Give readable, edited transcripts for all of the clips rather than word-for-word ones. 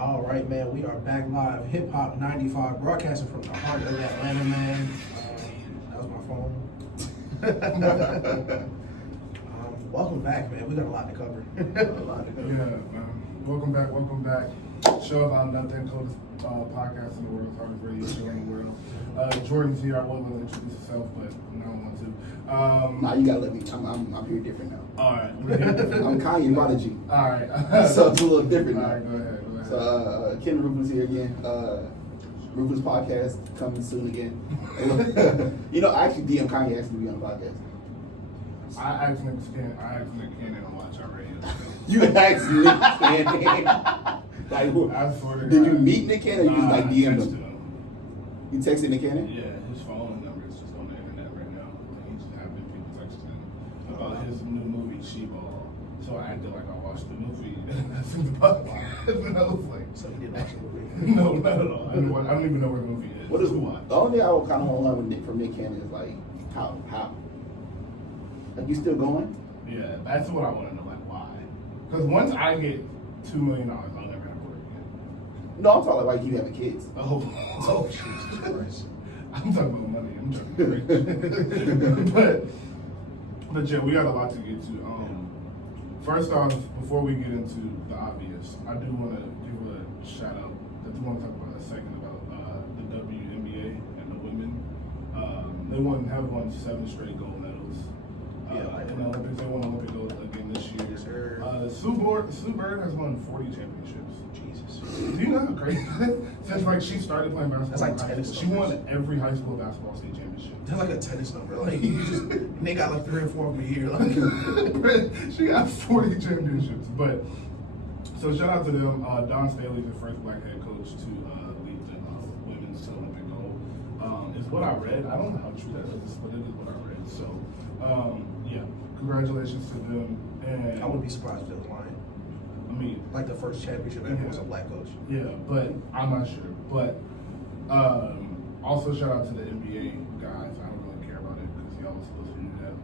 All right, man. We are back live. Hip Hop 95, broadcasting from the heart of Atlanta, man. That was my phone. Welcome back, man. We got a lot to cover. Yeah, man. Welcome back. Show about nothing, coldest podcast in the world, hardest radio show in the world. Jordan's here. I wasn't going to introduce himself, but now I want to. Nah, you gotta let me. I'm here different now. All right, we're here different. I'm Kanye Prodigy. All right. So it's a little different now. All right, go ahead. So Ken Rufus here again. Rufus podcast coming soon again. You know, I actually DM Kanye asking to be on the podcast. I asked Nick Cannon to watch our radio show. You asked Nick Cannon. Like, I swear to did God. you meet Nick Cannon or you just like I DM'd texted him? him. You texted Nick Cannon? Yeah, his phone number is just on the internet right now. He's having people texting about his new movie, She-Ball. So I acted like I watched the movie and I seen the podcast. And I was like, So we didn't watch the movie. no, not at all. I don't even know where the movie is. What is to watch? the only thing I kind of want to learn with from Nick Cannon is like how like you still going? Yeah, that's what I want to know. Like, why? Because once I get $2 million, I'll never have to work again. No, I'm talking like you having kids. Oh, Jesus Christ. I'm talking about money. I'm joking. but yeah, we got a lot to get to. First off, before we get into the obvious, I do want to give a shout out. I do want to talk about a second about the WNBA and the women. They have won 7 straight gold medals in the Olympics. They won Olympic gold again this year. Yes, sir. Sue Bird has won 40 championships. Jesus. Do you know how crazy that is? Since like she started playing basketball, That's like in high tennis school, she won every high school basketball state championship. That's like a tennis number. Like, you just, they got like 3 or 4 of them a year. Like, She got 40 championships. But so shout out to them. Don Staley's the first black head coach to lead the women's to Olympic gold. Is what I read. I don't know how true that is, but it is what I read. So yeah, congratulations to them. And I wouldn't be surprised if they was lying. I mean, Like the first championship ever was a black coach. yeah, but I'm not sure. But also shout out to the NBA guys. I don't really care about it because y'all was supposed to do that.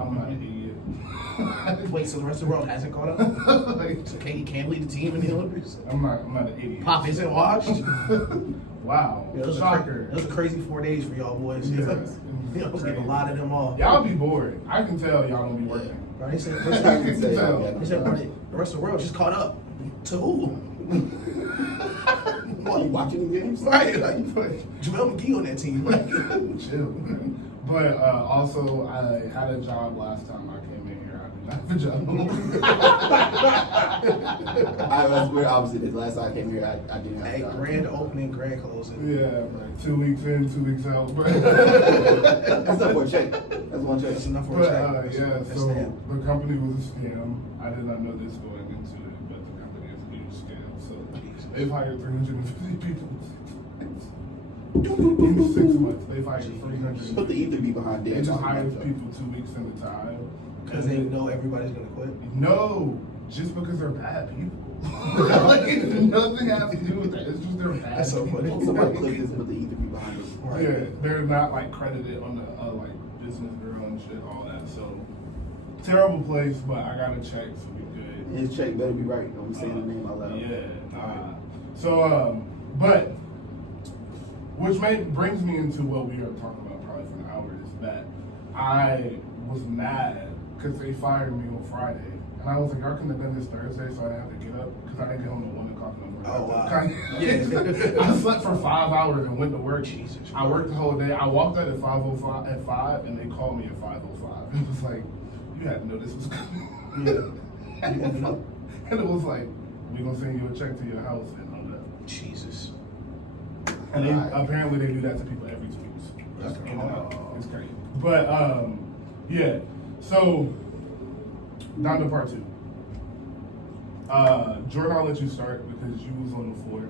I'm not an idiot. Wait, so the rest of the world hasn't caught up? Like, So Katie can't lead the team in the Olympics? I'm not an idiot. Pop isn't watched? Wow. Yeah, it was Shocker. It was a crazy 4 days for y'all boys. Yeah. You know, I was getting a lot of them off. Y'all be bored. I can tell y'all don't be working. Right? They said, I can say, tell. yeah, they said the rest of the world just caught up. To who? Are you watching the games? Right, like, JaVale McGee on that team. Like, Chill. But also, I had a job last time I came in here. I did not have a job. That's weird. Obviously, the last time I came here, I didn't have hey, time. grand opening, grand closing. Yeah, right. 2 weeks in, 2 weeks out. But That's not for a check. That's one check. That's enough for a But check. yeah, That's so them. the company was a scam. I did not know this going into it, but the company is a huge scam. So they've hired 350 people. In 6 months, they've hired 300. Put the ether be behind They Dan. just talking hired about people 2 weeks in the time. Because they know everybody's going to quit. No, just because they're bad people. Like, nothing has to do with that. It's just they're bad That's so people. funny. stuff. Somebody click this, put the ether be behind us. Right. Yeah, they're not like credited on the like business bureau and shit, all that. So terrible place, but I got a check, so we good. His check better be right. Don't be saying the name out loud. Yeah. So but which brings me into what we are talking about probably for an hour is that I was mad because they fired me on Friday. And I was like, y'all couldn't have done this Thursday so I didn't have to get up because I didn't get home at 1 o'clock in the morning. Oh, wow. Yeah. I slept for 5 hours and went to work. Jesus I worked the whole day. I walked out at 5:05 at 5 and they called me at 5:05. It was like, you had to know this was coming. Yeah. And it was like, we're gonna send you a check to your house and all that. Jesus. And they, Right. apparently they do that to people every 2 weeks. That's In and out. crazy. It's crazy. But yeah. So Donda Part 2. Jordan, I'll let you start because you was on the floor.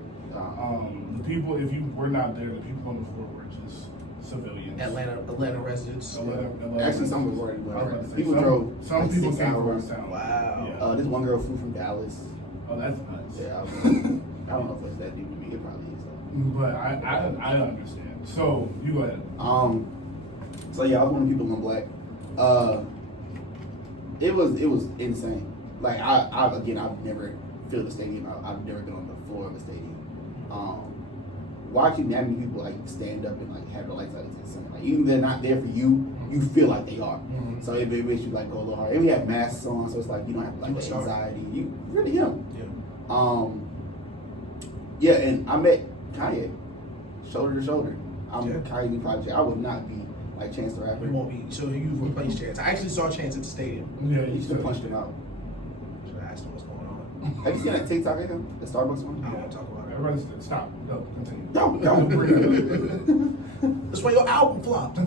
The people, if you were not there, the people on the floor were just civilians. Atlanta residents. Actually, some was worried. I was about to say, People some- drove Some like people 6 came from hours. town. Wow. Yeah. This one girl flew from Dallas. Oh, that's nuts. Yeah, I don't know if it's that deep to me. It probably is though. But I understand. So you go ahead. So yeah, I was one of the people in black. It was insane. Like I've never feel the stadium. I've never been on the floor of a stadium. Watching that many people like stand up and like have the lights out is insane. Like even if they're not there for you, you feel like they are. Mhm. So it makes you like go a little hard. And we have masks on, so it's like you don't have like the anxiety. You really him. Yeah. Yeah, and I met Kanye shoulder to shoulder. I'm Yeah. Kanye project. I would not be like Chance the Rapper. You won't be. So you replaced Chance. I actually saw Chance at the stadium. Yeah, You should have punched him out. Should have asked him what's going on. Have you seen that TikTok of him? The Starbucks one? I don't want to talk about it. Everybody stop. No, continue. Don't. That's why your album flopped. Yeah,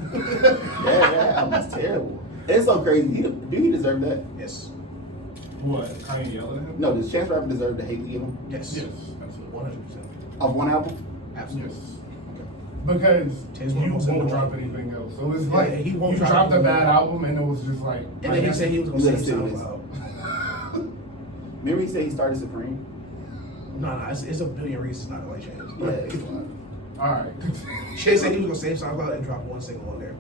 that was terrible. It's so crazy. Do he deserve that? Yes. What? Kanye yelling at him? No, does Chance the Rapper deserve the hate we give him? Yes. Yes, absolutely. 100%. Of one album? Absolutely. Yes. Okay. Because Chance you won't won't say drop no. anything else. So it's Yeah, like he won't you drop dropped a anything bad else. album and it was just like. And then he said he was going to Let's save do this. SoundCloud. Remember he said he started Supreme? No, it's a billion reasons not to like Chance. Yeah, it's fine. All right. Chance said he was going to save SoundCloud and drop one single on there.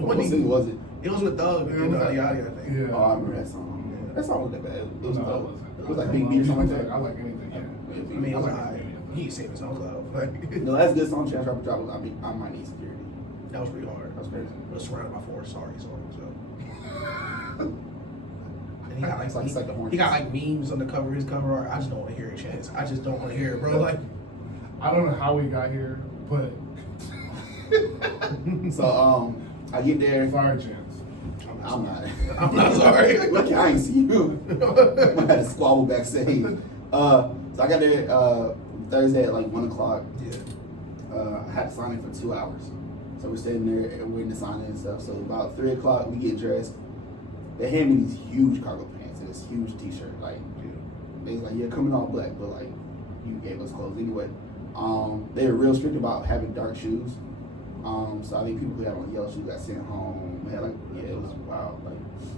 What single was it? It was with Thug and Yachty, I think. Yeah. Oh, I remember that song. Yeah. That song wasn't that bad. It was No, dope. wasn't. It was like Big B or something like I that. like anything. Yeah. I mean, it was like alright. anything. He ain't saving SoundCloud. Like, The last good song Chance Rapper dropped was I Might Need Security. that was pretty hard. That was crazy. It was surrounded by four sorry songs. So. And he got like, It's like the he got like memes on the cover of his cover art. I just don't want to hear it, Chance. I just don't want to hear it, bro. Like, I don't know how we got here, but So I get there. fire chance. I'm not. I'm not sorry. Look, I ain't see you. I had to squabble backstage. So I got there Thursday at like 1:00. Yeah. I had to sign in for 2 hours. So we're sitting there and waiting to sign in and stuff. So about 3:00 we get dressed. They hand me these huge cargo pants and this huge t-shirt. Like they was like, yeah, coming all black, but like you gave us clothes anyway. They were real strict about having dark shoes. So I think people who had on yellow shoes got sent home. They had like, yeah, it was wild. Like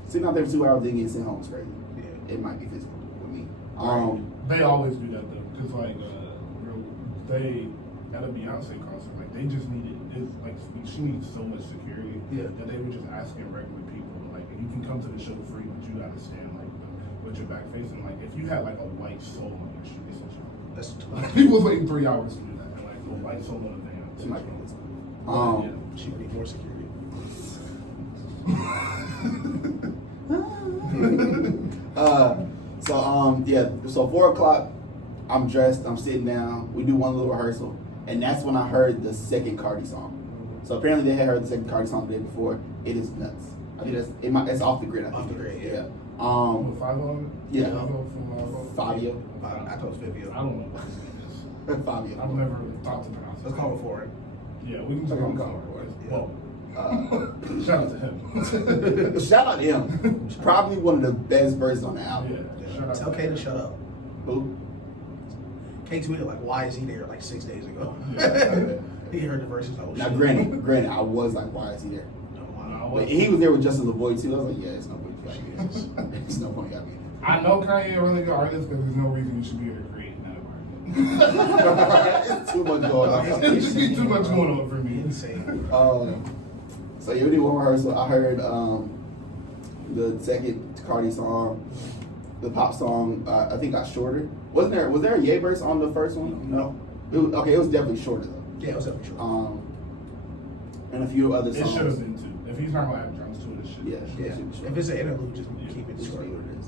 sitting out there for 2 hours, then getting sent home is crazy. Yeah. It might be physical with me. They always do that though, because like they at a Beyonce concert, like they just needed like she needs so much security that they were just asking regular people like you can come to the show free, but you gotta stand like with your back facing. Like if you had like a white soul on your shoe, it's a show. That's Like, people was waiting 3 hours to do that, and like a white soul on a van. It might be physical. she would need more security. So 4:00, I'm dressed, I'm sitting down, we do one little rehearsal, and that's when I heard the second Cardi song. So apparently they had heard the second Cardi song the day before. It is nuts. I think it's off the grid. I think. Off the grid, yeah. Yeah. With 5 on it? Yeah. Fabio. Fabio. I thought it was Vivio. I don't know what his name is. Fabio. I've never thought to pronounce it. Let's call it for it. Yeah, we can Okay, call we him call him for it. Yeah. Well, shout out to him. Shout out to him. Probably one of the best verses on the album. Yeah, shout out Tell K to shut up. Who? K tweeted like, "Why is he there?" like 6 days ago. Yeah. He heard the verses. Oh Now, shit. granted, I was like, why is he there? Oh, wow. But he was there with Justin LeBoy too. I was like, yeah, it's no point. There's no point. Got me. I know Kanye a really good artist, but there's no reason you should be able to create in that environment. It's too much going on. It should be too much going on for me. Insane. So yeah, we did one rehearsal. I heard the second Cardi song, the pop song. I think got shorter. Was there a Ye verse on the first one? No. It was definitely shorter though. Yeah, it was definitely true. And a few other It songs. should have been too. If he's not gonna have drums to it, it should. Yeah, Yeah. should be short. If it's an interlude, just keep it It's short. what it is.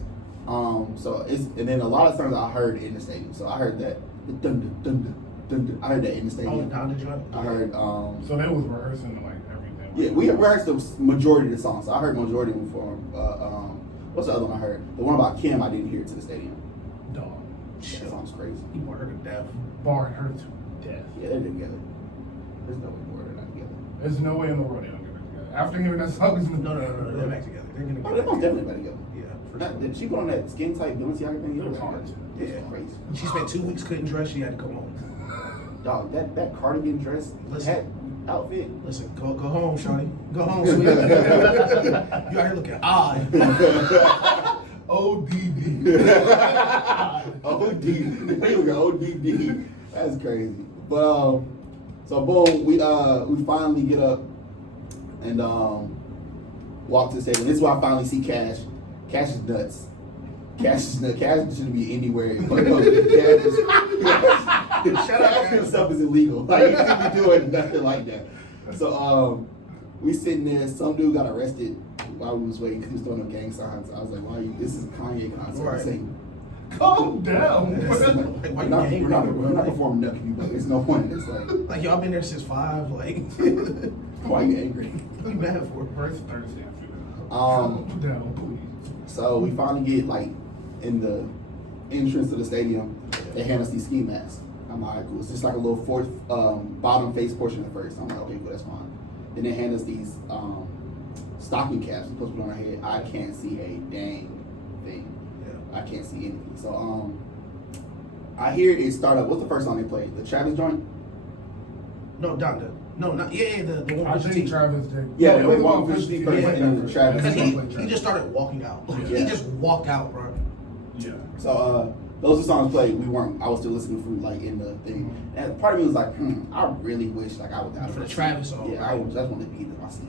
So it's and then a lot of songs I heard in the stadium. So I heard that dun dun dun dun dun. I heard that in the Oh, stadium. the Donda joint? I heard So they was rehearsing like everything. yeah, we rehearsed the majority of the songs. So I heard majority of them from what's the other one I heard? The one about Kim I didn't hear to the stadium. Dog. That song's crazy. He bored her to death. Barring her to death. Yeah, they're together. There's no way more they're not together. There's no way in the world they don't get back together. After hearing that song, there's No, they're back together. They're gonna Oh, get they're most definitely back together. Yeah, for Not, sure. did she put on that skin tight Balenciaga thing? It was hard. It's Yeah. crazy. She spent 2 weeks couldn't dress. She had to come home. Dog, that cardigan dress, Listen. that outfit. Listen, go home, shawty. Go home, sweetie. You out here looking odd. ODD. OD. They look at ODD. That's crazy. But so boom, we finally get up and walk to the stadium. This is where I finally see Cash. Cash is nuts. Cash shouldn't be anywhere. But Cash himself is illegal. Like, he shouldn't be doing nothing like that. So, we sitting there. Some dude got arrested while we was waiting because he was throwing up gang signs. I was like, "Why are you? This is a Kanye concert." Right. Saying, calm down. we're not performing nothing, but there's no point in this. Like y'all been there since 5. Like, Why are you angry? what you mad for? First Thursday, I feel that. Um, Calm down, please. So we finally get like in the entrance to the stadium. They hand us these ski masks. I'm like, alright, cool. It's just like a little fourth bottom face portion at first. I'm like, okay, cool, that's fine. Then they hand us these stocking caps we're supposed to put on our head. I can't see a dang thing. Yeah. I can't see anything. So I hear it start up. What's the first song they played? The Travis joint? No, Donda. No, not the one I with the think T. Travis did. Yeah, No, it was the one one with with the the- and then Travis. Because he just started walking out. Yeah. He just walked out, bro. Yeah. So those are songs played. I was still listening from like in the thing. And part of me was like, I really wish like I would For the Travis song, Yeah, right? I just wanted to be in my seat.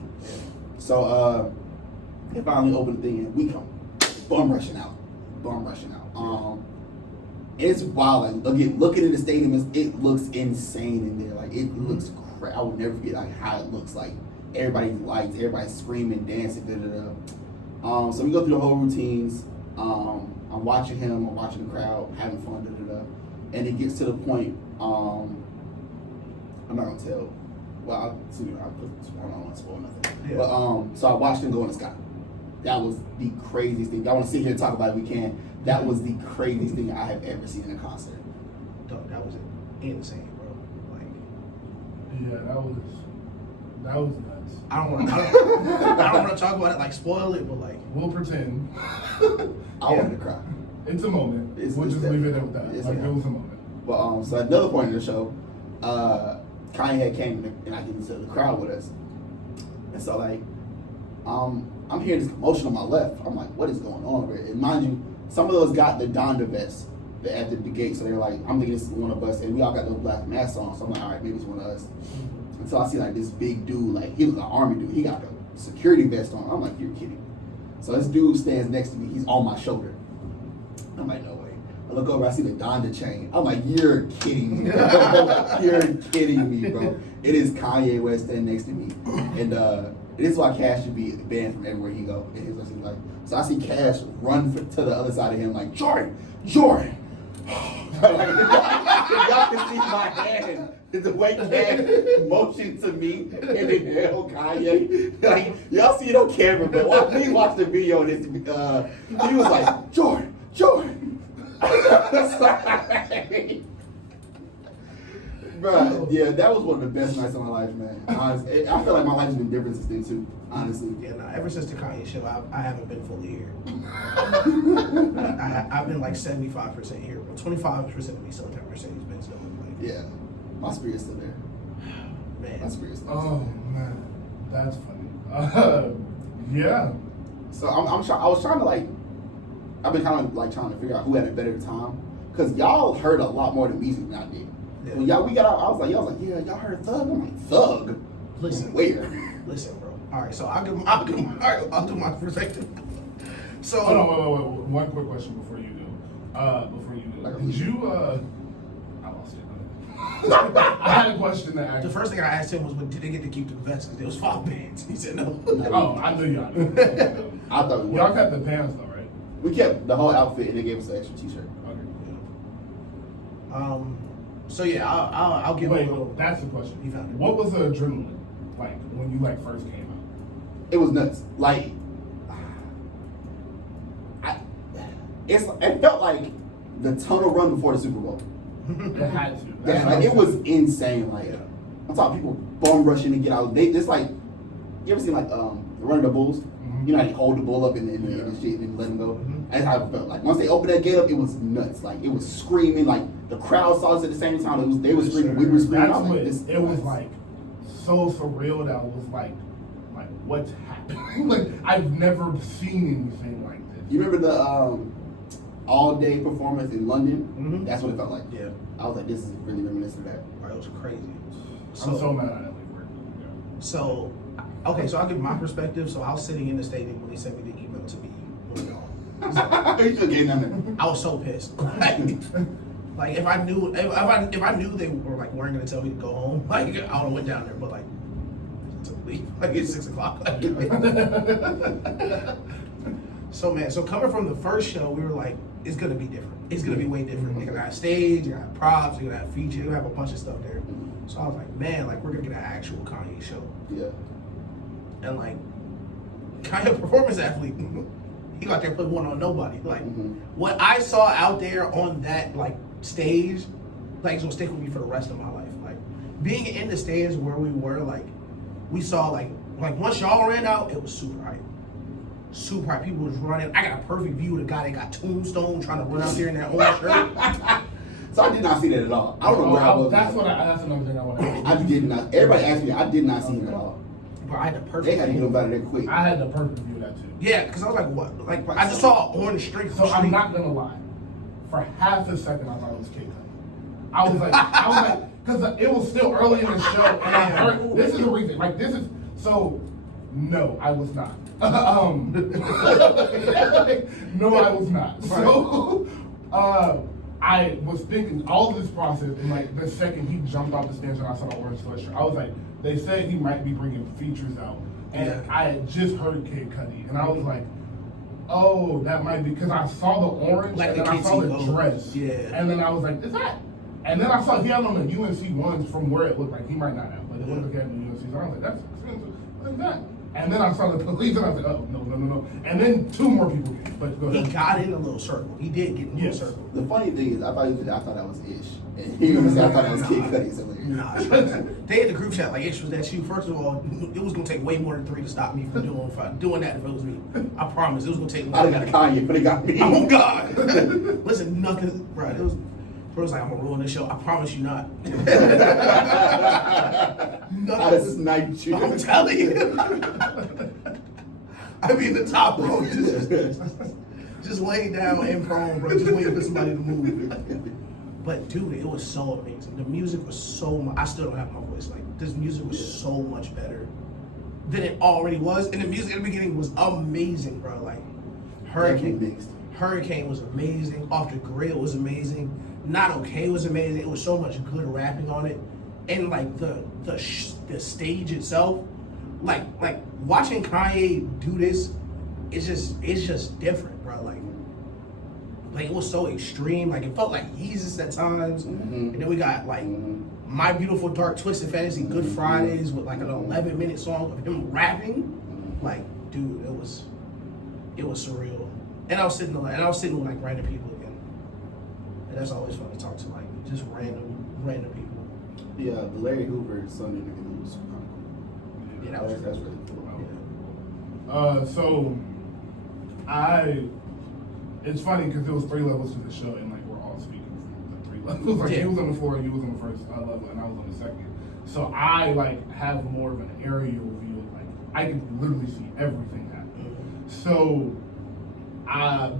So they finally opened the thing and we come bum rushing out. It's wild. Like looking at the stadium, it looks insane in there. Like it looks I would never forget like how it looks like. Everybody's lights, everybody's screaming, dancing, So we go through the whole routines. I'm watching him, I'm watching the crowd, having fun, and it gets to the point, I'm not gonna tell. Well, I don't want to spoil nothing. Yeah. But so I watched him go in the sky. That was the craziest thing. I want to sit here and talk about it. We can. That was the craziest thing I have ever seen in a concert. Dog, that was insane, bro. Like, Yeah, that was nuts. I don't want to talk about it, like spoil it, but like, We'll pretend. I wanted to cry. It's a moment. We'll just leave it at that. Like, it was a moment. But so at another point in the show, Kanye had came and I get into the crowd with us, and so like, I'm hearing this commotion on my left. I'm like, what is going on? And mind you, some of those got the Donda vests at the gate, so they're like, I'm thinking this is one of us, and we all got those black masks on. So I'm like, all right, maybe it's one of us. Until I see like this big dude, like he was an army dude. He got the security vest on. I'm like, you're kidding me. So this dude stands next to me. He's on my shoulder. I'm like, no way. I look over, I see the Donda chain. I'm like, you're kidding me. You're kidding me, bro. It is Kanye West standing next to me. And this is why Cash should be banned from everywhere he go. And he's like, so I see Cash run to the other side of him like, Jordan. Like, if y'all can see my hand, the way Cash motioned to me and then held Kanye. Like, y'all see it on camera, but watch the video of this. He was like, Jordan. Bro, yeah, that was one of the best nights of my life, man. Honestly, I feel like my life has been different since then too. Honestly, yeah, nah, ever since the Kanye show, I haven't been fully here. I've been like 75% here, but 25% of me, still 10% he's been still. Like, yeah, my spirit's still there. Man, My spirit's still Oh there. man, that's funny. Yeah. So I was trying to like, I've been kind of like trying to figure out who had a better time, cause y'all heard a lot more of the music than I did. Yeah. When we got out, y'all was like, yeah, y'all heard Thug. I'm like, Thug. Listen. Where? Listen, bro. All right, so I'll do my perspective. So Hold on, wait. One quick question before you go. Did you I lost it. I had a question to ask. the first thing I asked him was, did they get to keep the vests? Because there was 5 bands. He said no. Oh, I knew y'all did. I thought we Y'all were. kept the pants though, right? We kept the whole outfit and they gave us an extra t-shirt. Okay. So yeah, I'll give Wait, a little. that's the question. You found it. What was the adrenaline like when you like first came out? It was nuts. Like, it felt like the tunnel run before the Super Bowl. It had to. Yeah, like it was insane. Like, I'm talking people bum rushing to get out. It's like, you ever seen like Running the Bulls? Mhm. You know how you hold the bull up and the shit and then let him go. That's how it felt. Like once they opened that gate up, it was nuts. Like it was screaming. Like the crowd saw us at the same time. They were screaming. We were screaming. That's I was what like, this it was like so surreal that was like what's happening? Like I've never seen anything like this. You remember the all-day performance in London? Mhm. That's what it felt like. Yeah, I was like, this is really reminiscent of that. bro, it was crazy. I'm so mad I didn't leave work. So, okay, so I'll give my perspective. So I was sitting in the stadium when they sent me the email to be moving on. You should get them. I was so pissed. Like if I knew they were like weren't gonna tell me to go home, like I would have went down there. But like to leave, like it's 6 o'clock. So man, so coming from the first show, we were like, it's gonna be different. It's gonna be way different. They're gonna have stage, you're gonna have props, you're gonna have features, you're gonna have a bunch of stuff there. So I was like, man, like we're gonna get an actual Kanye show. Yeah. And like Kanye, a performance athlete, he got there put one on nobody. Like what I saw out there on that like stage, like it's gonna stick with me for the rest of my life. Like being in the stands where we were, like we saw like once y'all ran out, it was super hype. Super hype. People was running. I got a perfect view of the guy that got Tombstone trying to run out there in that orange shirt. So I did not see that at all. I don't know where I was. That's another thing I want to ask. I did not. Everybody asked me. I did not see it at all. Bro, I had the perfect. They had to get him out of there quick. I had the perfect view of that too. Yeah, because I was like, what? Like I just saw an orange streak. So I'm not gonna lie. For half a second, I thought it was Kid Cudi. I was like, because it was still early in the show, and I heard this is the reason. Like this is so. No, I was not. No, I was not. So, I was thinking all this process, and like the second he jumped off the stage and I saw the orange sweatshirt, I was like, they said he might be bringing features out, and I had just heard Kid Cudi, and I was like, oh, that might be because I saw the orange like and then I saw the dress, and then I was like, is that? And then I saw he had on the UNC ones from where it looked like he might not have, but it looked like he had the UNC. So I was like, that's expensive. What is that? And then I saw the police, and I was like, oh, no. And then two more people came. But go ahead. He got in a little circle. He did get in a little circle. The funny thing is, I thought that was Ish. And he was I thought that was Kid Cudi. So Nah, they had the group chat like, Ish, was that you? First of all, it was going to take way more than 3 to stop me from doing that if it was me. I promise. It was going to take I got Kanye, but it got me. Oh, God. Listen, nothing. Bro, it was like, I'm going to ruin this show. I promise you not. I'd snipe you. I'm telling you. I mean, the top row just laying down and prone, bro, just waiting for somebody to move. But dude, it was so amazing. The music was so much. I still don't have my voice. Like this music was so much better than it already was, and the music in the beginning was amazing, bro. Like Hurricane was amazing. Off the Grid was amazing. Not Okay was amazing. It was so much good rapping on it, and like the stage itself. Like watching Kanye do this, it's just different, bro. Like it was so extreme. Like it felt like Yeezus at times, and then we got like My Beautiful Dark Twisted Fantasy, Good Fridays with like an 11-minute song of him rapping. Like, dude, it was surreal. And I was sitting with like random people again, and that's always fun to talk to like just random people. Yeah, the Larry Hoover Sunday nigga was kind of cool. Yeah, that's really cool. So it's funny because there was 3 levels to the show, and like we're all speaking from the 3 levels. Like he was on the 4, you was on the first level, and I was on the second. So I like have more of an aerial view. Like I can literally see everything happening. So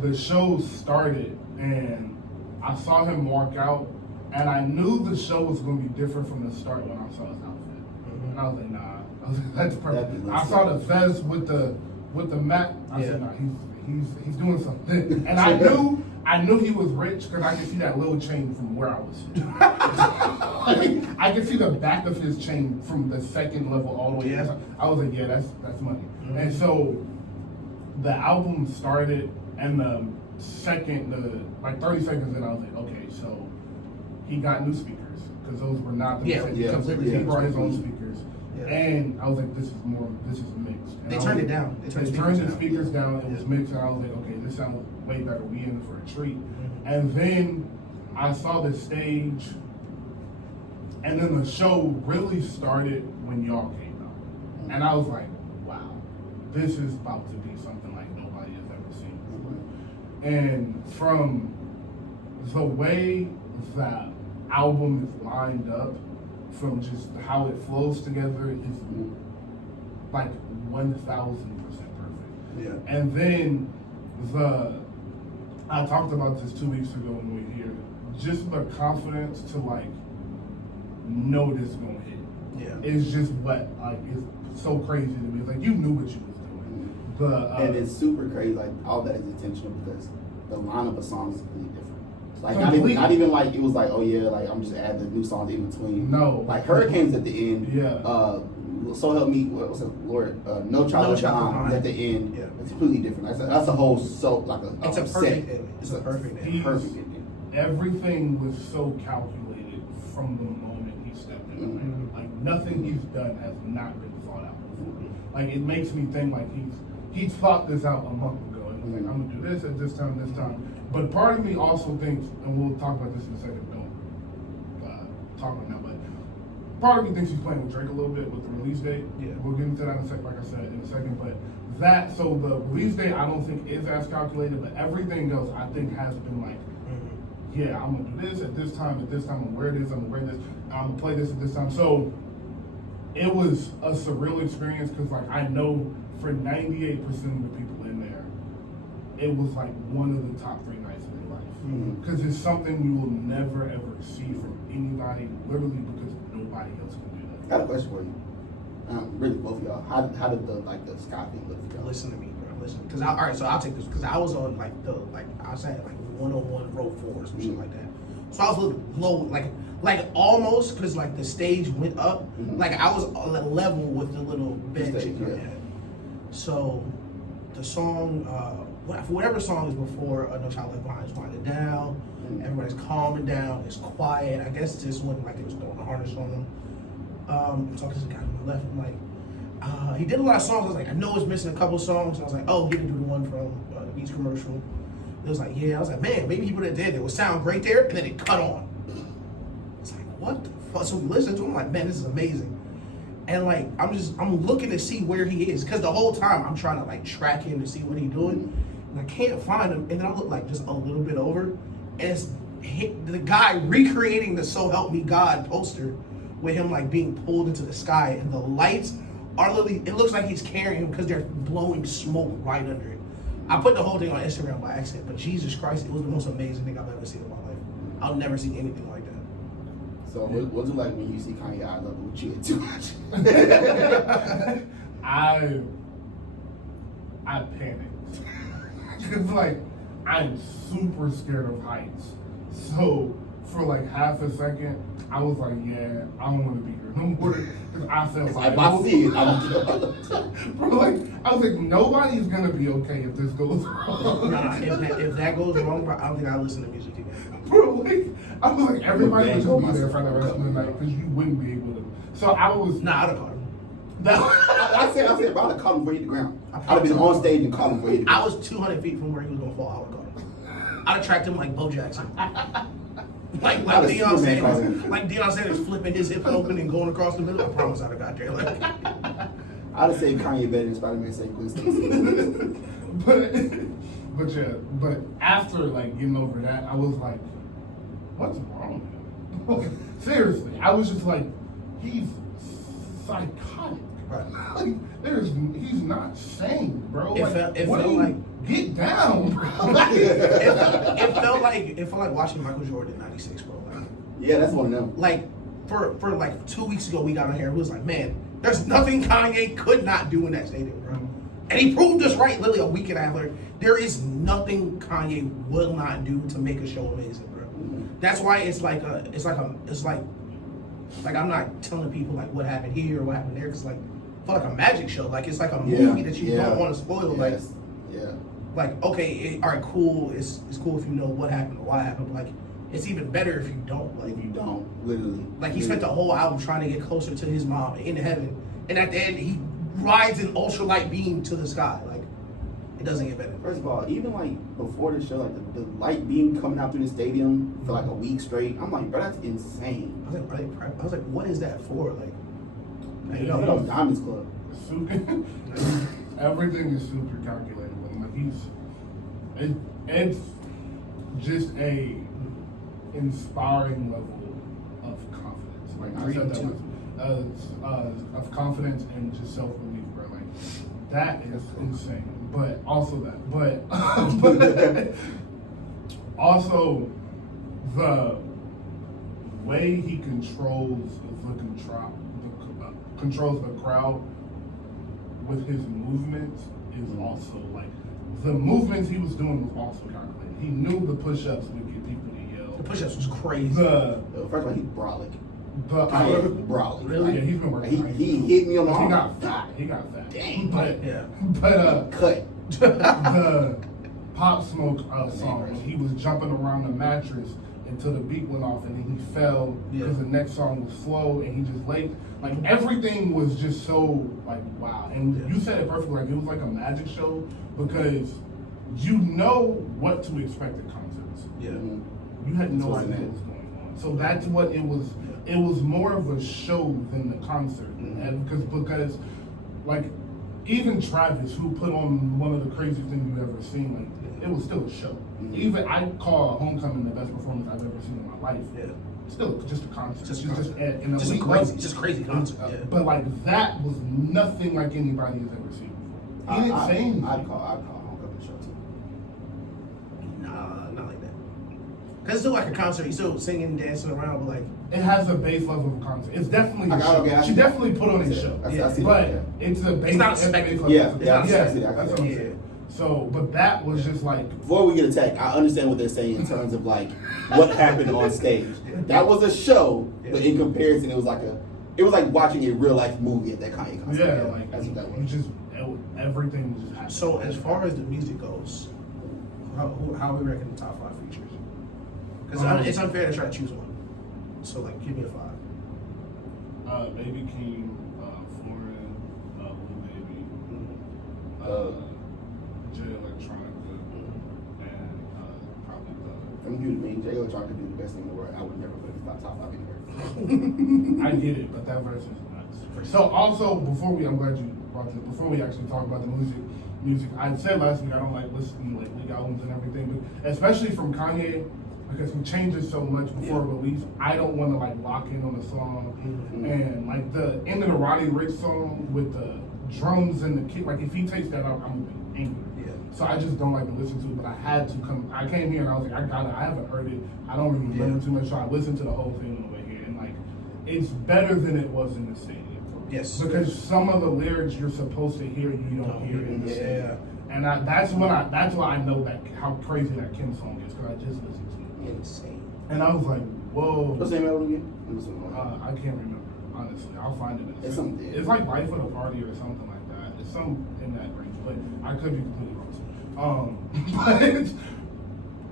the show started, and I saw him walk out, and I knew the show was going to be different from the start when I saw his outfit, and I was like, nah. I was like, that's perfect. I saw the vest with the mat. I said, nah, he's doing something. And I knew he was rich because I could see that little chain from where I was. I could see the back of his chain from the second level all the way. Yeah. I was like, yeah, that's money. Mm-hmm. And so the album started, and the 30 seconds in, I was like, okay, so he got new speakers because those were not the same. He brought his own speakers. Yeah. And I was like, this is mixed. And they turned it down. They turned the speakers down. It was mixed, and I was like, okay, this sounds way better. We in for a treat. Mm-hmm. And then I saw the stage, and then the show really started when y'all came out. And I was like, wow, this is about to be something like nobody has ever seen before. And from the way that album is lined up, from just how it flows together, is like 1,000% perfect. Yeah. And then I talked about this 2 weeks ago when we were here. Just the confidence to like know this is gonna hit. Yeah. It's just what like it's so crazy to me. It's like you knew what you was doing, And it's super crazy. Like all that is intentional because the lineup of songs is completely different. Like not even like it was like, oh yeah, like I'm just adding the new songs in between. No, like Hurricanes at the end. Yeah. So Help Me. What's it? Lord, No Child Left Behind at the end. Yeah. It's completely different. That's a whole It's a perfect ending. It's a perfect ending. Perfect ending. Everything was so calculated from the moment he stepped in. Mm-hmm. Like nothing he's done has not been thought out before. Like it makes me think like he's thought this out a month ago. And was like, I'm gonna do this at this time. But part of me also thinks, and we'll talk about this in a second. Don't talk about now, but part of me thinks he's playing with Drake a little bit with the release date. Yeah. We'll get into that in a second, like I said, in a second. But so the release date I don't think is as calculated, but everything else I think has been like, yeah, I'm gonna do this at this time, I'm gonna wear this, I'm gonna play this at this time. So it was a surreal experience because like I know for 98% of the people in there, it was like one of the top 3 nights of their life. Because it's something you will never ever see from anybody, literally because nobody else can do that. I got a question for you. Really, both of y'all. How did the sky thing look for y'all? Listen to me, bro. Listen, because all right, so I'll take this because I was on I was at 101 row 4 or some shit like that. So I was a little low, like almost because like the stage went up, like I was on a level with the little bench. So the song, whatever song is before No Child Left Behind is winding down. Everybody's calming down. It's quiet. I guess this one like it was throwing a harness on them. I'm talking to the guy on my left. I'm like, he did a lot of songs. I was like, I know it's missing a couple songs. I was like, oh, he can do the one from the Beats commercial. It was like, yeah. I was like, man, maybe he would have did it. It would sound great there, and then it cut on. It's like, what the fuck? So we listened to him. I'm like, man, this is amazing. And like, I'm looking to see where he is because the whole time I'm trying to like track him to see what he's doing, and I can't find him. And then I look like just a little bit over, and it's the guy recreating the "So Help Me God" poster with him like being pulled into the sky, and the lights are literally. It looks like he's carrying him because they're blowing smoke right under it. I put the whole thing on Instagram by accident, but Jesus Christ, it was the most amazing thing I've ever seen in my life. I'll never see anything like that. So what's it like when you see Kanye eye level with you too much? I panicked. It's like I'm super scared of heights. So for like half a second, I was like, yeah, I don't want to be here no more. Because I felt like if I see it, bro, like I was like, nobody's gonna be okay if this goes wrong. Nah, if that goes wrong, bro, I don't think I listen to music again. Bro, like I was like, everybody was gonna be there for the rest of the night because you wouldn't be able to. So I was. Nah, I'd have caught him. I said, bro, I'd have caught him before he hit the ground. I'd have been on stage and caught him before he hit the ground. I was 200 feet from where he was gonna fall. I would have caught him. I'd have tracked him like Bo Jackson. Like Deion Sanders flipping his hip open and going across the middle. I promise I'd have got there. Like, I'd have said Kanye better than Spider-Man saying Gwen Stacy. but after like getting over that, I was like, what's wrong with him? Seriously, I was just like, he's psychotic. right. Like, he's not sane, bro. It felt like get down, bro. it felt like watching Michael Jordan in '96, bro. Like, yeah, that's one of them. Like for like 2 weeks ago, we got on here. It was like, man, there's nothing Kanye could not do in that stadium, bro. And he proved us right. Literally a week and a half later, there is nothing Kanye will not do to make a show amazing, bro. That's why it's like I'm not telling people like what happened here or what happened there, because like for like a magic show, like it's like a movie that you don't want to spoil. Yes. Like okay, all right, cool. It's cool if you know what happened or why it happened. But like it's even better if you don't. Like if you don't, literally. Like he spent the whole album trying to get closer to his mom in heaven, and at the end he rides an ultralight beam to the sky. Like it doesn't get better. First of all, even like before the show, like the light beam coming out through the stadium for like a week straight, I'm like, bro, that's insane. I was like, what is that for? Like, you know, that was Diamonds Club. Everything is super calculated with him. Like it's just a inspiring level of confidence. Like I said, that was of confidence and just self-belief, bro. Like that is insane. But also also the way he controls the crowd with his movements is also like the movements he was doing was also calculated. He knew the push-ups would get people to yell. The push-ups was crazy. The First of all, he's brolic. brolic. Really? Yeah, he's been working. He hit me on the He arm. got fat. He got fat. Dang. But Yeah. Cut. the Pop Smoke song when he was jumping around the mattress until the beat went off and then he fell because the next song was slow and he just laid. Like everything was just so like wow. And you said it perfectly. Like it was like a magic show because you know what to expect at concerts. Yeah. You had no So idea isn't it? what was going on. So that's what it was. It was more of a show than the concert, and because like even Travis, who put on one of the craziest things you've ever seen, like it was still a show. Even I call Homecoming the best performance I've ever seen in my life. Yeah. Still just a concert. Just elite crazy. level. Just crazy concert. Yeah. But like that was nothing like anybody has ever seen before. He didn't say anything. I'd call Homecoming show too. Nah, not like that. Cause it's still like a concert. You still singing, dancing around, but like It has a base level of concert. It's definitely a show. Okay, She definitely put on a show. I see But that, it's a base. It's not a it's a base spectacle. level. Yeah, It's yeah, not I see a that. That's what I'm saying. So, but that was just like Before we get attacked, I understand what they're saying in terms of like what happened on stage. That was a show, but in comparison, it was like watching a real life movie at that Kanye concert. yeah, like That's what that you was. just everything was just happening. so. As far as the music goes, how we reckon the top 5 features? Because it's unfair to try to choose one. So like, give me a 5. Baby King, Foreign, Lil Baby, Jay Electronica, and probably From you to me, Jay Electronica could do the best thing in the world. I would never put him in the top 5 anywhere. I get it, but that verse is nuts. So also, I'm glad you brought this. Before we actually talk about the music, I said last week I don't like listening to like league albums and everything, but especially from Kanye because he changes so much before release. I don't want to like lock in on a song and like the end of the Roddy Ricch song with the drums and the kick. Like if he takes that out, I'm gonna be angry. Yeah. So I just don't like to listen to it, but I had to come. I came here and I was like, I haven't heard it. I don't really remember too much, so I listened to the whole thing on the way here, and like, it's better than it was in the stadium. Yes. Because some of the lyrics you're supposed to hear, you don't hear in the stadium. And that's why I know that how crazy that Kim song is, because I just listened to it. Insane. And I was like, whoa. What's the name of it again? I can't remember, honestly. I'll find it. It's something. It's like Life of the Party or something like that. It's some in that range, but I could be completely wrong. But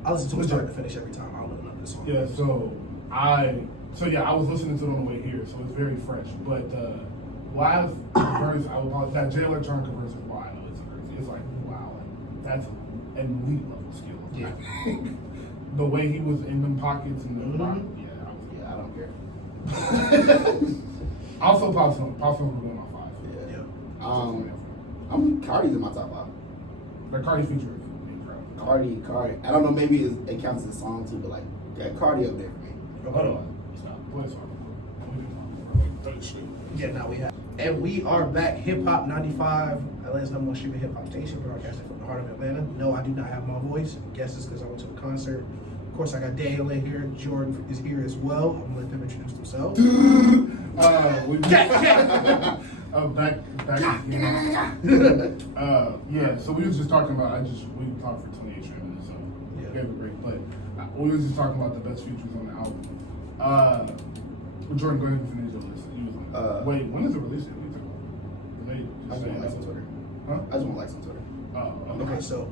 I listen to it start to finish every time. I don't know none of this song. yeah, I was listening to it on the way here, so it's very fresh. But live verse, I would call it that Jay Electronica verse is why I know it's crazy. It's like wow, like, that's an elite level skill. Yeah. I think. The way he was in them pockets and the rock, I don't care. Also, Pop Smoke was going on 5. Yeah. Cardi's in my top 5. The Cardi feature is incredible. Cardi. I don't know, maybe it counts as a song too, but like, Cardi up there for me. Hold on. Stop. Play a song. Yeah, now we have. And we are back, Hip Hop 95, Atlanta's #1 streaming hip hop station, broadcasting from the heart of Atlanta. No, I do not have my voice. Guess it's because I went to the concert. Of course, I got Daniel in here. Jordan is here as well. I'm gonna let them introduce themselves. Back again. So we was just talking about. We talked for 28 straight minutes, so we gave a break. But we was just talking about the best features on the album. Jordan, go ahead and finish your list. You was like, wait, when is it released? I just want likes on Twitter. Huh? I just want likes on Twitter. Okay, so,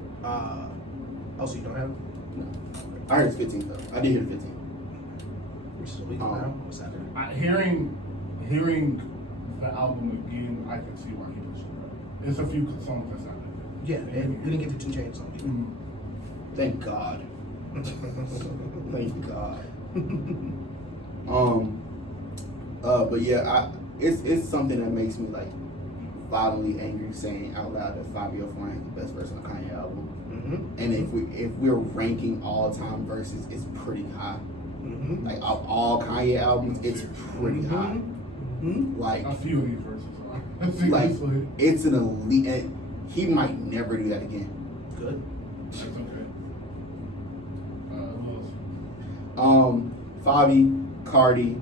so you don't have it? No. I heard it's 15th though. I did hear 15th. Which is a week now. What's that? Hearing the album again, I can see why he pushed it. There's a few songs that's not that good. Yeah, and we didn't get the 2 Chainz song either. Thank God. Thank God. But yeah, it's something that makes me like violently angry saying out loud that Fabio Foreign is the best verse on a Kanye album. And if we're ranking all time verses, it's pretty high. Like of all Kanye albums, it's pretty high. Like a few of these verses are. like it's an elite. And he might never do that again. Good. That's okay. Who else? Fabi, Cardi.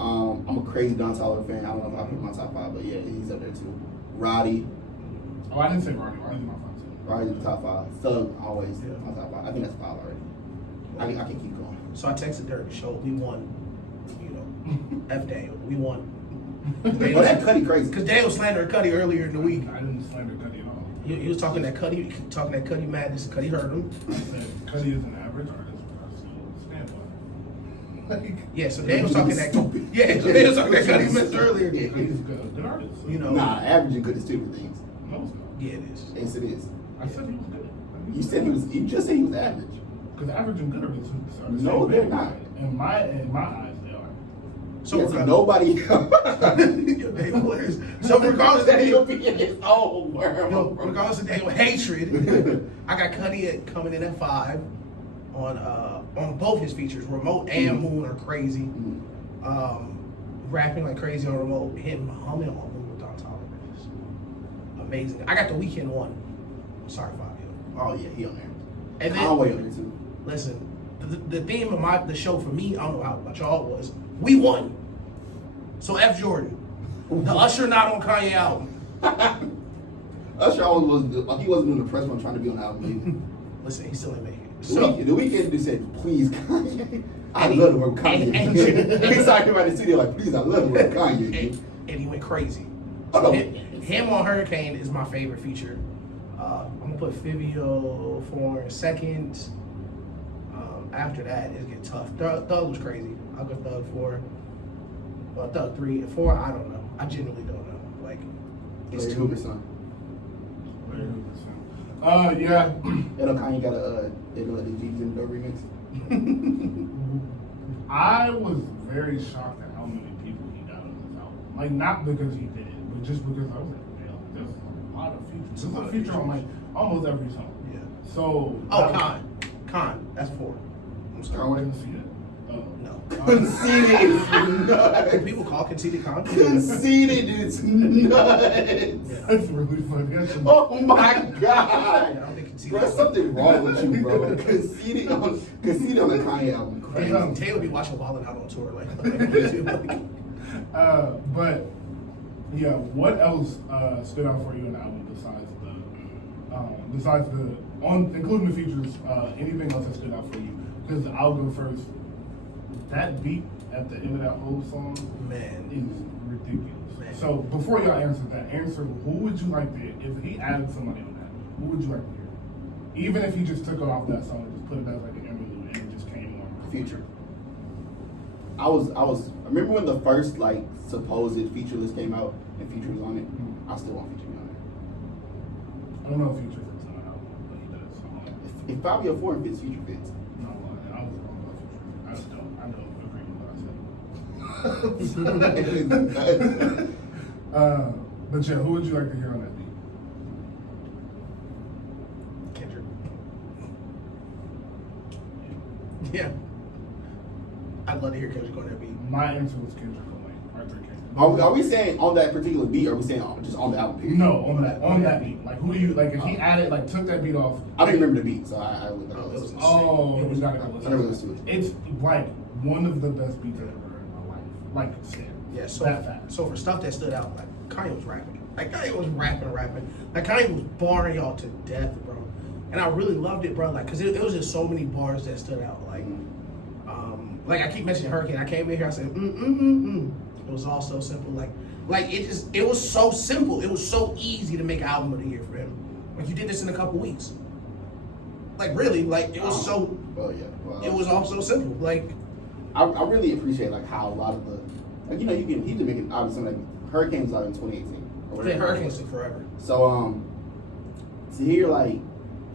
I'm a crazy Don Toliver fan. I don't know if I put him in my top 5, but yeah, he's up there too. Roddy. Oh, I didn't say Roddy. Roddy's my 5 too. Roddy's the top 5. Thug always my top 5. I think that's 5 already. I can keep going. So I texted Derek Show. We won. You know, F Daniel. We won. Oh, that Cuddy crazy. Because Daniel slandered Cuddy earlier in the week. I didn't slander Cuddy at all. He was talking that Cuddy madness. Cuddy heard him. I said Cuddy is an average artist, but I still stand by it. Like, Yeah, so Daniel was talking that. Yeah, so Daniel was talking that Cuddy missed earlier. he's good artist. So. You know. Nah, average and good is 2 different things. No, it's not. Yeah, it is. Yes, it is. I said he was good. You said he was. You just said he was average. Because average and good are the same. No, they're not. In my eyes, they are. So Yes, regardless, nobody. Yo, Daniel Blair's- So regardless of Daniel, be in his own world. regardless of Daniel hatred, I got Cuddy coming in at 5 on both his features. Remote and Moon are crazy. Rapping like crazy on Remote, him humming on Moon with Don Toliver is amazing. I got the Weeknd one. Sorry, Fabio. Oh yeah, he on there. And then Conway on there too. listen, the theme of the show for me, I don't know how about y'all, was we won. So F Jordan, the Usher not on Kanye album. Usher always was. He wasn't doing the press one trying to be on the album Listen, he still ain't make it. either. The Weeknd just said, "Please, Kanye." I And love the word and- Kanye. He's talking about the studio like, "Please, I love the word Kanye." and he went crazy. Oh, So no. him on Hurricane is my favorite feature. I'm gonna put Fivio for second. After that, it gets tough. Thug was crazy. I'll go Thug 4. Thug 3, 4. I don't know. I genuinely don't know. Like, it's Larry too. Hoover's son. Yeah. You know, Kanye got a the G's in the remix. I was very shocked at how many people he got on this album. Like, not because he did it, but just because I was like, damn, there's a lot of features. There's a feature on like almost every song. Yeah. So. Oh, Con. That's 4. I'm I sorry. didn't see it. No. Conceited is nuts. People call Conceited Con. Conceited is nuts. Yeah. That's really funny. That's Oh my Yeah, I god. don't think Conceited. Bro, something wrong with you, bro. Conceited on the Kanye album. Damn, Taylor be watching Ballin' Out on tour. Like but yeah, what else stood out for you in the album besides including the features? Anything else that stood out for you? Because I'll go first. That beat at the end of that whole song, Man. is ridiculous. Man. So before y'all answer, who would you like to hear? If he added somebody on that, who would you like to hear? Even if he just took it off that song and just put it as like an interlude and it just came on. Future. I remember when the first like supposed feature list came out and Future was on it. I still want Future to be on I don't know if Future fits on the album, but he does. So, there. If Fabio Four fits, Future fits. no, I was wrong about Future. I don't agree with what I said. But yeah, who would you like to hear on that beat? Kendrick. Yeah. I'd love to hear Kendrick on that beat. My answer was Kendrick Lamar, Arthur Kendrick. Are we saying on that particular beat, or are we saying just on the album? Period? No, on that beat. Like, who do you like? If he added, like, took that beat off. I don't remember the beat, so I Oh, it was listen. Oh, It was we gotta not- go I never listen. listened to it. It's like one of the best beats I've ever heard in my life. Like, stand. Yeah, so that fast. so for stuff that stood out, like Kanye was rapping. Like Kanye was rapping. Like Kanye was barring y'all to death, bro. And I really loved it, bro. Like, cause it was just so many bars that stood out. Like I keep mentioning Hurricane. I came in here, I said, It was all so simple. Like it was so simple. It was so easy to make an album of the year for him. Like you did this in a couple weeks. Like really, like it was so. Well, yeah. Well, It was all so simple. Like I really appreciate like how a lot of the like he can make it obviously like Hurricanes out in 2018. Or whatever. Hurricanes took forever. So to hear like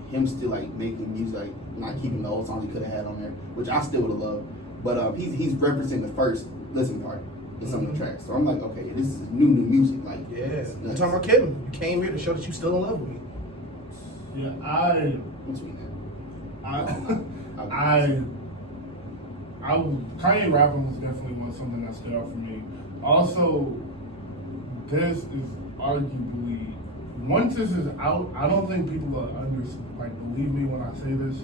him still like making music, like not keeping the old songs he could have had on there, which I still would have loved. But he's referencing the first listen part in some of the tracks. So I'm like, okay, this is new music. Like, Yeah. it's I'm nuts. talking about Kevin. You came here to show that you still in love with me. Yeah, I'm sweet, Kanye rapping was definitely something that stood out for me. Also, this is arguably once this is out, I don't think people will believe me when I say this,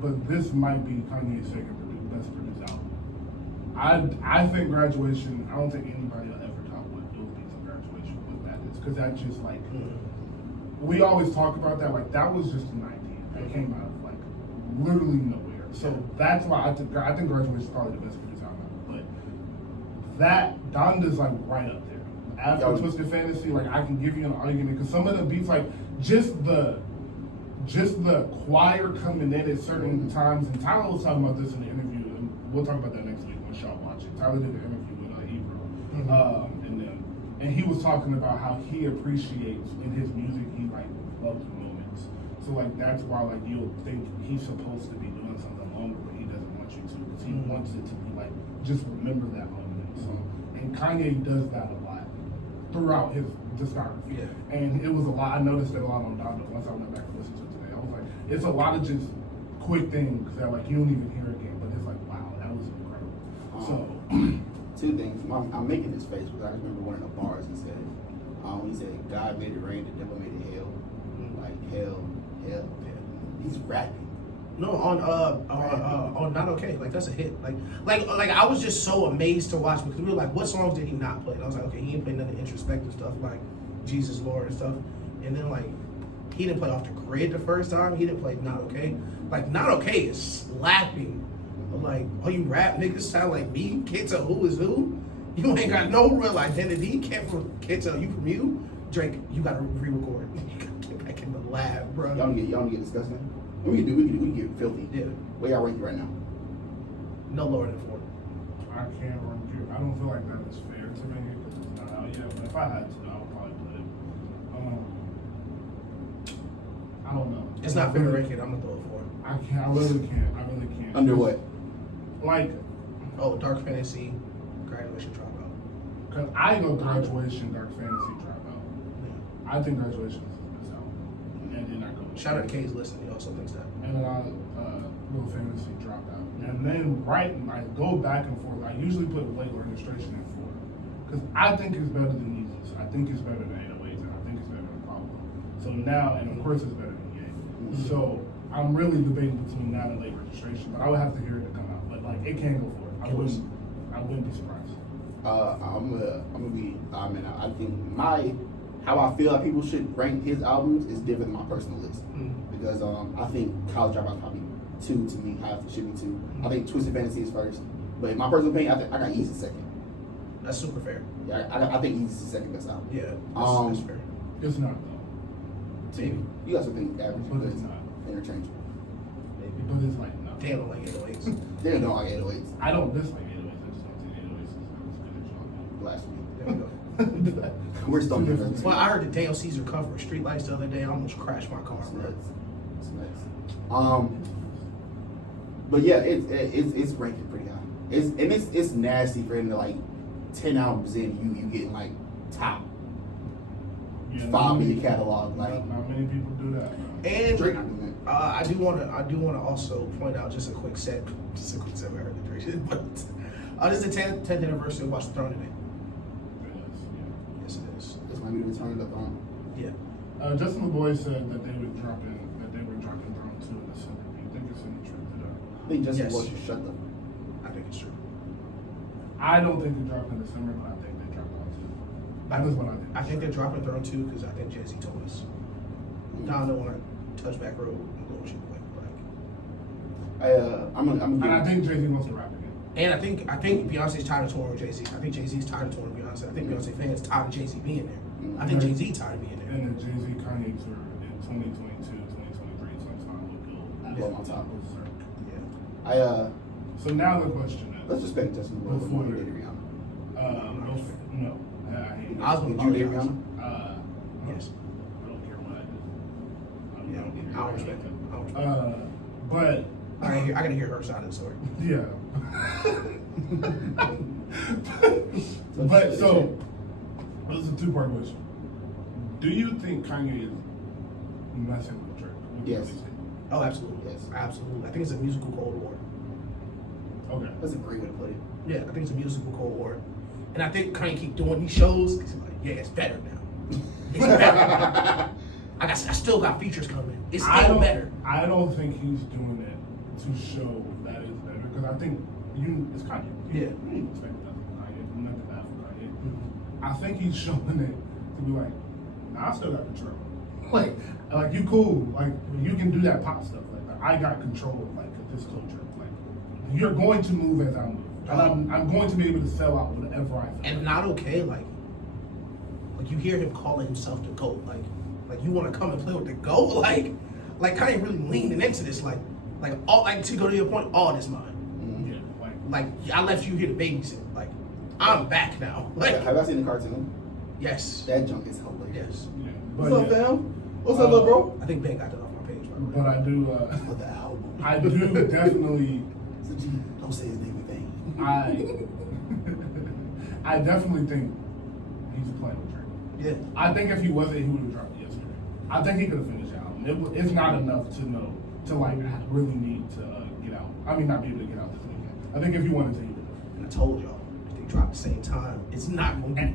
but this might be Kanye's second best produced album. I think Graduation. I don't think anybody will ever top what those beats on Graduation with that is because that just like we always talk about that. Like that was just an idea that came out of like literally nowhere. So that's why I think Graduation is probably the best producer out now. But that Donda's like right up there. After Twisted Fantasy, like I can give you an argument because some of the beats, like just the choir coming in at certain times. And Tyler was talking about this in the interview, and we'll talk about that next week when y'all watch it. Tyler did an interview with Ebro, and he was talking about how he appreciates in his music, he like loves moments. So like that's why like you'll think he's supposed to be doing something longer, but he doesn't want you to because he wants it to be like just remember that moment. So and Kanye does that a lot throughout his discography. Yeah. And it was a lot. I noticed it a lot on Donda once I went back and listened to it today. I was like, it's a lot of just quick things that like you don't even hear again, but it's like wow, that was incredible. So. Two things. I'm making this face because I remember one of the bars he said. He said, "God made it rain, the devil made it hell." Like hell. He's rapping. No, on Not Okay. Like that's a hit. Like I was just so amazed to watch because we were like, what songs did he not play? And I was like, okay, he didn't play none of the introspective stuff like Jesus Lord and stuff. And then like he didn't play Off the Grid the first time. He didn't play Not Okay. Like Not Okay is slapping. Like, oh, you rap niggas sound like me? Can't tell who is who? You ain't got no real identity. Can't tell you from you. Drake, you gotta re-record. You gotta get back in the lab, bro. Y'all wanna get disgusting? We can get filthy. Yeah. Where y'all rank right now? No lower than 4. I can't rank you. I don't feel like that is fair to me because it's not out yet. But if I had to, I would probably put it. I don't know. It's not fair to rank it. I'm gonna throw it 4. I can't. I really can't. Under what? Like, Dark Fantasy, Graduation, Dropout. Cause I go Graduation, Dark Fantasy, Dropout. Yeah. I think Graduation is the best album, and then I go. Shout out to K's listening. He also thinks that. And then I Little Fantasy, Dropout, and then I go back and forth. I usually put Late Registration in 4, cause I think it's better than Yeezus. I think it's better than 808s, and I think it's better than Pablo. So now, and of course, it's better than Ye. So I'm really debating between that and Late Registration, but I would have to hear it to come out. But like, it can go for it. I wouldn't be surprised. I'm gonna be. I think how I feel like people should rank his albums is different than my personal list because I think College Dropout probably 2 to me. How it should be 2. I think Twisted Fantasy is first, but in my personal opinion, I got Yeezy second. That's super fair. Yeah, I think Yeezy's the second best album. Yeah, that's fair. It's not though. Maybe. You guys would think average, But it's not. interchangeable. Maybe. But it's like no. Damn, don't like 808s. They don't like 808s. I don't dislike 808s. I just don't think 808s is as good as Blasphemy. There we go. We're still Two different. Well, I heard the Daniel Caesar cover of Streetlights the other day. I almost crashed my car, It's bro. nuts. It's nuts. But yeah, it's ranking pretty high. It's nasty for him to like 10 albums in you getting like top Yeah, 5 in your catalog. Like not many people do that. And Drake not doing that. I do want to also point out just a quick set. I heard the Drake shit, but this is the 10th anniversary of Watch the Throne today. Yes, it is. This might be the return of the throne. Yeah. Justin LeBoy said that they were dropping Throne 2 in December. Do you think it's any truth to that? I think Justin Yes. Boy should shut them. I think it's true. I don't think they dropped in December, but I think they dropped Throne 2. That is what I think. I think they're dropping Throne 2 because I think Jay-Z told us. Now I don't want to touch back road and go with you like. I'm And I gonna think Jay-Z wants to rap again. And I think Beyonce's tired of touring with Jay-Z. I think Jay-Z's tired of touring with Beyonce. I think Beyonce fans tired of Jay-Z being there. I think Jay-Z tired of being there. And the Jay-Z Kanye tour in 2022, 2023, so it's not look good. blow my top. Yeah. So now the question is. Let's respect Justin Boy before he did Rihanna. No. I hate it. I was Did gonna you date apologize. Rihanna? Yes. I don't care what I do. Yeah, I don't respect it. I don't respect it. But I gotta hear her side of the story. yeah. But so this is a 2-part question. Do you think Kanye is messing with Drake? Yes. Oh, absolutely. Yes. Absolutely. I think it's a musical Cold War. Okay. That's a great way to put it. Yeah, I think it's a musical Cold War. And I think Kanye keep doing these shows because he's like, yeah, it's better now. It's better. I still got features coming. It's still better. I don't think he's doing it to show that it's better because I think it's Kanye. Yeah. You expect nothing from Kanye. Nothing bad from Kanye. I think he's showing it to be like, nah, I still got control. like you cool. Like you can do that pop stuff. Like I got control of like this culture. Like you're going to move as I move, and I'm going to be able to sell out whatever I feel. And not okay, like you hear him calling himself the GOAT, like you want to come and play with the GOAT, like Kanye really leaning into this, like all, like to go to your point, all this mine. Yeah, like I left you here to babysit, like I'm back now. Like have I seen the cartoon? yes, That junk is hilarious. yes. yeah. What's up, fam? What's up, little bro? I think Ben got that off my page. But I do. With the album. I do definitely. Don't say his name in vain. I definitely think he's playing with Drake. Yeah. I think if he wasn't, he would have dropped it yesterday. I think he could have finished the album. It's not enough to know to like really need to get out. I mean, not be able to get out this weekend. I think if you wanted to, he would have. And I told y'all, if they drop at the same time, it's not gonna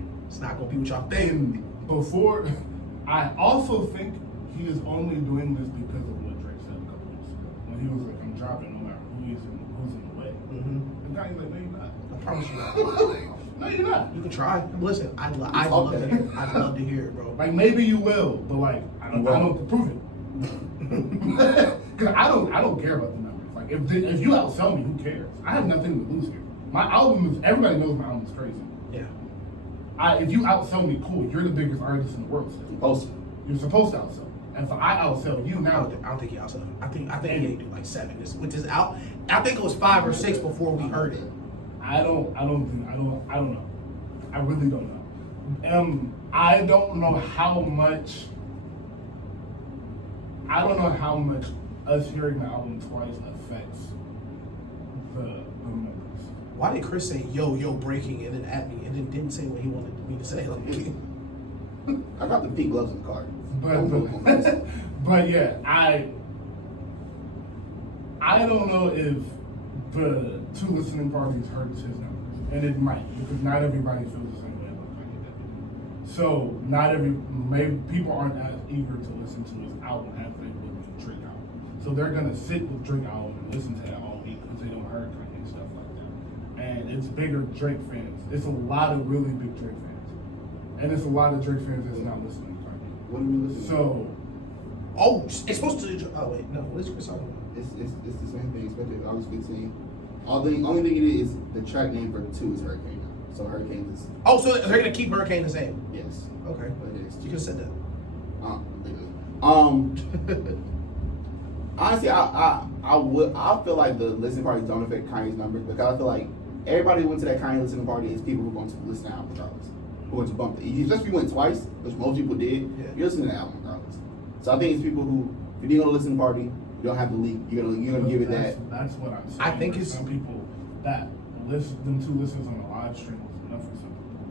be what y'all think. And before, I also think he is only doing this because of what Drake said a couple weeks ago when he was like, "I'm dropping no matter who's in the way." And Kanye's like, "No, you're not." I promise you not. No, you're not. You can try. Listen, I'd love to hear it. I'd love to hear it, bro. Like maybe you will, but like I don't prove it. Because I don't care about the numbers. Like if you outsell me, who cares? I have nothing to lose here. My album is, everybody knows my album is crazy. Yeah. If you outsell me, cool. You're the biggest artist in the world still. You're supposed to outsell. And if I outsell you now, I don't think he outsell. I think he do like 7. Which is out. I think it was 5 or 6 before we heard it. I don't know. I really don't know. I don't know how much. I don't know how much us hearing the album twice affects the numbers. Why did Chris say yo breaking and then at me and then didn't say what he wanted me to say? Like, I got the pink gloves in the car. But yeah, I don't know if the 2 listening parties hurts his numbers, and it might, because not everybody feels the same way about Kanye did. So maybe people aren't as eager to listen to his album as they would with the Drake album. So they're gonna sit with Drake album and listen to that all week because they don't heard Kanye stuff like that. And it's bigger Drake fans. It's a lot of really big Drake fans, and it's a lot of Drake fans that's not listening to Kanye. What do we listen to? Oh, it's supposed to. Oh wait, no. What is Chris talking about? It's the same thing. Expected August 15. Only thing it is the track name for 2 is Hurricane now. So Hurricane is. Oh, so they're gonna keep Hurricane the same. Yes. Okay. But it is. You could have said that. Honestly, I feel like the listening parties don't affect Kanye's numbers because I feel like everybody who went to that Kanye listening party is people who are going to listen to the album regardless. Who went to bump it. Especially if you went twice, which most people did, you're listening to the album regardless. So I think it's people who, if you're gonna listen to the party, you don't have to leak. You're gonna give it that. That's what I'm saying. I think it's some people that them 2 listens on the live stream was enough for some people.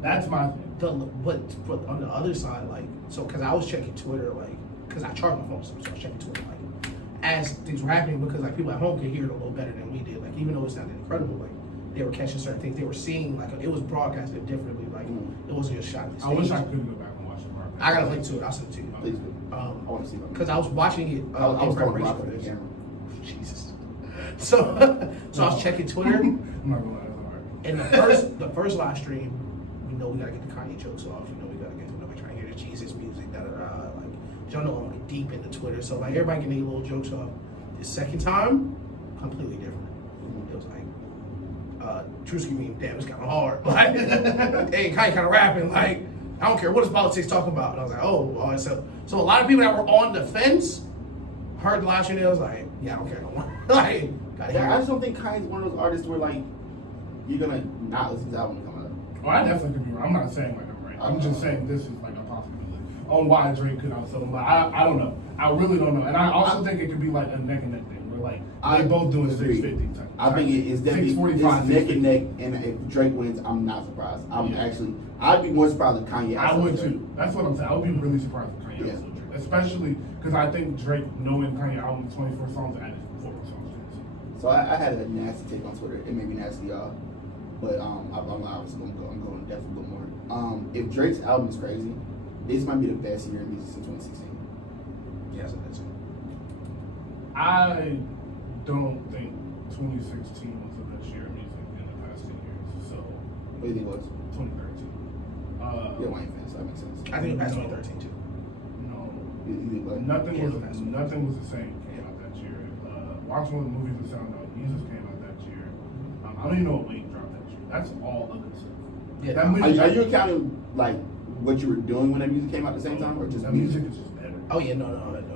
That's my thing. But on the other side, like, so because I was checking Twitter, like, because I charged my phone, so I was checking Twitter, like, as things were happening, because like people at home could hear it a little better than we did. Like, even though it's not incredible, like they were catching certain things, they were seeing, like, it was broadcasted differently. Like, it wasn't just shot at the stage. I wish I could go back and watch the broadcast. I got a link to it. I'll send it to you. Please do. I want to see it. Because I was watching it I was in calling preparation Rock for on the this. camera. Jesus. So I was checking Twitter, I'm not gonna lie, that's hard. and the first live stream, we know we gotta get the Kanye jokes off. You know, we gotta get to trying to hear the Jesus music, da da da. Like, y'all know I'm like deep into Twitter, so like everybody can get little jokes off. The second time, completely different. It was like, Drewski mean, damn, it's kind of hard. Like, hey, Kanye kind of rapping, like, I don't care what is politics talking about. And I was like, oh, all right, so a lot of people that were on the fence heard the live stream and I was like, yeah, I don't care no more. Like, gotta hear Yeah, I it. just don't think Kanye's one of those artists where like you're gonna not listen to the album coming up. Oh, I definitely could be wrong. I'm not saying like I'm right. I'm just saying this is like a possibility on why Drake could outsell him. But I don't know. I really don't know. And I also think it could be like a neck and neck thing where like they both doing 650 type. I think it's definitely 645, it's neck and neck, and if Drake wins, I'm not surprised. I'd be more surprised if Kanye. I would Drake. too. That's what I'm saying. I would be really surprised if Kanye outsell Drake, especially because I think Drake, knowing Kanye album 24 songs, added 4 songs. So I had a nasty take on Twitter. It may be nasty, y'all, but I'm obviously gonna go. I'm going definitely a little more. If Drake's album is crazy, this might be the best year in music since 2016. Yes, it is. I don't think 2016 was the best year of music in the past 10 years. So What do you think it was? 2013. You're a Wayne fan, so that makes sense. I think it passed 2013 too. No. Nothing was the same came out that year. Watch one of the movies that sound out. Jesus came out that year. I don't even know what Wait dropped that year. That's all other stuff. Yeah. That music, Are you counting like what you were doing when that music came out at the same time, or just that music is just better. Oh yeah, no.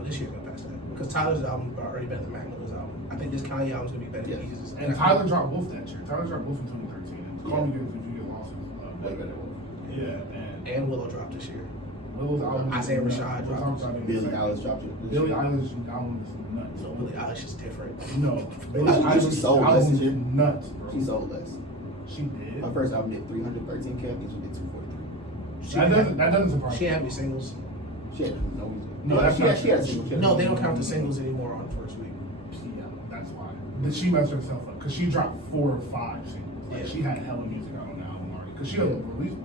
This year gonna pass that because Tyler's album already better than Mac Miller's album. I think this Kanye album's gonna be better than Jesus. And Tyler dropped Wolf that year. Tyler dropped Wolf in 2013. And Call Me If You Get Lost is way better. Yeah, and Willow dropped this year. Willow's album. Isaiah Rashad dropped. Billie Eilish dropped it. Billie Eilish album is nuts. So Billie Eilish is different. No, Billie She Eilish sold less album this is year. nuts, bro. She sold less. She did. Her first album did 313K. I think she did 243. That doesn't surprise She me. had any singles. She had no music. No, that's she not had true. singles. She had No, they singles. don't count the singles anymore on the first week. Yeah, that's why. But she messed herself up because she dropped 4 or 5 singles. Like Yeah. she had hella music out on the album already. Because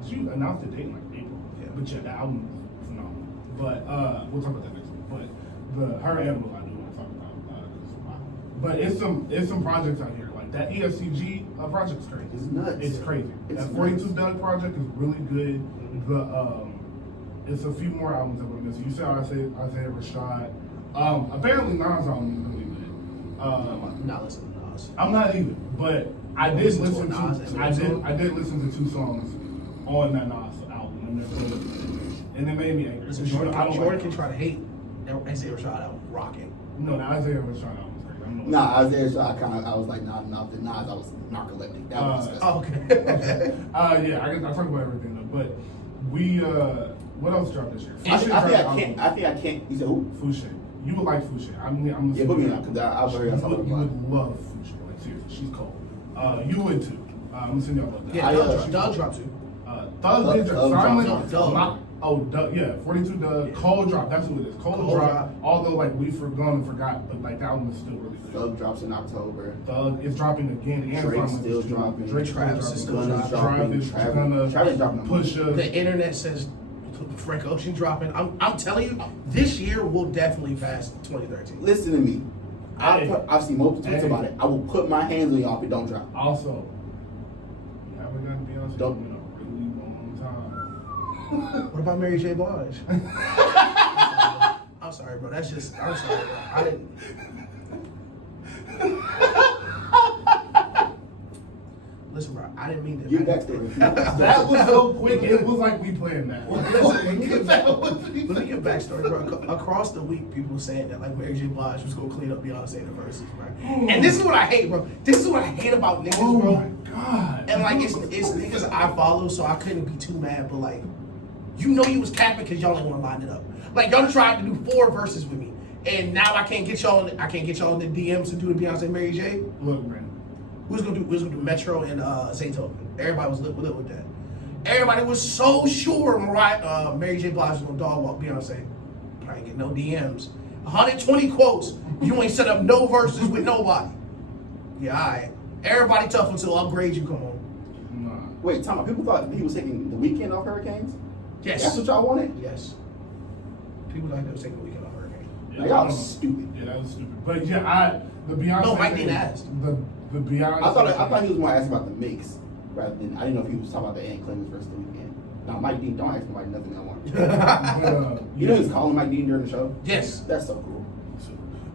she announced the date in like April. Yeah. But yeah, the album is phenomenal. But we'll talk about that next week. But her and Will I do want to talk about wow. But it's some projects out here like that EFCG project's crazy. It's nuts. It's crazy. It's That 42 nuts. Doug project is really good. It's a few more albums that we're missing. You said Isaiah Rashad. Apparently Nas album is really good. Not listen to Nas. I'm not either, but I did Listen to listen a Nas to and I song? did listen to 2 songs on that Nas album, and they're really good. And it made me angry. Listen, Because, I don't Jordan like can try to hate Isaiah Rashad album rocking. No, the Isaiah Rashad album is great. I don't know. Nah, Isaiah Rashad I was like, nah, the Nas, I was narcoleptic. That was disgusting. Oh, okay. Yeah, I guess I talk about everything though, but we what else dropped this year? I Fouché think I dropped can't. an I think I can't. You said who? album. Fouché. You would like Fouché. I'm Yeah, put me on because I've heard y'all talking You about. would love Fouché. Like seriously, she's cold. You would too. I'm gonna send y'all about that. Yeah, Doug dropped too. Thug did drop. Doug Silent. dropped. Doug. Oh, Doug. Yeah, 42 Doug. Yeah. Cold drop. That's what it is. Cold Cold drop. drop. Although like we forgot, but like that album is still really good. Thug drops in October. Thug is dropping again. And Drake's Farmers still is dropping. Drake Travis is still Gunna's dropping. dropping. Travis dropping. Pusha. The internet says Frank Ocean dropping. I'm telling you, this year will definitely pass 2013. Listen to me. Hey. I've seen multiple tweets Hey. about it. I will put my hands on y'all if it don't drop. Also, you haven't gotten Beyonce Don't- in a really long time. What about Mary J. Blige? I'm sorry, bro. That's just. I'm sorry, bro. I didn't. Listen, bro. I didn't mean to. Give backstory. That was so quick. It was like we planned that. Let me get backstory, bro. Across the week, people were saying that like Mary J. Blige was gonna clean up Beyonce in the verses, right? And this is what I hate, bro. This is what I hate about niggas, Oh bro. my god. And like it's niggas I follow, so I couldn't be too mad. But like, you know you was capping because y'all didn't want to line it up. Like y'all tried to do 4 verses with me, and now I can't get y'all in the DMs to do the Beyonce Mary J. Look, man. We was gonna do Metro and Zaytoven. Everybody was lit with that. Everybody was so sure Mary J. Blige was gonna dog walk Beyonce. I ain't get no DMs. 120 quotes. You ain't set up no verses with nobody. Yeah, alright. Everybody tough until Upgrade you come on. Nah. Wait, Tom, people thought he was taking the weekend off Hurricanes? Yes. That's what y'all wanted? Yes. People like they was taking the weekend off Hurricane. Yeah, Now, I y'all don't know. stupid. Yeah, that was stupid. But yeah, the Beyonce. No, Mike thing- Dean asked. The Beyonce. I thought he was more asking about the mix rather than I didn't know if he was talking about the Ann Clemens versus the weekend. Now Mike Dean, don't ask nobody nothing I want. You know he was calling Mike Dean during the show? Yes. That's so cool.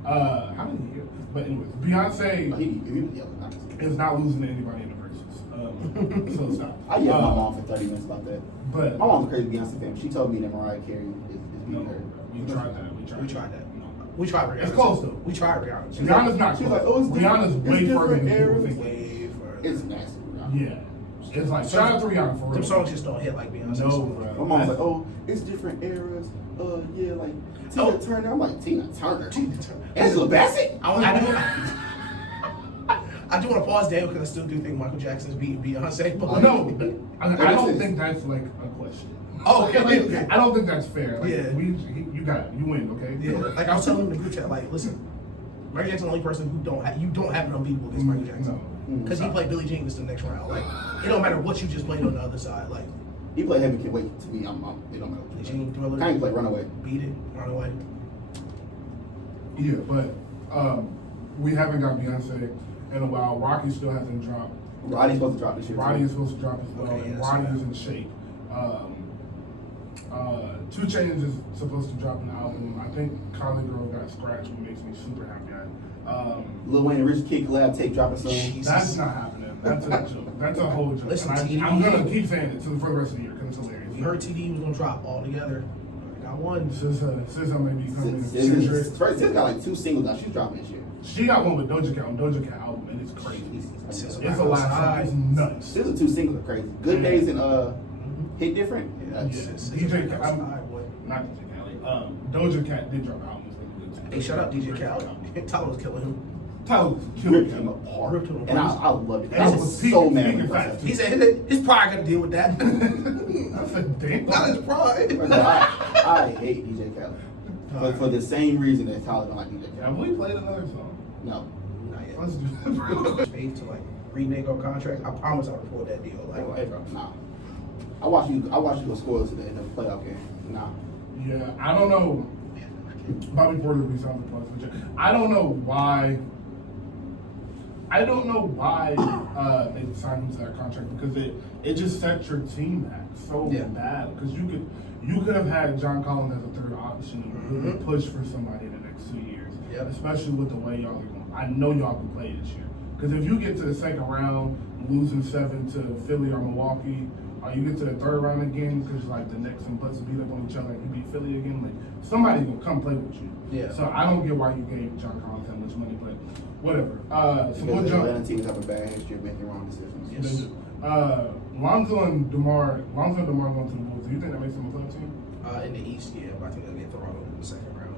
How many years? But anyways, Beyonce No, he was yelling. Not just kidding. is not losing to anybody in the verses. So stop. I yelled at my mom for 30 minutes about that. But My mom's a crazy Beyonce fan. She told me that Mariah Carey is no, beating her. we tried that. We tried that. No. We tried Rihanna. It's close, though. We tried Rihanna. Rihanna's not She's close. like, oh, it's Rihanna's different- way it's further than different people eras. think. Way further. It's nasty. Rihanna. Yeah. It's like, shout out to Rihanna for real. Them songs just don't hit like Beyonce. No, songs. bro. My mom's like, oh, it's different eras. Yeah, like Tina Oh. Turner. I'm like, Tina Turner. Tina Turner. Angela Bassett. I do want to pause there because I still do think Michael Jackson's beating Beyonce. But like, No, I don't Listen. think that's like a question. Oh, okay. Like, I don't think that's fair. Like, Yeah. You got it. You win, okay? Yeah, like I was telling him in the group chat, like, listen, Mary Jackson's the only person who you don't have an unbeatable against Michael Jackson. No. Because he played Billie Jean the next round. Like, it don't matter what you just played on the other side. Like, He played Heaven Can Wait. To me, it don't Billie matter. Jean, Thriller, Kanye played Runaway. Beat It, Run Away. Yeah, but we haven't got Beyonce in a while. Rocky still hasn't dropped. Roddy's supposed to drop this year. Roddy too. is supposed to drop as well, Okay, yeah, and that's Roddy right. is in shape. 2 Chainz is supposed to drop an album. I think Colin Girl got scratched, which makes me super happy. Lil Wayne and Rich Kid collab tape dropping soon. Jesus. That's not happening. That's a joke. That's a whole joke. Listen, And TD. I'm gonna keep saying it for the rest of the year because it's hilarious. We heard TD was gonna drop all together. I got one. SZA may be coming in the future. SZA got like 2 singles out. She's dropping this year. She got one with Doja Cat on Doja Cat album, and it's crazy. Jesus. It's a lot of songs. It's nuts. SZA 2 singles are crazy. Good Days and Hit Different. Yeah. DJ Cat, not DJ Khaled. Doja Cat did drop an album. It's really good too. Hey, shout out DJ Khaled. Tyler was killing him. Tyler was Ripped killing him him. apart. Ripped him And I apart. loved it. And I it was was so peak- mad peak when and I fast. He said his pride got to deal with that. I said, damn. Not his pride. I hate DJ Khaled. But for the same reason that Tyler don't like DJ Have Khaled. we played another song? No. Not yet. Let's do it, bro. Paid to like renege on contracts. I promise I'll report that deal. Like, hey, bro. Nah. I watched you go score in the playoff game. Nah. Yeah, I don't know. Bobby Porter will be something plus, but yeah, I don't know why. They signed him to that contract because it just set your team back so bad. Because you could have had John Collins as a third option and really push for somebody in the next 2 years. Yep. Especially with the way y'all are going. I know y'all can play this year. Because if you get to the second round, losing 7 to Philly or Milwaukee, or you get to the third round again, because like the Knicks and Bucks beat up on each other and you beat Philly again, like somebody's gonna come play with you. Yeah. So I don't get why you gave John Collins that much money, but whatever. So we'll Because the jump. Atlanta teams have a bad history of making wrong decisions. Yes. Lonzo and DeMar going to the Bulls. Do you think that makes them a playoff team? In the East, yeah, but I think they'll get thrown over in the second round.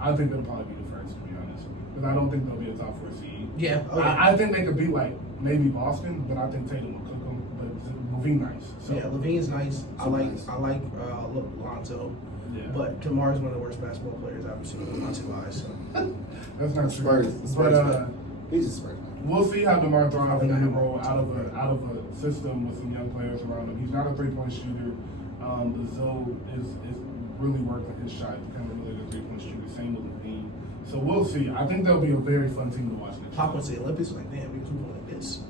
I think they'll probably be the first, to be honest, because I don't think they'll be a top 4 seed. Yeah. I think they could be like maybe Boston, but I think Tatum will cook them. But will be nice. So Yeah, Levine's nice. I So like nice. Lonzo. yeah. But DeMar's one of the worst basketball players I've ever seen. Not too eyes. So. That's not Spurs. true. Spurs But fan. He's a Spurs fan. we'll see how DeMar thrives in Probably the not. role out of a system with some young players around him. He's not a 3-point shooter. But Zoe is really working his shot to become a really good 3-point shooter. Same with Levine. So we'll see. I think they'll be a very fun team to watch next Pop year. went to the Olympics. Like, damn, we was doing like this.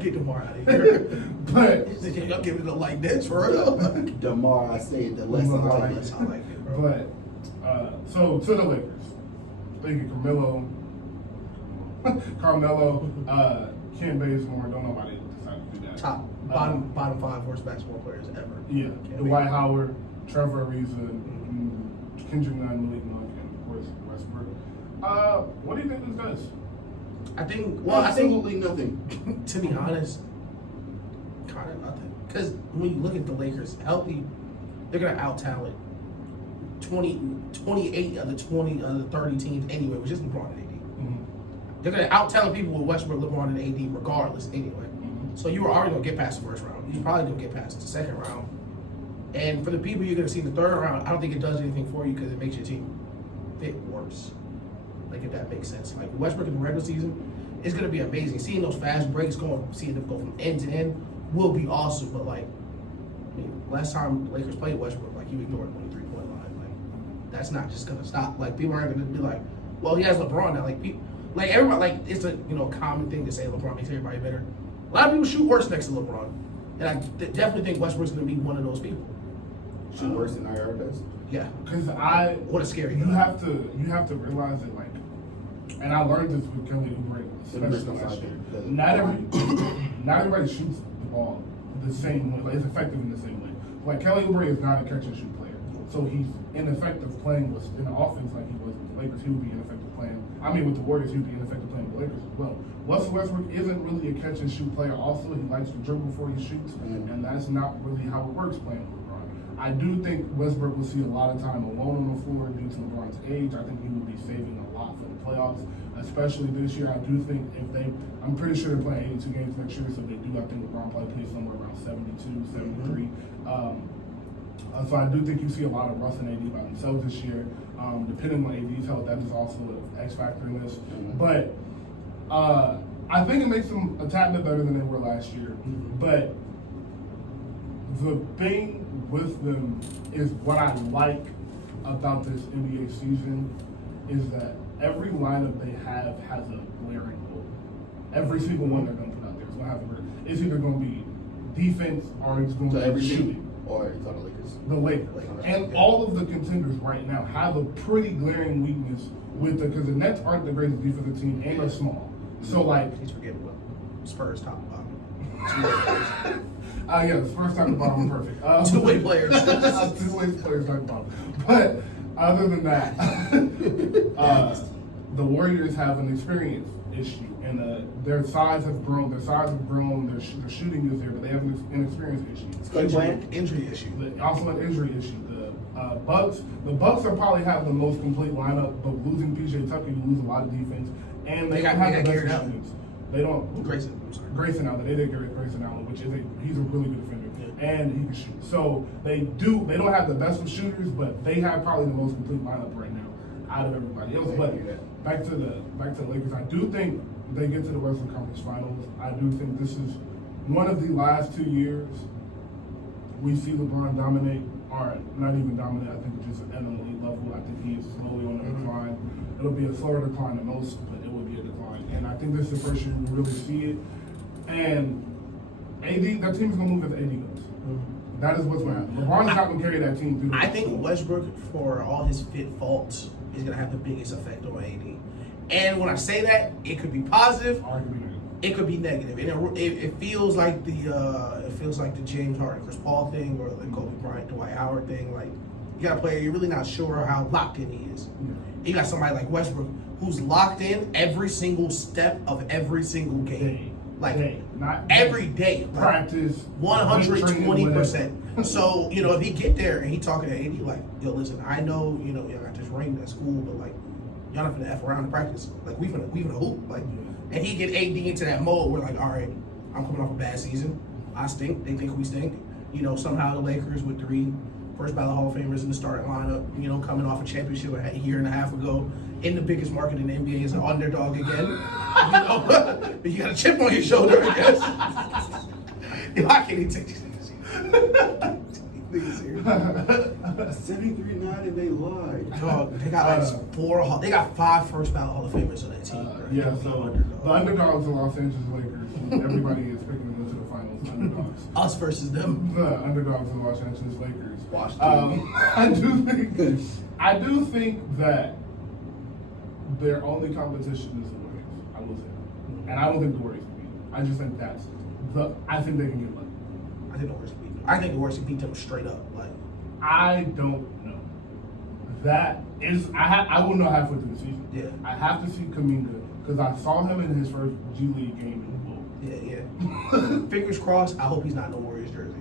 Get DeMar out of here. But Y'all giving it like this for real. DeMar, I say it, the less I DeMar, like I it. I like it, bro. so to the Lakers. Thinking Carmelo, Ken Bazemore. Don't know why they decided to do that. Top bottom 5 worst basketball players ever. Yeah, Can't Dwight wait. Howard, Trevor Ariza, Kendrick Nunn, Malik Monk, and of course Westbrook. What do you think this does? I think. Well, I think. absolutely nothing. To be honest, kind of nothing. Because when you look at the Lakers, healthy, they're gonna out talent 28 of the 20 of the 30 teams anyway, which is LeBron and AD. They're gonna out talent people with Westbrook, LeBron, and AD regardless anyway. So you were already gonna get past the first round. You're probably gonna get past the second round. And for the people you're gonna see in the third round, I don't think it does anything for you because it makes your team fit worse. Like if that makes sense. Like Westbrook in the regular season is gonna be amazing. Seeing those fast breaks seeing them go from end to end will be awesome. But like, I mean, last time the Lakers played Westbrook, like you ignored him on the 3-point line. Like that's not just gonna stop. Like people aren't gonna be like, well, he has LeBron now. Like people, like everybody, like it's a common thing to say LeBron makes everybody better. A lot of people shoot worse next to LeBron, and I definitely think Westbrook's gonna be one of those people. Shoot worse than IR does. Yeah. Because What a scary you guy. have to realize that, like, and I learned this with Kelly Oubre, especially last year. Not everybody shoots the ball the same way. Like, it's effective in the same way. Like Kelly Oubre is not a catch and shoot player, so he's ineffective playing with in the offense like he was with the Lakers. He would be ineffective playing. I mean, with the Warriors, he would be ineffective playing with the Lakers as well. Russell Westbrook isn't really a catch and shoot player. Also, he likes to dribble before he shoots, and that's not really how it works playing with LeBron. I do think Westbrook will see a lot of time alone on the floor due to LeBron's age. I think he will be saving a lot for the playoffs, especially this year. I do think I'm pretty sure they're playing 82 games next year, so if they do, I think LeBron probably plays somewhere around 72, 73. So I do think you see a lot of Russ and AD by themselves this year. Depending on AD's health, that is also an X factor in this. But I think it makes them a tad bit better than they were last year. But the thing with them is what I like about this NBA season is that every lineup they have has a glaring goal. Every single one they're going to put out there is going to have a glaring. It's either going to be defense or it's going So to every be team? shooting. Or you talking Lakers? The Lakers. And all of the contenders right now have a pretty glaring weakness with because the Nets aren't the greatest defensive team and they're small. So like he's forgetting what Spurs top and bottom. Yeah, the Spurs top and bottom are perfect. Two-way players. Two-way players top and bottom. But other than that, the Warriors have an experience issue, and their size have grown. Their shooting is there, but they have an experience issue. Injury issue. Also an injury issue. The Bucks will probably have the most complete lineup, but losing PJ Tucker, you lose a lot of defense, and they don't have the best shooters. They don't. Grayson. I'm sorry. Grayson Allen. They did get Grayson Allen, which is he's a really good defender, and he can shoot. So they don't have the best of shooters, but they have probably the most complete lineup right now out of everybody else. But back to the Lakers, I do think they get to the Western Conference Finals. I do think this is one of the last 2 years we see LeBron dominate, or not even dominate. I think just at an elite level. I think he is slowly on the decline. It'll be a slower decline than most, but it will be a decline. And I think this is the first year we really see it. And AD, that team's gonna move as AD goes. That is what's going to happen. LeBron's not going to carry that team through. I think Westbrook, for all his fit faults, is going to have the biggest effect on AD. And when I say that, it could be positive. Or it could be negative. It could be negative. And it feels like the James Harden, Chris Paul thing, or the Kobe Bryant, Dwight Howard thing. Like, you got a player you're really not sure how locked in he is. Yeah. You got somebody like Westbrook who's locked in every single step of every single game. Not every day. Practice. 120%. So, if he get there and he talking to AD like, yo, listen, I know, y'all got this ring at school, but like, y'all not finna F around in practice. Like, we finna hoop. Like, and he get AD into that mode where like, all right, I'm coming off a bad season. I stink. They think we stink. Somehow the Lakers with 3 first ballot Hall of Famers in the starting lineup, coming off a championship a year and a half ago in the biggest market in the NBA as an underdog again. But you got a chip on your shoulder, I guess. I can't even take these niggas serious. 73-9 and they lied. Dog, they got like they got 5 first ballot Hall of Famers on that team. Yeah, so the underdogs are Los Angeles Lakers. Everybody is picking them into the finals. Underdogs. Us versus them. The underdogs are Los Angeles Lakers. Washington. I do think that their only competition is the Warriors. I will say that. And I don't think the Warriors can beat them. I just think I think they can get lucky. I think the Warriors can beat them. I think the Warriors can beat them straight up. Like, I don't know. That is, I will know halfway through the season. Yeah. I have to see Kuminga because I saw him in his first G League game in the bowl. Yeah. Fingers crossed. I hope he's not in the Warriors jersey.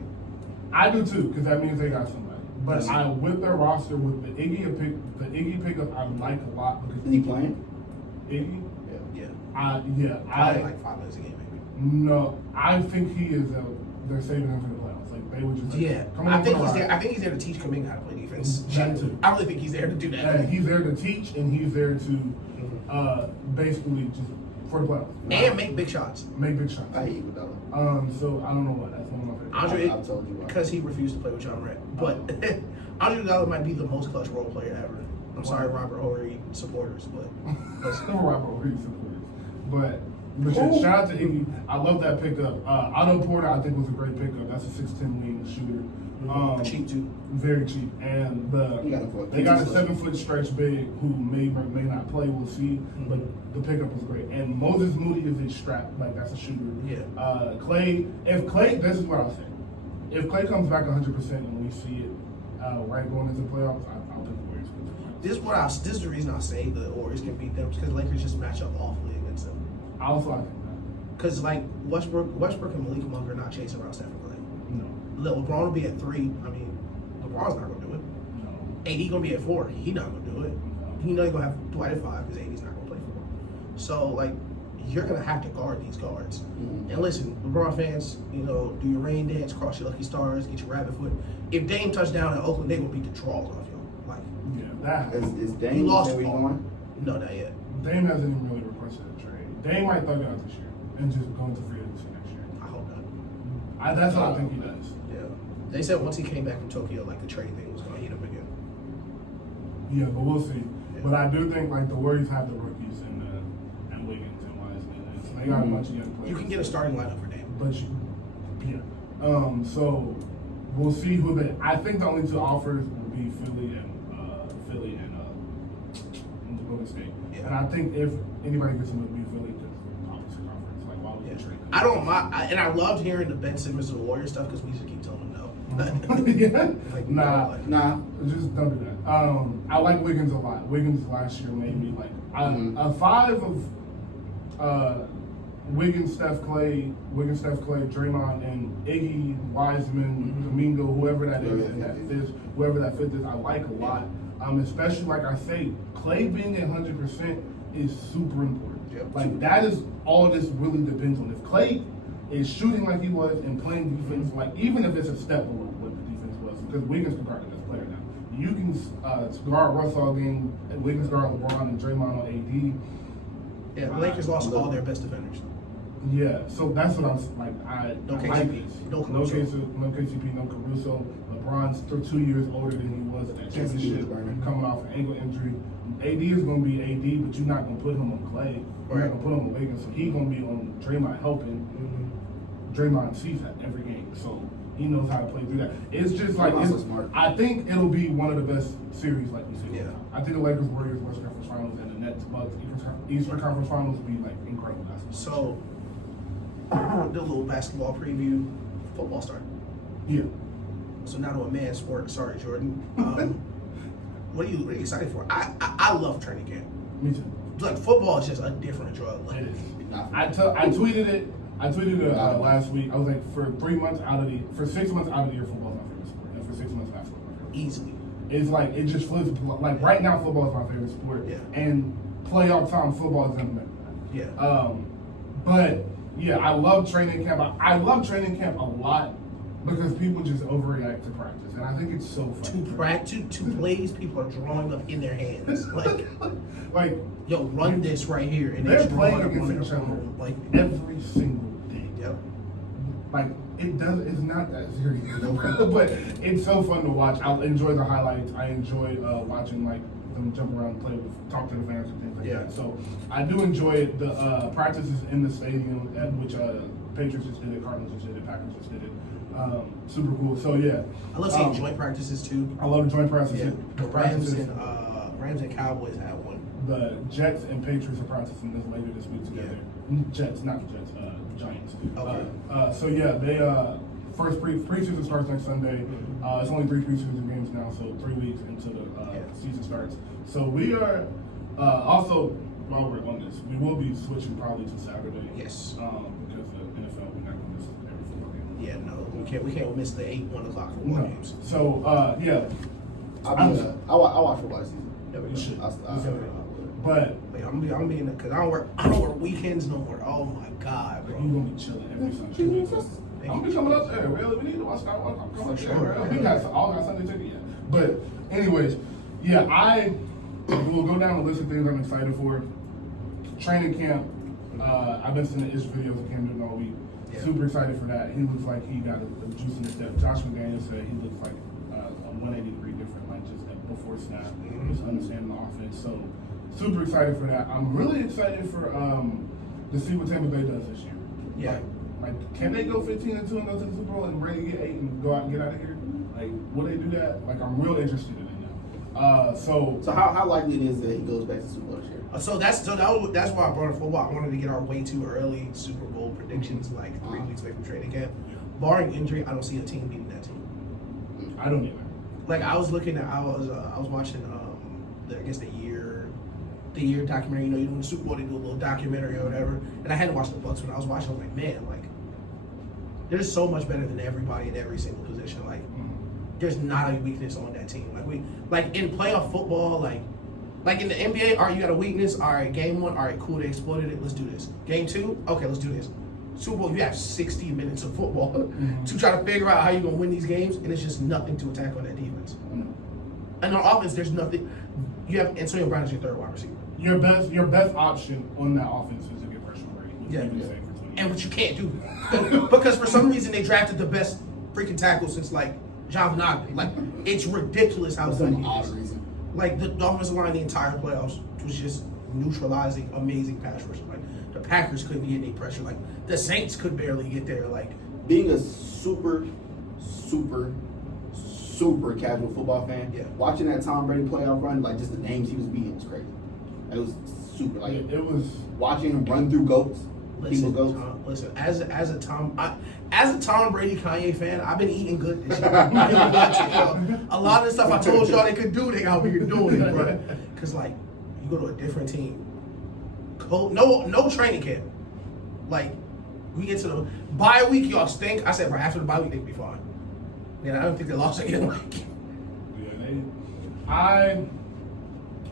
I do too, because that means they got somebody. But with their roster, with the Iggy pickup, I like a lot because Is he playing? Iggy. Yeah. I like 5 minutes a game, maybe. No, I think he is. They're saving him for the playoffs. Like they would just. Come on, I think he's there. I think he's there to teach Kuminga how to play defense. That too. I really think he's there to do that. He's there to teach, and he's there to basically just for the playoffs and make big shots. Make big shots. I hate Iguodala. So I don't know what. That's one of my favorites. I've told you why. Because he refused to play with John Red. But Andre Iguodala might be the most clutch role player ever. I'm sorry, Robert Horry supporters, but Robert Horry supporters. But shout out to Iggy. I love that pickup. Otto Porter, I think, was a great pickup. That's a 6'10" wing shooter. Cheap too. Very cheap. And they got a 7-foot stretch big who may or may not play. We'll see. But the pickup was great. And Moses Moody is a strap. Like, that's a shooter. Yeah. This is what I'll say. If Clay comes back 100% and we see it right going into the playoffs, I'll pick the Warriors. This is the reason I say the Warriors can beat them, because Lakers just match up awfully against them. I think that. Because like Westbrook and Malik Monk are not chasing around Stephen Clay. No. LeBron will be at 3. I mean, LeBron's not gonna do it. No. AD gonna be at 4. He not gonna do it. No. You know you're gonna have Dwight at 5 because AD's not gonna play 4. So like, you're gonna have to guard these guards. And listen, LeBron fans, do your rain dance, cross your lucky stars, get your rabbit foot. If Dame touched down in Oakland, they will beat the draws off y'all. Like, that is Dame lost where he going? No, not yet. Dame hasn't even really requested a trade. Dame might thug it out this year and just go into free agency next year. I hope not. That's what I think he does. Yeah. They said once he came back from Tokyo, like the trade thing was gonna heat up again. Yeah, but we'll see. Yeah. But I do think like the Warriors have the rookies and Wiggins and Wiseman. So they got a bunch of young players. You can get a starting lineup for Dame. So we'll see who they. I think the only two offers will be Philly and Golden State. Yeah. And I think if anybody gets them, it would be Philly because opposite conference. Like, why would you trade them? I don't mind, and I loved hearing the Ben Simmons and the Warriors stuff because we just keep telling them no. Yeah. Like, Nah. Nah. Just don't do that. I like Wiggins a lot. Wiggins last year made me like a five of Wiggins, Steph Clay, Draymond, and Iggy, Wiseman, Domingo, whoever that is, and that fits, whoever that fits is, I like a lot. Especially like I say, Clay being 100% is super important. Yep. Like that is all this really depends on. If Clay is shooting like he was and playing defense, like even if it's a step below what the defense was, because Wiggins can guard the best player now. You can guard Russ all game, and Wiggins guard LeBron and Draymond on AD. Yeah, the Lakers lost all their best defenders. Yeah, so that's what I'm like. No I KCP, like no no Caruso. KCP, no Caruso. LeBron's 2 years older than he was at that championship, coming off an ankle injury. AD is going to be AD, but you're not going to put him on Clay. You're not going to put him on Wiggins, so he's going to be on Draymond helping. Draymond sees that every game, so he knows how to play through that. It's just like Smart. I think it'll be one of the best series, like we said. Yeah. I think the Lakers, Warriors, Western Conference Finals, and the Nets, Bucks, Eastern Conference Finals will be like incredible basketball. So, do a little basketball preview. Football started. Yeah. So now to a man's sport. Sorry, Jordan. What are you excited for? I love training camp. Me too. Like football is just a different drug. Like, It is. I tweeted it. I tweeted it last week. I was like, for 6 months out of the year, football is my favorite sport, and for 6 months, basketball is my favorite. easily. It's like it just flips. Like right now, football is my favorite sport, and playoff time football is gonna make that. Yeah. But yeah, I love training camp. I love training camp a lot because people just overreact to practice, and I think it's so fun. To practice, to plays, people are drawing up in their hands. Like, like yo, run this right here, and they're they're playing drawing up on against their each other own. Like, every single day. yep. Like it's not that serious, but it's so fun to watch. I enjoy the highlights. I enjoy watching like them jump around, play with, talk to the fans and things like that. So I do enjoy it. The practices in the stadium, at which Patriots just did it, Cardinals just did it, Packers just did it. Super cool. So yeah, I love seeing joint practices too. I love the joint practices. Yeah. The Rams and Cowboys had one. The Jets and Patriots are practicing this later this week together. Jets, not the Jets, Giants. Okay. So yeah, they first preseason starts next Sunday. It's only 3 preseason games now, so 3 weeks until the season starts. So we are also, while we're on this, we will be switching probably to Saturday. Yes. Because the NFL, we're not going to miss every football game. Yeah, no, we can't miss the 1 o'clock football games. So yeah, I watch football this season. There we you go. should. But But I'm being because I don't work weekends no more. Oh my god, bro. you're gonna be chilling every Sunday. I'm gonna be coming up there. Really, we need to watch that one. I'm coming up there. We got Sunday ticket yet. But anyways, yeah, I will go down the list of things I'm excited for. Training camp. I've been seeing the Ish videos of him doing all week. Yeah. Super excited for that. He looks like he got a juice in his step. Josh McDaniels said he looks like a 180-degree different, like just before snap, just understanding the offense. So super excited for that. I'm really excited for to see what Tampa Bay does this year. Yeah. Like can they go 15-2 and go to the Super Bowl and ready to get 8 and go out and get out of here? Like, will they do that? Like, I'm real interested in that. So how likely it is that he goes back to Super Bowl this year? So that's why I brought up football. I wanted to get our way too early Super Bowl predictions like 3 weeks away from training camp. Barring injury, I don't see a team beating that team. I don't either. Like I was looking at, I was watching the year documentary. You know, when the Super Bowl they do a little documentary or whatever. And I hadn't watched the Bucks when I was watching. I was like, man, like they're so much better than everybody in every single position. Like there's not a weakness on that team. Like in playoff football, like in the NBA, all right, you got a weakness. All right, game 1, all right, cool, they exploited it. Let's do this. Game 2, okay, let's do this. Super Bowl, you have 60 minutes of football to try to figure out how you're gonna win these games, and it's just nothing to attack on that defense. And on offense, there's nothing. You have Antonio Brown as your third wide receiver. Your best option on that offense is to get pressure rate. And what you can't do because for some reason they drafted the best freaking tackle since like John Vinagre. Like it's ridiculous how good he is. Like the offensive line, the entire playoffs was just neutralizing, amazing pass rush. Like the Packers couldn't get any pressure. Like the Saints could barely get there. Like being a super super casual football fan, Yeah. watching that Tom Brady playoff run, like just the names he was beating was crazy. It was super like It was. watching him run through goats. Listen, People's goats. listen. As a Tom Brady Kanye fan, I've been eating good this year. I ain't gonna lie to you, yo. A lot of the stuff I told y'all they could do, they out here doing it, bro. Cause like you go to a different team, no training camp. Like we get to the bye week, y'all stink. I said, right after the bye week, they'd be fine. And I don't think they lost again. Like, Yeah,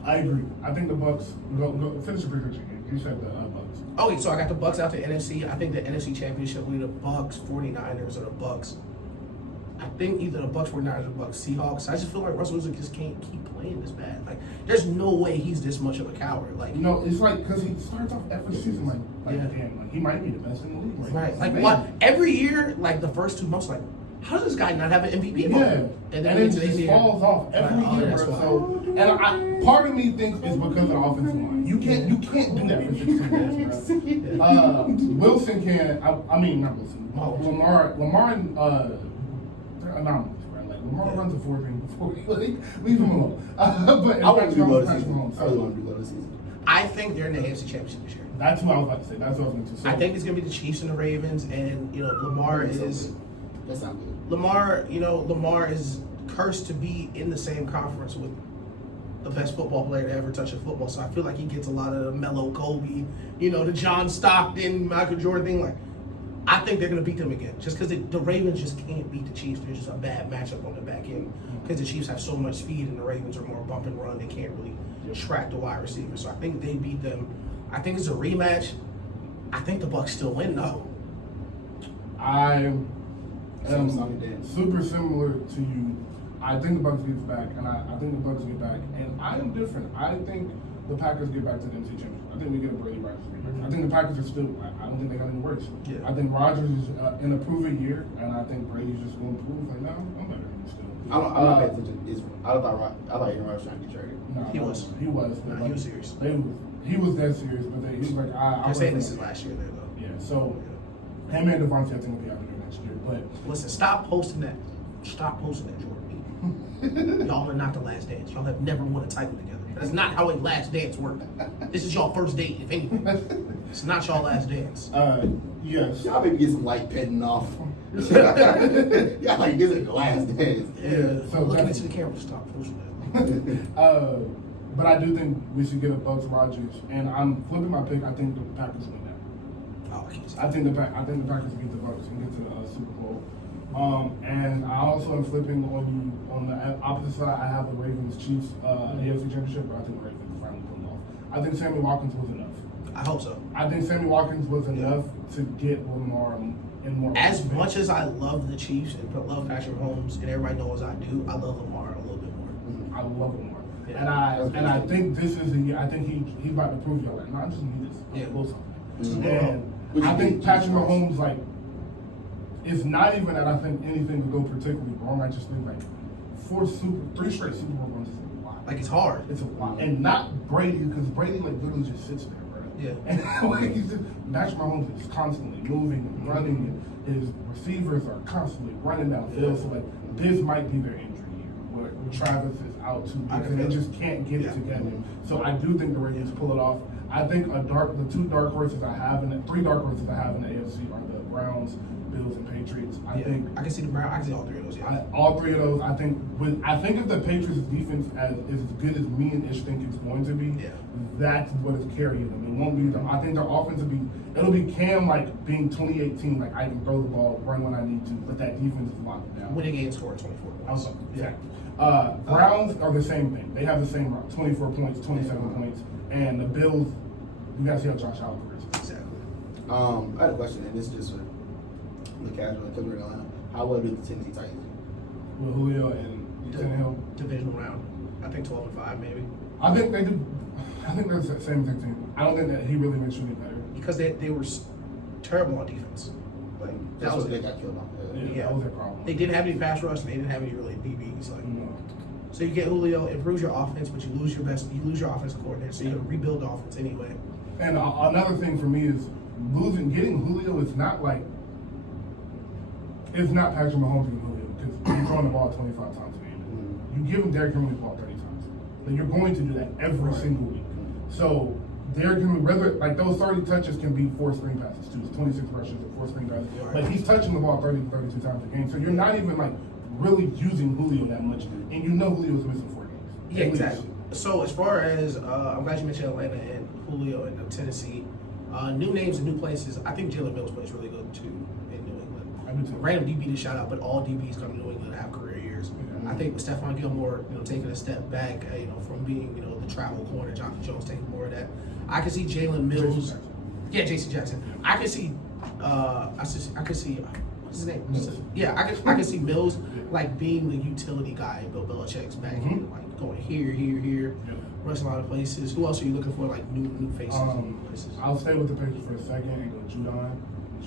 I agree. I think the Bucks go finish the prediction. You said the Bucks. okay, so I got the Bucks out to NFC. I think the NFC Championship will be the Bucks, 49ers, or the Bucks. I think either the Bucks, 49ers, or the Bucks, Seahawks. I just feel like Russell Wilson just can't keep playing this bad. Like, there's no way he's this much of a coward. Like, You know, it's like because he starts off every season like Yeah. damn, like he might be the best in the league. right? Like, man. what? Every year, like the first 2 months, like, how does this guy not have an MVP? Yeah, vote? and then it into just the year, falls off every Right, oh, year, that's bro. why. So, and part of me thinks it's because of the offensive line. You can't do that for 16 years, bro. Wilson can. I mean, not Wilson. Lamar, they're anomalies, right? Like Lamar runs a 4-3 before. Leave him alone. But I want to do well this Patrick season. Mahomes, I really want to do well this season. I think they're in the AFC Championship this year. That's what I was about to say. That's what I was going to say. I think it's gonna be the Chiefs and the Ravens, and you know, Lamar is. That sounds good. Lamar is cursed to be in the same conference with the best football player to ever touch a football. So I feel like he gets a lot of the Melo Kobe, the John Stockton, Michael Jordan thing. Like, I think they're going to beat them again. Just because the Ravens just can't beat the Chiefs. There's just a bad matchup on the back end. Because the Chiefs have so much speed and the Ravens are more bump and run. They can't really track the wide receiver. So I think they beat them. I think it's a rematch. I think the Bucs still win, though. I Same song and dance. super similar to you. I think the Bucks gets back, and I think the Bucks get back, and I am different. I think the Packers get back to the NFC Championship. I think we get a Brady Rodgers rematch. I think the Packers are still. I don't think they got any worse. Yeah. I think Rodgers is in a proven year, and I think Brady's just going to prove like, no, I'm better than you still. I'm not paying attention. I thought Aaron Rodgers was trying to get traded. No, He was. He was. Nah, he was serious. He was that serious, but he was like, They're saying this is last year, there, though. Yeah. So him and Devontae, I think will be out there next year, but. Listen, stop posting that. Stop posting that, Jordan. Y'all are not the last dance. Y'all have never won a title together. That's not how a last dance works. This is y'all first date, if anything. It's not y'all last dance. Yes. Y'all maybe get some light petting off. Y'all like this is the last dance. Yeah. So Looking that's- into the camera, stop posting that. But I do think we should get a Bucks Rodgers, and I'm flipping my pick. I think the Packers win that. Oh, I can't say I think the Packers beat the Bucks and get to the Super Bowl. And I also am flipping on the opposite side. I have the Ravens Chiefs AFC Championship, but I think the Ravens finally pulled it off. I think Sammy Watkins was enough. I hope so. I think Sammy Watkins was enough to get Lamar in more. As much as I love the Chiefs and love Patrick Mahomes, and everybody knows I do, I love Lamar a little bit more. I love Lamar. Yeah. And I think this is the year. I think he's about to prove y'all like, no, I just need this. Yeah. Go something. Mm-hmm. And I think Patrick Mahomes, like, it's not even that I think anything could go particularly wrong. I just think like 3 straight Super Bowl runs is a lot. Like, it's hard. It's a lot, and not Brady, because Brady like literally just sits there, bro. Yeah. And like he's just Patrick Mahomes is constantly moving and running, and his receivers are constantly running downfield. So like this might be their injury year, where Travis is out too I because can they feel just can't get it together. So I do think the Ravens pull it off. I think the 3 dark horses I have in the AFC are the Browns, Bills, and Patriots. I think I can see the Browns. I can see all 3 of those. Yeah. all 3 of those. I think if the Patriots defense is as good as me and Ish think it's going to be, Yeah. that's what is carrying them. It won't be them. I think their offense it'll be Cam like being 2018, like I can throw the ball, run when I need to, but that defense is locked down. Winning game score 24 points. Also, Yeah. Browns are the same thing. They have the same route, 24 points, 27 points, and the Bills. You gotta see how Josh Allen is. Exactly. I had a question, and this is just for the casual, because we're in Atlanta. How well did the Tennessee Titans do? With Julio and Tannehill. Divisional round. I think 12-5 maybe. I think they do. I think they're the same exact team. I don't think that he really makes you any better. Because they were terrible on defense. Like, That that's was what they it. got killed on. Yeah, that was their problem. They didn't have any pass rush, and they didn't have any really DBs. Like, No. so you get Julio, improves your offense, but you lose your offensive coordinator. So you got to rebuild the offense anyway. And another thing for me is getting Julio is not like, it's not Patrick Mahomes getting Julio because he's throwing the ball 25 times a you give him Derrick Henry the ball 30 times. Like, you're going to do that every single week. So Derrick Henry, whether like those 30 touches can be 4 screen passes too. It's 26 rushes and 4 screen passes. But he's touching the ball 30 to 32 times a game. So you're not even like really using Julio that much, and you know Julio's missing 4 games. Yeah, exactly. So as far as I'm glad you mentioned Atlanta and Julio and Tennessee, new names and new places. I think Jalen Mills plays really good too in New England. I do too. Random DB to shout out, but all DBs come to New England and have career years. I think with Stephon Gilmore, taking a step back, from being the travel corner, Jonathan Jones taking more of that. I can see Jalen Mills. J.C. Jackson. I can see. I can see. What's his name? Mills. Yeah, I can see Mills like being the utility guy. Bill Belichick's back end, like going here, rush a lot of places. Who else are you looking for? Like new faces. Places? I'll stay with the Patriots for a second and go Judon.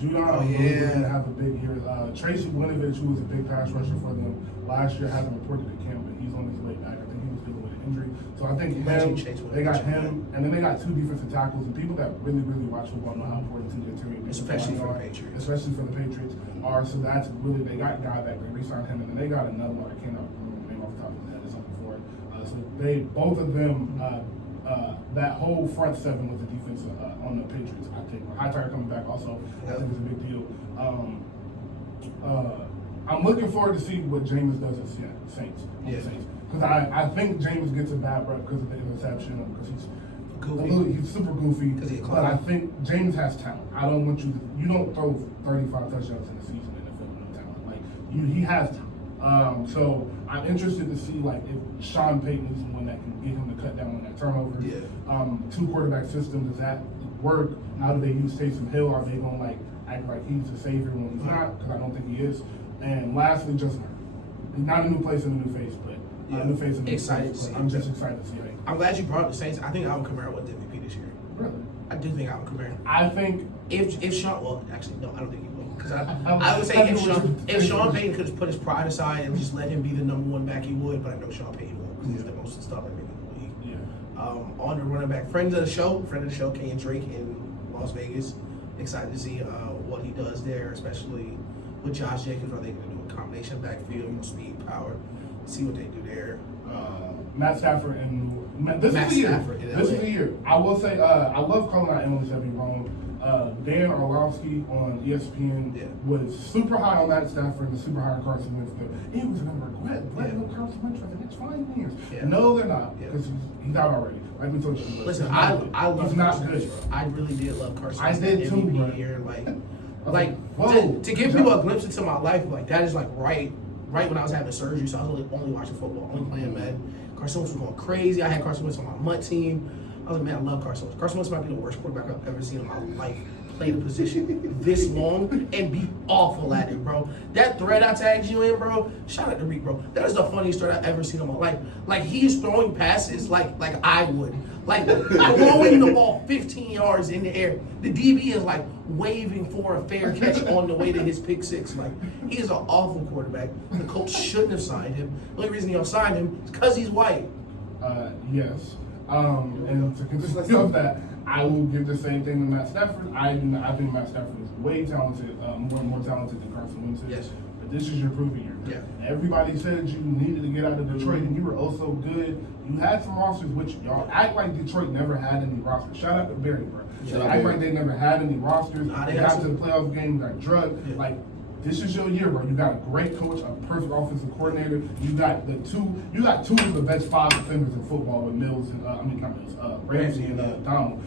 Oh, Really yeah. going to have a big year. Tracy Winovich, who was a big pass rusher for them last year, hasn't reported to camp, but he's on his way back. I think he was dealing with an injury. So I think they got him, and then they got 2 defensive tackles, and people that really watch football know how important TJ Terry is. Especially for the Patriots. Especially for the Patriots are. So that's really, they got a guy back, they re-signed him, and then they got another one. I cannot remember the name off the top of my head. It's something for it. So they, both of them, that whole front 7 was the defense on the Patriots. I think Hightower coming back also, I think it's a big deal. I'm looking forward to see what James does at Saints. Because I think James gets a bad rep because of the interception, because he's goofy. He's super goofy. But I think James has talent. I don't want you don't throw 35 touchdowns in a season in the NFL with no talent. Like he has talent. So I'm interested to see like if Sean Payton is the one that can get him to cut down on that turnover. 2 quarterback system, does that work? How do they use Taysom Hill? Are they gonna like act like he's the savior when he's not? Because I don't think he is. And lastly, Justin Herbert. He's not a new place and a new face, but a new face and a new Excited place. to see I'm just excited to see him. I'm glad you brought up the Saints. I think Alvin Kamara won the MVP this year. Really? I do think Alvin Kamara. I think if Sean, well, actually no, I don't think he will. Because I would say if Sean Payton could have put his pride aside and just let him be the #1 back, he would. But I know Sean Payton won't because he's the most stubborn nigga in the league. On the running back, friend of the show, Kenyon Drake in Las Vegas. Excited to see what he does there, especially with Josh Jacobs. Are they going to do a combination backfield, speed, power? See what they do there. Matt Stafford and this is the year. I will say I love calling out analysts that be wrong. Dan Orlovsky on ESPN was super high on Matt Stafford and super high on Carson Wentz. It was going to regret letting Carson Wentz for the next 5 years. No, they're not, because he's out already. Like we told you. Listen, I love he's not Carson good. Wentz, bro. I really did love Carson I Wentz. did too, bro. Year, Whoa. to give people a glimpse into my life, like that is like right when I was having surgery, so I was only watching football, only playing Madden. Carson Wentz was going crazy. I had Carson Wentz on my MUT team. I was like, man, I love Carson Wentz. Carson Wentz might be the worst quarterback I've ever seen in my life. Play the position this long and be awful at it, bro. That thread I tagged you in, bro. Shout out to Reek, bro. That is the funniest thread I've ever seen in my life. Like he's throwing passes like I would. Like throwing the ball 15 yards in the air. The DB is like waving for a fair catch on the way to his pick 6. Like he is an awful quarterback. The coach shouldn't have signed him. The only reason y'all signed him is because he's white. Yes. And to continue with that, I will give the same thing to Matt Stafford. I think Matt Stafford is way talented, more talented than Carson Wentz is. Yes. But this is your proving year. Everybody said you needed to get out of Detroit, and you were oh so good. You had some rosters, which y'all act like Detroit never had any rosters. Shout out to Barry, bro. Act like they never had any rosters. They got to the playoff game, got drugged. Like, this is your year, bro. You got a great coach, a perfect offensive coordinator. You got two of the best 5 defenders in football with Mills and Ramsey and Donald.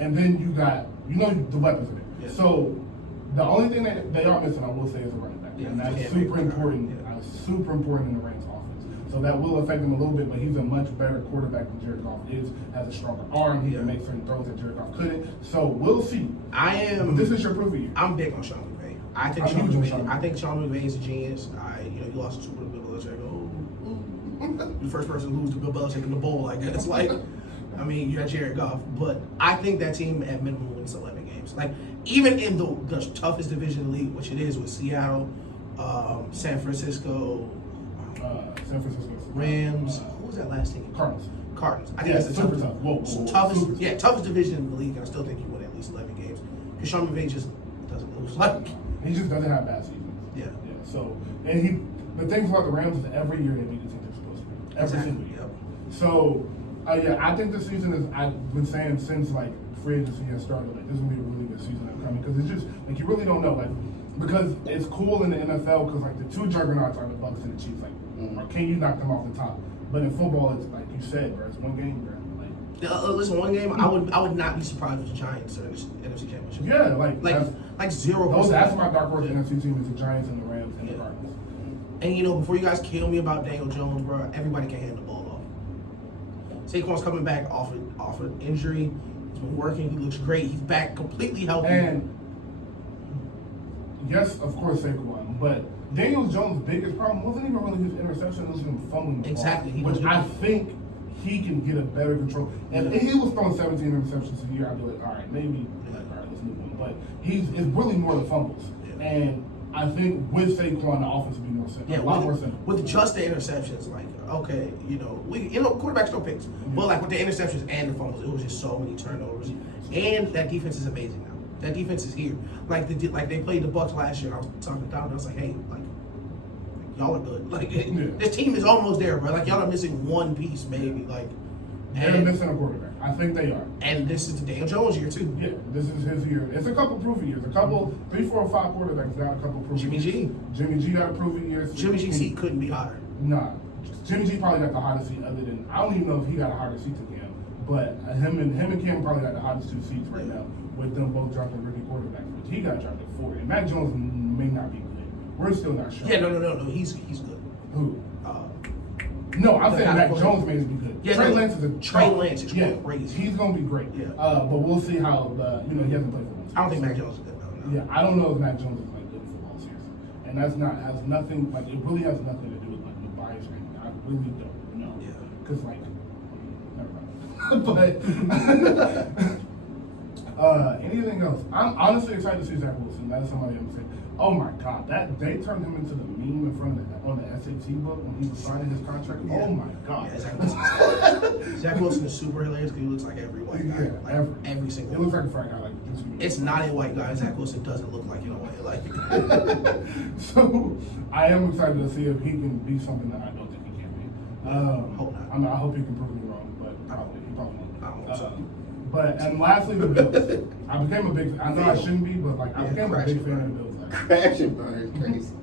And then you got the weapons in it. So the only thing that they are missing, I will say, is a running back, and that's super important. Super important in the Rams offense. So that will affect him a little bit, but he's a much better quarterback than Jared Goff is. Has a stronger arm. He can make certain throws that Jared Goff couldn't. So we'll see. But this is your proof of year. I'm big on Sean McVay. I think Sean McVay is a genius. He lost the Super Bowl to Bill Belichick. The first person to lose to Bill Belichick in the bowl, I guess. You got Jared Goff, but I think that team at minimum wins 11 games. Like even in the toughest division in the league, which it is with Seattle, San Francisco, Rams. Who was that last team? Cardinals. I think that's the toughest division in the league. And I still think you win at least 11 games because Sean McVay just doesn't lose. He just doesn't have bad seasons. Yeah. So, and the things about the Rams is every year they beat the team they're supposed to every single year. So, yeah, I think this season is. I've been saying since like free agency has started, like this is gonna be a really good season upcoming because it's just like you really don't know, like because it's cool in the NFL because like the two juggernauts are the Bucks and the Chiefs, like or can you knock them off the top? But in football, it's like you said, bro, it's one game, bro. Listen, one game, I would not be surprised if the Giants are in the NFC Championship. Yeah, like 0%. That's my dark horse NFC team is the Giants and the Rams and the Cardinals. And you know, before you guys kill me about Daniel Jones, bro, everybody can hand the ball off. Saquon's coming back off an injury. He's been working. He looks great. He's back completely healthy. And yes, of course, Saquon, but Daniel Jones' biggest problem wasn't even really his interception; it was him fumbling the Exactly. ball, which I think he can get a better control. If he was throwing 17 interceptions a year, I'd be like, all right, maybe, like, all right, let's move on. But it's really more the fumbles. Yeah. And I think with Saquon, the offense would be more simple. Yeah, a lot more simple. with just the interceptions, like okay, quarterbacks throw picks, but like with the interceptions and the fumbles, it was just so many turnovers. And that defense is amazing now. That defense is here. Like they played the Bucks last year. I was talking to Don. I was like, hey, like y'all are good. Like this team is almost there, bro. Like y'all are missing one piece, maybe. Like they're missing a quarterback. I think they are. And this is the Daniel Jones year too. Yeah, this is his year. It's a couple proven years. A couple, 3, 4, 5 quarterbacks got a couple proven years. Jimmy G got a proven year. Jimmy G's seat couldn't be hotter. Nah, Jimmy G probably got the hottest seat other than I don't even know if he got a hotter seat than Cam, but him and Cam probably got the hottest 2 seats right now with them both dropping rookie quarterbacks. But he got dropped at 4. And Mac Jones may not be good. We're still not sure. Yeah, no. He's good. Who? No, I'm saying Mac Jones may be good. Yeah, Trey Lance is crazy. He's gonna be great. Yeah. But we'll see how he hasn't played football. I don't think Mac Jones is good though. No. Yeah, I don't know if Mac Jones is like good in football seriously. And that's not has nothing like it really has nothing to do with like the bias or anything. I really don't know. Yeah. Because like never mind. But anything else? I'm honestly excited to see Zach Wilson. That's somebody I'm saying. Oh my God, that they turned him into the meme in front of on the SAT book when he was signing his contract. Yeah. Oh my God, yeah, Zach Wilson is super hilarious because he looks like every white guy. Yeah, like, every single. It looks like a frat guy. Like it's not a white guy. Zach Wilson doesn't look like a white like. So I am excited to see if he can be something that I don't think he can be. Hope not. I hope he can prove me wrong, but he probably won't. I don't hope so. But and lastly, the Bills. I became a big. I know I shouldn't be, but like I became a big fan of the Bills. Crash and burn, crazy.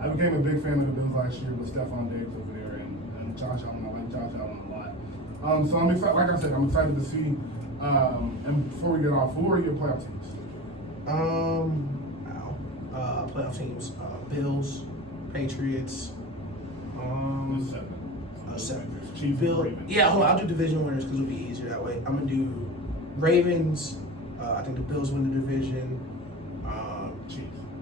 I became a big fan of the Bills last year with Stephon Diggs over there and Josh Allen. I like Josh Allen a lot. So I'm excited. Like I said, I'm excited to see. And before we get off, who are your playoff teams? Playoff teams: Bills, Patriots. 7. Chiefs, Ravens. Yeah, hold on. I'll do division winners because it'll be easier that way. I'm gonna do Ravens. I think the Bills win the division.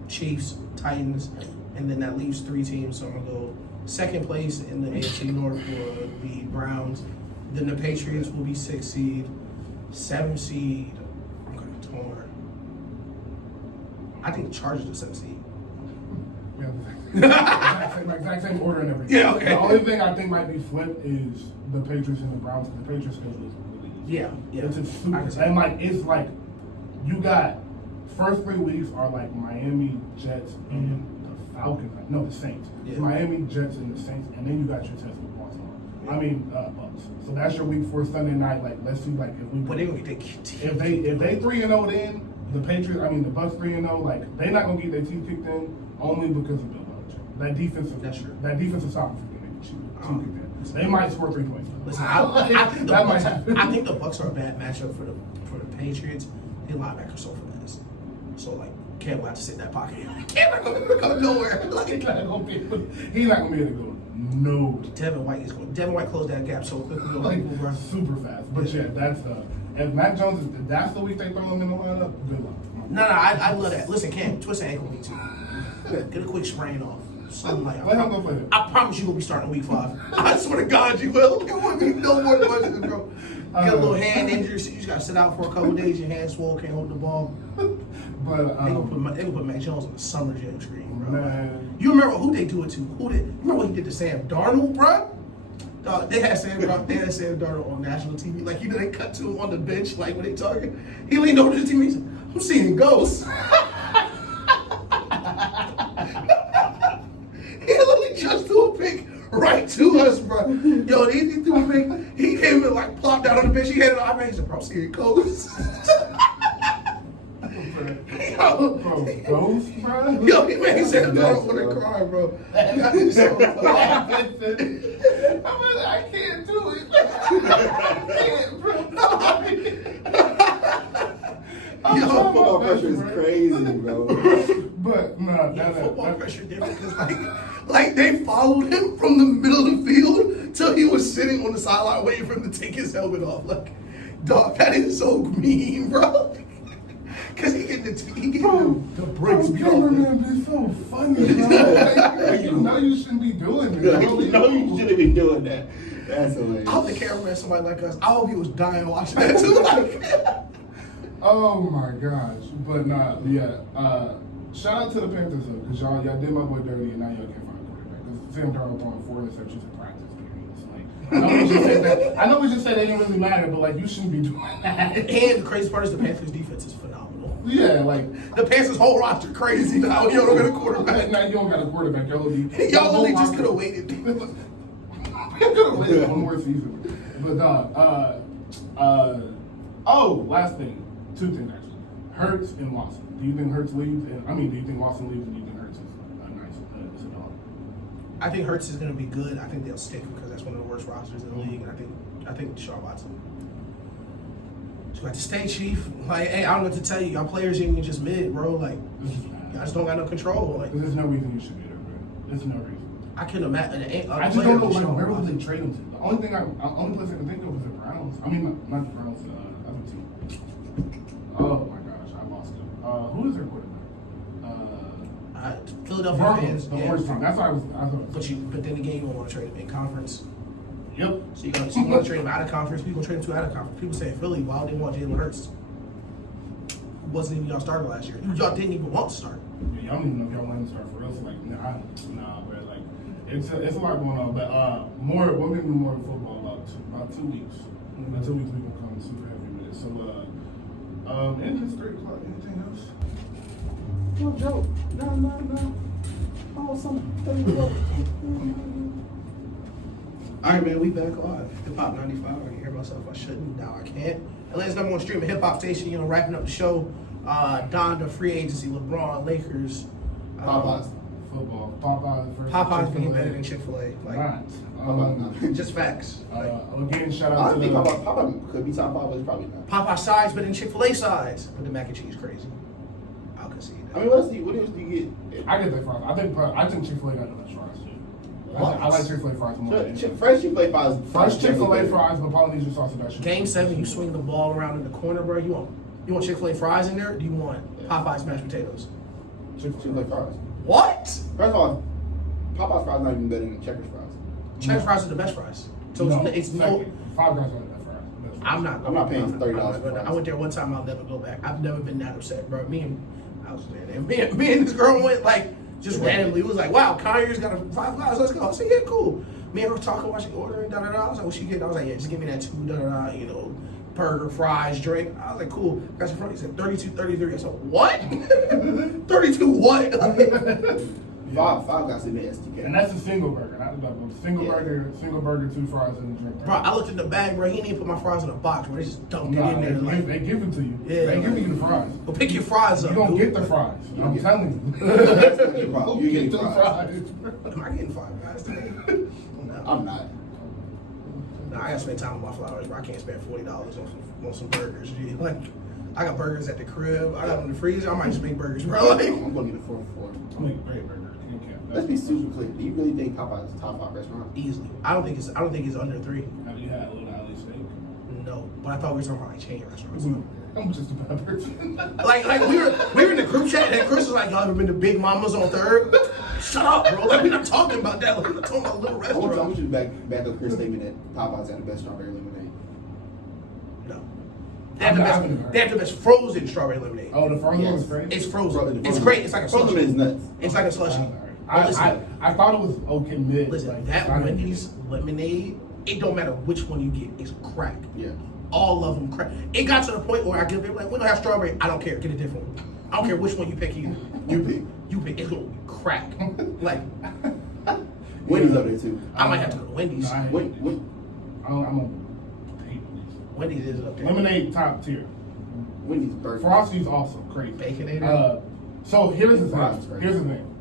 Chiefs, Titans, and then that leaves 3 teams. So I'm gonna go second place in the AFC North will be Browns. Then the Patriots will be 6th seed, 7th seed. I'm kind of torn. I think the Chargers are 7th seed. Yeah, exact same order and everything. Yeah, okay. The only thing I think might be flipped is the Patriots and the Browns. The Patriots schedule is really easy. Yeah. It's a super, and it's like you got first 3 weeks are like Miami, Jets, and the Falcons. No, the Saints. Yeah. Miami, Jets, and the Saints, and then you got your test with Baltimore. Bucks. So that's your week 4 Sunday night. Like, let's see, like if we. But they're gonna get if they 3-0 then the Patriots. The Bucks 3-0. Like they're not gonna get their teeth kicked in only because of Bill Belichick. That defensive side for them teeth kicked in. They might score 3 points. Listen, I think the Bucks are a bad matchup for the Patriots. Their linebackers so finesse. So like, Cam will have to sit in that pocket. Cam not gonna go nowhere. Like, he's not gonna be able to go nowhere. Devin White closed that gap so quickly. Super fast. But yeah, that's if Mac Jones that's the week they throw him in the lineup, good luck. No, I love that. Listen, Cam, twist the ankle me too. Get a quick sprain off. Something like let him go play that. I promise you will be starting week 5. I swear to God you will. There won't be no more questions, bro. Get a little hand injury, so you just gotta sit out for a couple days. Your hand swole, can't hold the ball. But they gonna put Mac Jones on the summer jam screen, bro. Man. You remember who they do it to? You remember what he did to Sam Darnold, bro? They had Sam Darnold on national TV. Like, they cut to him on the bench, like when they talking. He leaned over to the TV. He said, "I'm seeing ghosts." He literally just threw a pick right to us, bro. bro. Yo, he threw a thing. He came and like plopped down on the bench. He had it on my face. Bro, see it goes. Ghost, bro? Yo, he made said no, I don't want to cry, bro. I can't do it. I can't, bro. Yo, football pressure is crazy, bro. But no, Football pressure different because like they followed him from the middle of the field till he was sitting on the sideline waiting for him to take his helmet off. Like, dog, that is so mean, bro. Cause he getting the bricks beat off him. Cameraman be so funny, bro. Like, you know you shouldn't be doing this. You know you shouldn't be doing that. That's hilarious. I hope the cameraman somebody like us. I hope he was dying watching that too. Like, oh my gosh. But nah, yeah. Shout out to the Panthers though, because y'all did my boy dirty and now y'all can't find a quarterback. Because Sam Darnold throwing 4 interceptions in practice periods. Like, I know we just said that. I know we just said they didn't really matter, but like you shouldn't be doing that. and the crazy part is the Panthers defense is phenomenal. Yeah, like The Panthers whole roster crazy now. You don't got a quarterback. now you don't got a quarterback. Y'all Y'all just could have waited. We could have waited one more season. But last thing. 2 things actually. Hurts and Watson. Do you think Hurts leaves? Do you think Watson leaves and do you think Hurts is a nice dog? I think Hurts is going to be good. I think they'll stick because that's one of the worst rosters in the league. And I think Deshaun Watson. So you have to stay, Chief. Like, hey, I don't know what to tell you. Y'all players ain't just mid, bro. Like, y'all just don't got no control. Like, There's no reason you should be there, bro. There's no reason. I can imagine. I just don't know where would they trade him to. The only place I can think of is the Browns. I mean, not the Browns. Other team. Oh my gosh, I lost it. Who is their quarterback? Philadelphia fans. The worst team. That's why I thought. But then again, you don't want to trade him in conference. Yep. So you want to trade him out of conference. People trade him to out of conference. People say Philly, why would they want Jalen Hurts? Who wasn't even y'all starter last year. Y'all didn't even want to start. Yeah, y'all don't even know if y'all want to start for real. So like, nah, but like, it's a lot going on. But we're gonna do more football about 2 weeks. About 2 weeks we gonna come super heavy with it. So and it's 3 o'clock. Anything else? No joke. No. Oh, All right, man, we back live. Hip Hop 95. I can hear myself. I shouldn't. Now I can't. Atlanta's #1 streaming hip hop station. Wrapping up the show. Donda, free agency, LeBron, Lakers. Popeyes. Football. Popeyes versus Popeyes being Chick-fil-A. better than Chick-fil-A. Like, Not. just facts. Like, Again, shout I out don't to think the. Popeyes could be top 5, but it's probably not. Popeye size better than Chick-fil-A size. But the mac and cheese crazy. I'll concede that. I mean, what else do you get? I get that fries. I think Chick-fil-A got the best fries too. What? I like Chick-fil-A fries more. Fresh Chick-fil-A fries. Fresh Chick-fil-A fries, but Polynesian sausage. That shit. Game 7, you swing the ball around in the corner, bro. You want Chick-fil-A fries in there? Or do you want Popeye's mashed potatoes? Chick-fil-A fries. What? First of all, Popeyes fries not even better than Checkers fries. Checkers fries are the best fries. So it's no. Five Guys are the best fries. I'm not paying $30 for for fries. fries. I went there one time. I'll never go back. I've never been that upset, bro. I was there. Me and this girl went like just randomly. It was like, wow, Kanye's got a Five Guys. Let's go. I said, yeah, cool. Me and her talking while she ordering. Da da da. I was like, what she get? I was like, yeah, just give me that 2 da da da. Burger, fries, drink. I was like, cool. Got your front. He said 32.33. I said, what? 32 what? Five Guys in the STK. And that's a single burger, not the double. Single burger, 2 fries, and a drink. Bro, I looked in the bag, bro. He didn't even put my fries in a box, bro. They just dumped it in there. Like, they give it to you. Yeah, They give you the fries. well, pick your fries up. You don't dude. get the fries. I'm telling you. You get the fries. Am I getting Five Guys today? No. I'm not. No, I gotta spend time with my flowers, bro. I can't spend $40 on some burgers. G. Like, I got burgers at the crib. I got them in the freezer. I might just make burgers, bro. Like, I'm gonna get a 4 for 4. I make great burgers. Let's be super clear. Do you really think Popeyes is top 5 restaurant? easily. I don't think it's under 3. Have you had a Little Alley steak? No, but I thought we were talking about like chain restaurants. I'm just a bad person. Like we were in the group chat and Chris was like, y'all ever been to Big Mama's on 3rd? Shut up, bro. Like, we're not talking about that. Like, we're talking about little I want restaurants. you to back up Chris' statement that Popeyes had the best strawberry lemonade. No. They have the best frozen strawberry lemonade. Oh, the frozen Yes. one was great? It's frozen. It's great. It's like a Frozen slushie. is nuts. It's like a slushie. I thought it was okay mid. Listen, like, that I didn't Wendy's lemonade, it don't matter which one you get, it's crack. Yeah. All of them crack. It got to the point where I give it like, we don't have strawberry. I don't care. Get a different one. I don't care which one you pick either. You pick. You pick. It's gonna be crack. Like, Wendy's up there too. I might have to go to Wendy's. No, I hate Wendy's. I'm a hate Wendy's. Wendy's is up there. Lemonade top tier. Wendy's burger. Frosty's also crazy. Baconator. So here's the Fries, thing. right? Here's the thing.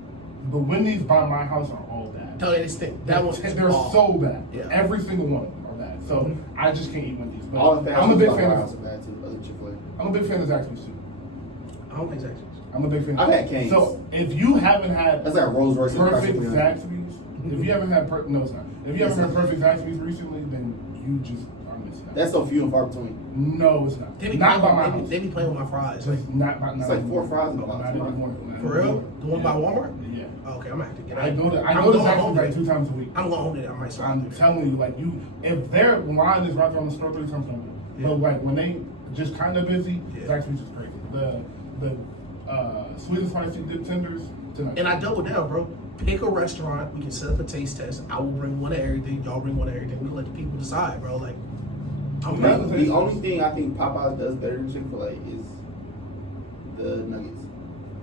The Wendy's by my house are all bad. Tell you this thing. That one's They're so bad. Yeah. Every single one of them are bad. So I just can't eat Wendy's. But All the fast I'm a foods big by fan my of. house are bad too. Other Chick-fil-A. I'm a big fan of Zaxby's too. I don't think that's I'm a big fan. I've had Cane's. So if you haven't had That's like Rolls Royce. and perfect Cracker Barrel. Zaxby's, if you haven't had no, it's not. If you haven't had perfect Zaxby's recently, then you just are missing out. That's so few and far between. No, it's not. They be Not by playing, my they, house. they be playing with my fries. Like, Just not by. It's like 4 fries in the No, box. not anymore. Not for real? anymore. The one by Walmart? Yeah. Oh, okay, I'm gonna have to get I it. go to I'm Zaxby's going home like today. 2 times a week. I'm going home today. I might start. I'm telling you, like if their line is right around the store 3 times, I'm good. Yeah. But like when they just kind of busy, Yeah. Zaxby's is crazy. The sweet and spicy dip tenders tonight. And I double down, bro. Pick a restaurant. We can set up a taste test. I will bring one of everything. Y'all bring one of everything. We can let the people decide, bro. Like, I'm Yeah. ready. The only thing I think Popeyes does better than Chick-fil-A is the nuggets.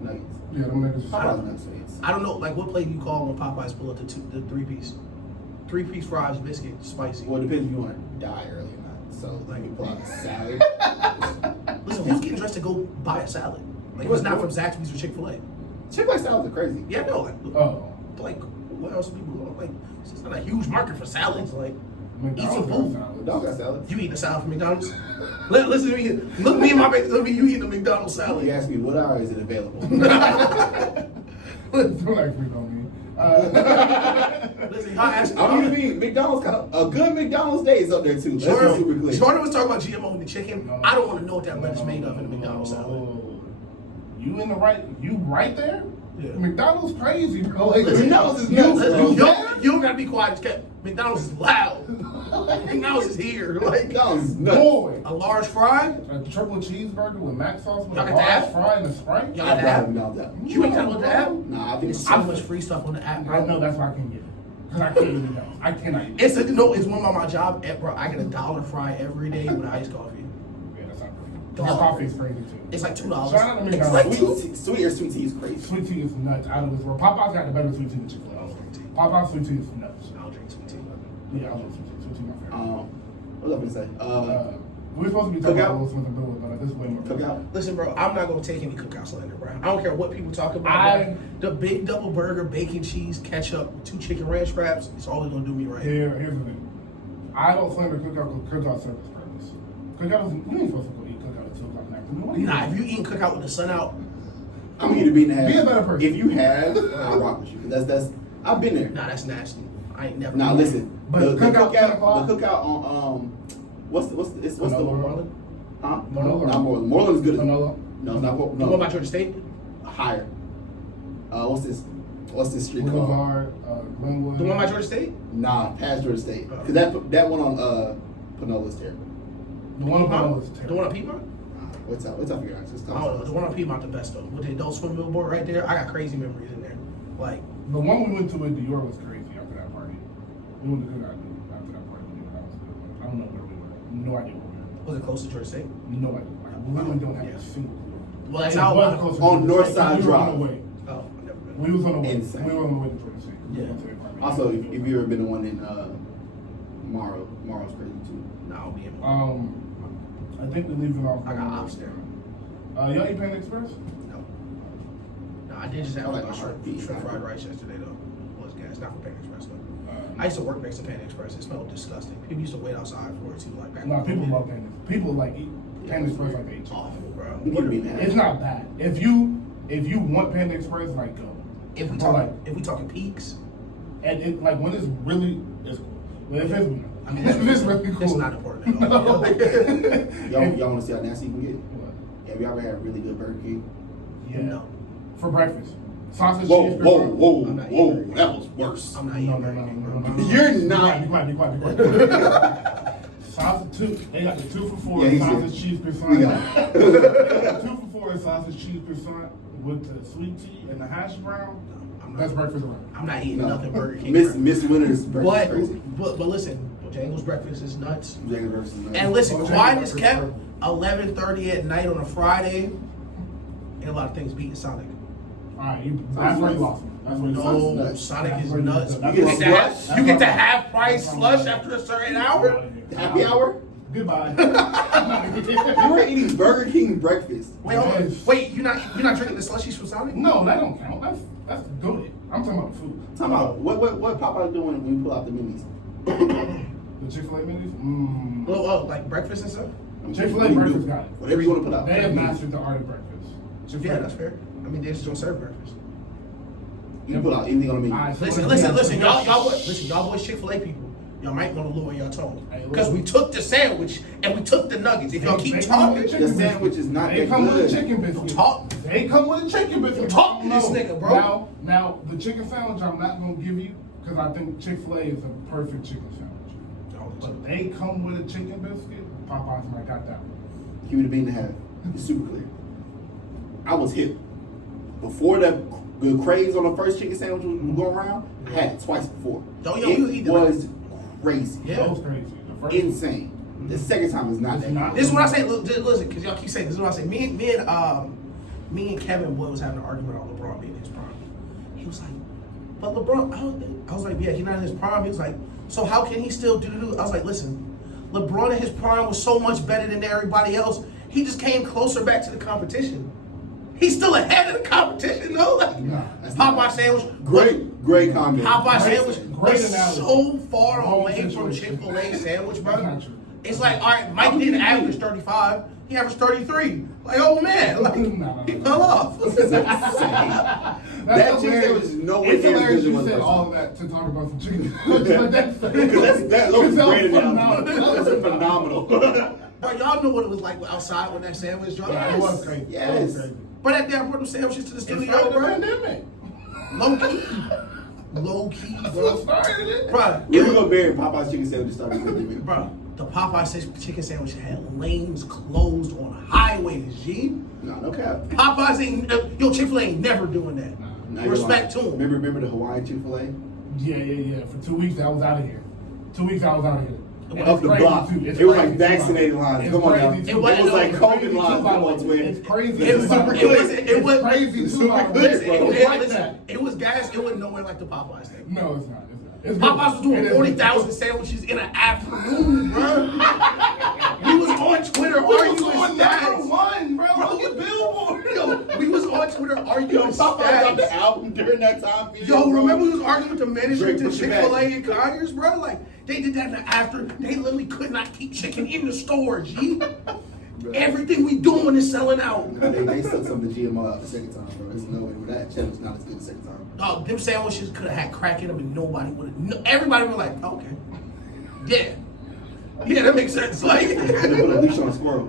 Nuggets. Yeah, them niggas. Popeyes nuggets fans. I don't know, like, what plate do you call when Popeyes pull up the 3-piece? 3-piece fries, biscuit, spicy. Well, it depends if you want to die early or not. So, like, you pull out a salad. Listen, who's getting dressed to go buy a salad? Like, if it's not from Zaxby's or Chick-fil-A. Chick-fil-A salads are crazy. Yeah, no, like, Oh, what else do people like? It's not a huge market for salads. Like, eat some McDonald's got food. salads. Dog got salads. You eat a salad from McDonald's? Listen to me. Look me in my face. Look me. You eating a McDonald's salad? You ask me, what hour is it available? Don't actually know me. Listen, I asked. I mean, McDonald's got a good McDonald's day is up there too. Let's be super clear. Jordan was talking about GMO in the chicken. I don't want to know what that lettuce made of in a McDonald's salad. You in the right? You right there? Yeah. McDonald's crazy, bro. Like, Listen, McDonald's is you, nuts, listen, bro. you don't gotta be quiet. Just kept, McDonald's is loud. McDonald's is here. Like McDonald's is nuts. Boy, a large fry. a triple cheeseburger with mac sauce with Y'all a got the large app? fry and a Sprite. Y'all got I've the got app? McDonald's app. You ain't download the app? Nah, I think There's so much free stuff on the app, I bro. know that's why I can't get it. Because I can't eat McDonald's. I cannot eat it. It's it's one of my job, bro. I get $1 fry every day with iced coffee. Yeah, that's not crazy. Dog. Your coffee is crazy too. It's like $2. Shout out to It's McDonald's. like Sweet or sweet tea is crazy. Sweet tea is nuts out of this world. Popeyes got the better sweet tea than Chick-fil-A. Popeyes sweet tea is nuts. I don't drink sweet tea. Yeah, I love sweet tea. Sweet tea my favorite. What was I gonna say? We're supposed to be talking Cookout? about Will Smith and Bill, but this is way more. Cookout. Listen, bro, I'm not gonna take any cookout slander, bro. I don't care what people talk about. Bro. The big double burger, bacon, cheese, ketchup, 2 chicken ranch wraps. It's always gonna do me right. Here's the thing. I don't slander cookout because cookout serves its purpose. Cookout is, we ain't supposed to go eat cookout at 2 o'clock in the afternoon. What are you Nah, if doing? you eating cookout with the sun out, I'm gonna either be in the Be a better person. If you have, I'll rock with you. That's I've been there. nah, that's nasty. I ain't never. Now listen, But the cookout 10 o'clock? on what's the Manolo? Huh? Manolo? Not Moreland. Moreland is good. Manolo? No, it's not Moreland. The No, one by Georgia State? higher. What's this street called? Boulevard, Glenwood. The one by Georgia State? Nah, past Georgia State. Oh. Cause that one on Panola is terrible. The one on Piedmont? Manolo is The terrible. one on Piedmont? What's up? It's your answer. I don't know. The one on Piedmont the best though. With the adult swim billboard right there, I got crazy memories in there. Like, The one we went to in Dior was crazy after that party. We went to cookout after that party. That was a good one. I don't know where we were. No idea where we were. was it close to Georgia State? No idea. Like, we don't have Yeah. a single clue. Well, that's It how. was close to On Georgia North State. Side We were on Drive. the way. Oh, I've never been. We was on the way. Insane. We were on the way to Georgia State. We Yeah. went to the apartment. Also, if you ever been the one in Morrow's crazy too. No, I'll be in. I think we leave it off. I got ops there. Y'all eat Panda Express? No. No, I did just have I like like my shrimp beef. fried rice yesterday though. Was gas, not from Panda Express though. I used to work next to Panda Express. It smelled disgusting. People used to wait outside for it too, like back. No, when people COVID. love Panda. People like eat Panda Express like they eat chicken. Awful, bro. You could be mad. It's not bad. If you want Panda Express, like go. If we But, talk, like, if we talking peaks, and it like when it's really it's cool. But if it's I mean, if it's really cool, it's not important at all. No. Y'all want to see how nasty you can get? What? Have you ever had really good Burger King? Yeah. No. For breakfast, sausage, Whoa, cheese, whoa, croissant. whoa, I'm not whoa! eating That was worse. I'm not No, eating no, Burger no, King, no, bro. no. You're Be not. quiet, be quiet, be quiet. Sausage 2. They got the 2 for 4 Yeah, he sausage said- cheese croissant. We They got got 2 for 4 sausage cheese croissant with the sweet tea and the hash brown. I'm Best not, breakfast around. I'm not eating No. nothing Burger King. Miss breakfast. Winter's breakfast But, is crazy. but listen, Django's breakfast is nuts. Jacob versus And listen, Oh, quiet Django's is kept. breakfast. 11:30 at night on a Friday, and a lot of things beating Sonic. Alright, that's where you lost me. That's where you lost me. No, Sonic is nuts. That's You where get you to lost me. you get to half price slush after a certain hour. Happy hour? Goodbye. You were eating Burger King breakfast. Wait, hold on. Wait, you're not drinking the slushies from Sonic? No, that don't count. That's good. I'm talking about the food. Talking about what Popeye doing when you pull out the minis? The Chick-fil-A minis? Oh, like breakfast and stuff? Chick-fil-A breakfast got it. Whatever you want to put out. They have mastered the art of breakfast. Yeah, that's fair. I mean, they just don't serve breakfast. You can put out anything on the menu. Alright, so Listen, y'all boys Chick-fil-A people. Y'all might want to lower your tone. Because we took the sandwich and we took the nuggets. If y'all keep talking, The sandwich is not They that come good. with a chicken biscuit. Talk. They come with a chicken biscuit. Talk to this nigga, bro. Now, the chicken sandwich I'm not gonna give you because I think Chick-fil-A is a perfect chicken sandwich. But they come with a chicken biscuit. Popeyes might got that one. Give me the bean to have. It's super clear. I was hip. Before the craze on the first chicken sandwich was going around, I had it twice before. It was crazy. Yeah. That was crazy. The first Insane. The second time is not It's that not. good. This is what I say. Look, listen, because y'all keep saying this is what I say. Me and Kevin Boy was having an argument on LeBron being in his prime. He was like, but LeBron, I was like, yeah, he's not in his prime. He was like, so how can he still do? I was like, listen, LeBron in his prime was so much better than everybody else. He just came closer back to the competition. He's still ahead of the competition, though. Like, No, that's Popeye not- sandwich, Great comment. Popeye sandwich great was analogy. so far Wrong away from situation. Chick-fil-A sandwich, bro. That's not true. It's like, all right, Mike didn't average 35. He averaged 33. Like, oh man, like No. he fell off. That chicken sandwich is nowhere It's near as hilarious good you as said one all of that to talk about some chicken. Like, That looks great analogy. That That was phenomenal. But y'all know what it was like outside when that sandwich dropped. Yeah, It was crazy. Yes. It was crazy. But that damn brought them sandwiches to the It studio, started the bro. pandemic. Low key. Low key, That's bro. what started it. Bro, We're gonna bury Popeye's chicken sandwich starting with the bro, the Popeye chicken sandwich had lanes closed on highways, G. No cap. Popeyes ain't, Chick-fil-A ain't never doing that. Now you're Respect to lying. him. Remember the Hawaiian Chick-fil-A? Yeah. For 2 weeks, I was out of here. 2 weeks, I was out of here. And Up it's the crazy, block. too. It's It was crazy, like too, vaccinated by the way. lines. It's Come on crazy, now. too. It was like It's COVID crazy, lines. too, by Come the on, way. twin. It's crazy. It's too, by the super way. good. It was It's crazy, it's too, super by the way. good, Listen, bro. it was, It's like listen, that. it was gas. It was nowhere like the Popeyes thing. No, it's not. It's Popeyes was It doing is 40,000 sandwiches in an afternoon, bro. We was on Twitter We was arguing on number stats. one, bro. Look at Billboard. Yo, we was on Twitter arguing Popeye dropped the stats. album during that time period. Yo, bro. remember we was arguing with the management to Drake, put your Chick-fil-A back. and Conyers, bro? Like, they did that in the after. They literally could not keep chicken in the store, G. Everything we doing is selling out. No, they sucked some of the GMO out the second time, bro. There's no way. That channel's not as good the second time. Oh, them sandwiches could have had crack in them and nobody would have. No, everybody was like, okay. Yeah. Yeah, that makes sense. Like, They put a leash on a squirrel.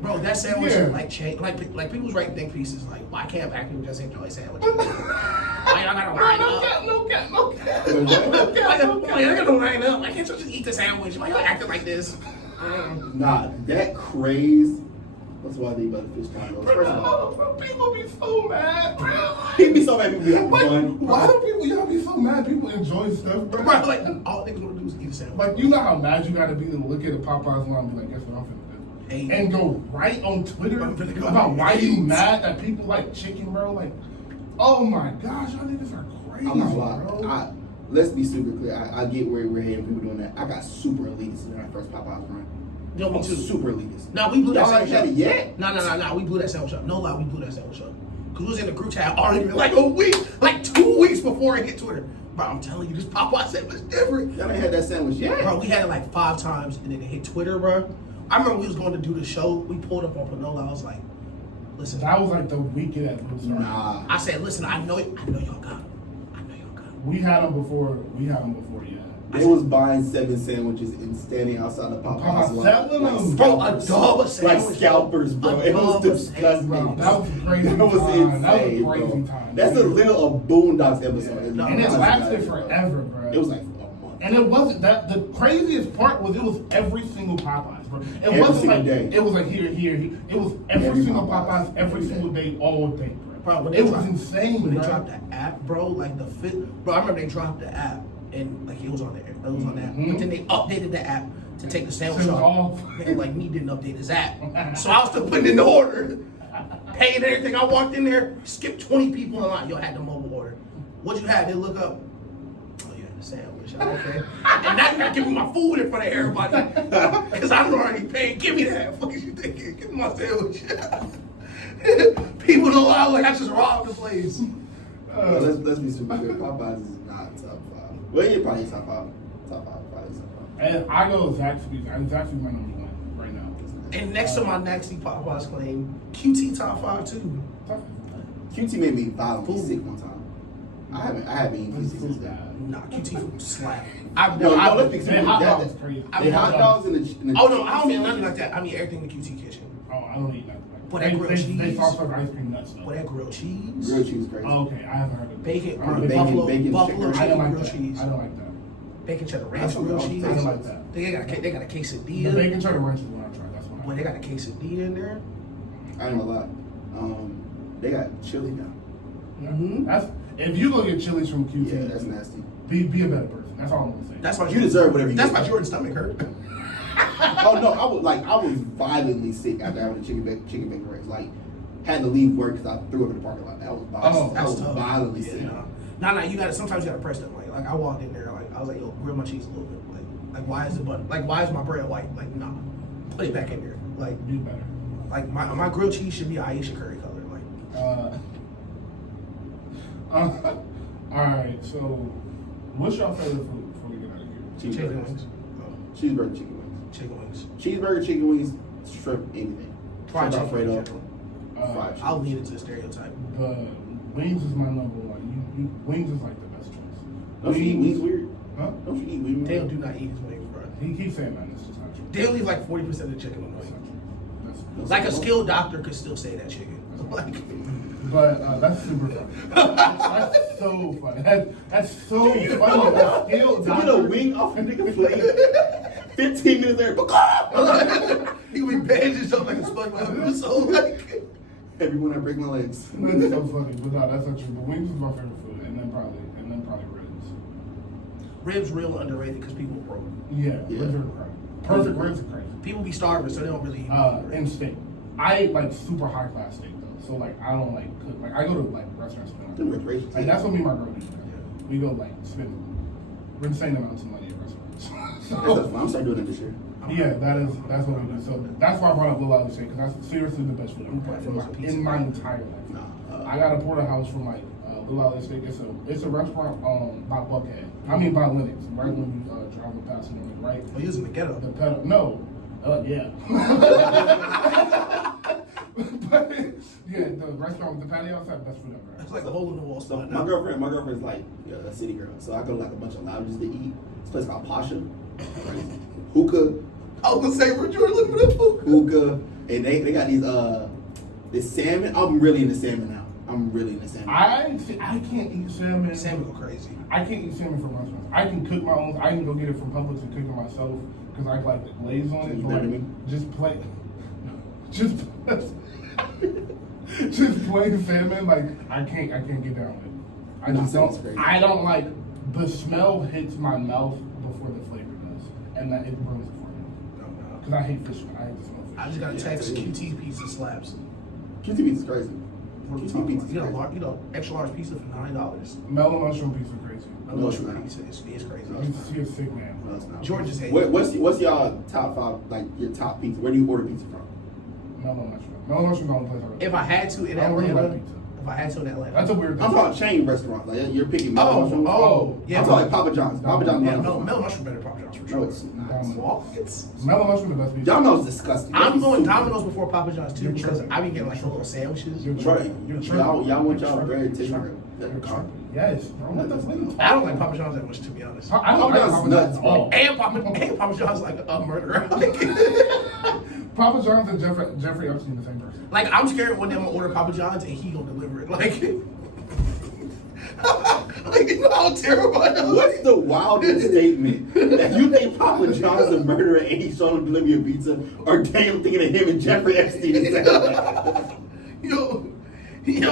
bro, that sandwich Yeah. like change. Like people was writing think pieces like, why can't black people just enjoy sandwiches? Why y'all gotta line up? No cap. Why y'all gotta line up? Why can't you just eat the sandwich? Why y'all acting like this? Nah, that craze. That's why they about the fish tacos. First of all, Bro, people be so mad, bro. he'd be so mad people be having Like, fun. why do people y'all be so mad? People enjoy stuff, bro. Bro, like all niggas want to do is eat a sandwich. Like, you know how mad you gotta be to look at a Popeyes line and be like, guess what I'm finna do? Hey. And go right on Twitter I'm finna go about why you hate. mad that people like chicken, bro. Like, oh my gosh, y'all niggas are crazy, I'm not bro. lying. Let's be super clear. I get where we're heading. People doing that. I got super elitist in our first Popeyes run. Yo, me I'm too. super elitist. Nah, we blew that Y'all sandwich ain't up. had it yet? No, we blew that sandwich up. No lie, we blew that sandwich up. Cause we was in the group chat arguing like a week, like 2 weeks before it hit Twitter. Bro, I'm telling you, this Popeye sandwich different. Y'all ain't had that sandwich yet. Bro, we had it like 5 times and then it hit Twitter, bro. I remember we was going to do the show. We pulled up on Panola. I was like, listen. That was like the week of that blue star. Nah. I said, listen, I know y'all got him. I know y'all got him. We had them before, yeah. They was buying 7 sandwiches and standing outside the Popeyes line. selling them. Bro, a dub of sandwich. Like scalpers, bro. A It was dub of disgusting. sandwich, Bro, that was a crazy That was time. insane, That was a crazy bro. time. That's a little a Boondocks episode. No, And it no, lasted forever, bro. It was like a month. And it wasn't that the craziest part was it was every single Popeyes, bro. It Every wasn't single like day. it was like here. It was every Every single Popeyes, Popeyes, every single day, all day, bro. Bro, when they It was dropped- insane, When they bro. dropped the app, bro, like the fit. Bro, I remember they dropped the app and like it was on there. It was on the app. But then they updated the app to take the sandwich Sandwich off. off. Nigga like me didn't update his app. So I was still putting in the order. paid everything. I walked in there, skipped 20 people in line. Yo, I had the mobile order. What'd you have? They look up. Oh, you had a sandwich. Okay. And now you gotta give me my food in front of everybody. Because I'm already paid. Give me that. What is you thinking? Give me my sandwich. People don't lie like I just robbed the place. Let's be super good. Popeyes is not top 5. Well, yeah, probably top 5. Top 5. Probably top 5. And I go Zaxby's. Zaxby's my number 1 right now. And next to my nasty Popeyes claim, QT top 5 too. QT made me violently sick one time. I haven't eaten QT since then. Nah, QT slap. Let's be serious. hot dogs crazy. They hot dogs in the Oh no, I don't eat nothing like that. I mean everything in the QT kitchen. Oh, I don't eat nothing. But that grilled cheese. They sauce up ice cream nuts though. But that grilled cheese. Grilled cheese is crazy. Oh, okay, I haven't heard of Bacon, Bacon, buffalo chicken. chicken I don't like grilled that. cheese. I don't like that. Bacon cheddar ranch That's what grilled I cheese. I don't like that. They got a The quesadilla. bacon cheddar ranch is what I tried. That's what I Boy, they got a quesadilla in there. I ain't gonna lie. They got chili now. Mm-hmm. That's if you go get chilies from QT, Yeah, that's nasty. be a better person. That's all I'm gonna say. That's why You deserve whatever you That's get. why Jordan's stomach hurt. Oh no, I was violently sick after having the chicken bacon ranch. Like, had to leave work because I threw up in the parking lot. That was violent. Oh, I was tough. violently Yeah, sick. nah, you gotta sometimes you gotta press them. Like I walked in there, like I was like, yo, grill my cheese a little bit. Like why is the button? Like why is my bread white? Like nah, put it back in there. Like Do better. like my grilled cheese should be Aisha curry color. Like All right. So, what's your favorite food before we get out of here? chicken Cheeseburgers. wings, Cheeseburger, chicken wings. chicken wings, Cheeseburger, chicken wings, shrimp, anything. fried Shrimp chicken. Alfredo, in general. fried chicken. I'll lean into the stereotype. The wings is my number 1. You wings is like the best choice. Don't you eat wings weird? Huh? Don't you eat wings Dale weird? do not eat his wings, bro. He keeps saying that. It's just not true. They'll leave like 40% of the chicken on the That's wing. not true. That's, Like a skilled doctor could still say that chicken. Like, but that's super funny. That's so funny. That's so funny. That's still To get a wing off a nigga plate, 15 minutes there, he would be bandaged up like a SpongeBob. So like, everyone I break my legs. That's so funny. But no, that's not true. But wings is my favorite food, and then probably ribs. ribs real underrated because people broke. Yeah, Yeah. ribs are crazy. Perfect ribs are crazy. People be starving, so they don't really eat. And steak. I eat like super high class steak though. So like I don't like cook. Like I go to like restaurants. Them reparations. Like that's what me and my girl do. We go like spend insane amounts of money at restaurants. That's fun. I'm starting doing it this year. Yeah, that's what we do. So that's why I brought up Little Alley Steak because that's seriously the best food I've had in my entire life. Nah, I got a porterhouse from like Little Alley Steak. It's a restaurant by Buckhead. I mean by Lennox. Right when you driving past it, right? Oh, he was in the ghetto. The pedal. No. Yeah. But, yeah, the restaurant with the patio outside, best food ever. It's like a hole in the wall So spot. my girlfriend's like a city girl, so I go to like a bunch of lounges to eat. This place called Pasha, right? Hookah, I was gonna say, where'd you look for that food? hookah, and they got this salmon. I'm really into salmon now. I'm really into salmon. I can't eat salmon. Salmon go crazy. I can't eat salmon from restaurants. I can cook my own. I can go get it from Publix and cook it myself because I like the glaze on it. You But better like, than me? just plain salmon. Like I can't get down with it. I No, just salmon's don't. crazy. I don't like the smell hits my mouth before the flavor does, and that it ruins it for me. No. Because I hate fish. I hate the smell of fish. I just got a Yeah, text. it is. QT pizza slaps. QT pizza is crazy. What are we QT talking pizza about? is crazy. You know, extra large pizza for $9. Mellow mushroom pizza crazy. No, it's Mushroom not. pizza is crazy. No, He's a sick man. No, it's not. George just hates What's y'all top 5? Like your top pizza? Where do you order pizza from? Mellow mushroom. Mellow mushroom is the only place I really. If I had to in I don't really Atlanta, like pizza. if I had to in Atlanta. That's a weird thing. I'm talking chain restaurants. Like you're picking Mellow Mushroom. Yeah. I'm talking like Papa John's. Papa John's. Yeah, Mellow Mel Mushroom. Mushroom better Papa John's for No, sure. it's not. It's Mellow mushroom is the best pizza. Domino's is disgusting. I'm going Domino's before Papa John's too You're because tripping. I be getting like the little sandwiches. You're Right. tripping. You're tripping. Y'all want You're y'all tripping. bread tasting You're real. tripping. You're tripping. Yes, bro. What the fuck? I don't like Papa John's that much to be honest. I don't like Papa Papa John's John's nuts, at all. And Papa John's like a murderer. Papa John's and Jeffrey Epstein the same person. Like I'm scared one day I'm gonna order Papa John's and he gonna deliver it. Like, like you know how terrible I know. What's the wildest statement? That you think Papa John's a murderer and he's trying to deliver your pizza, or damn thinking of him and Jeffrey Epstein is saying that? Yo,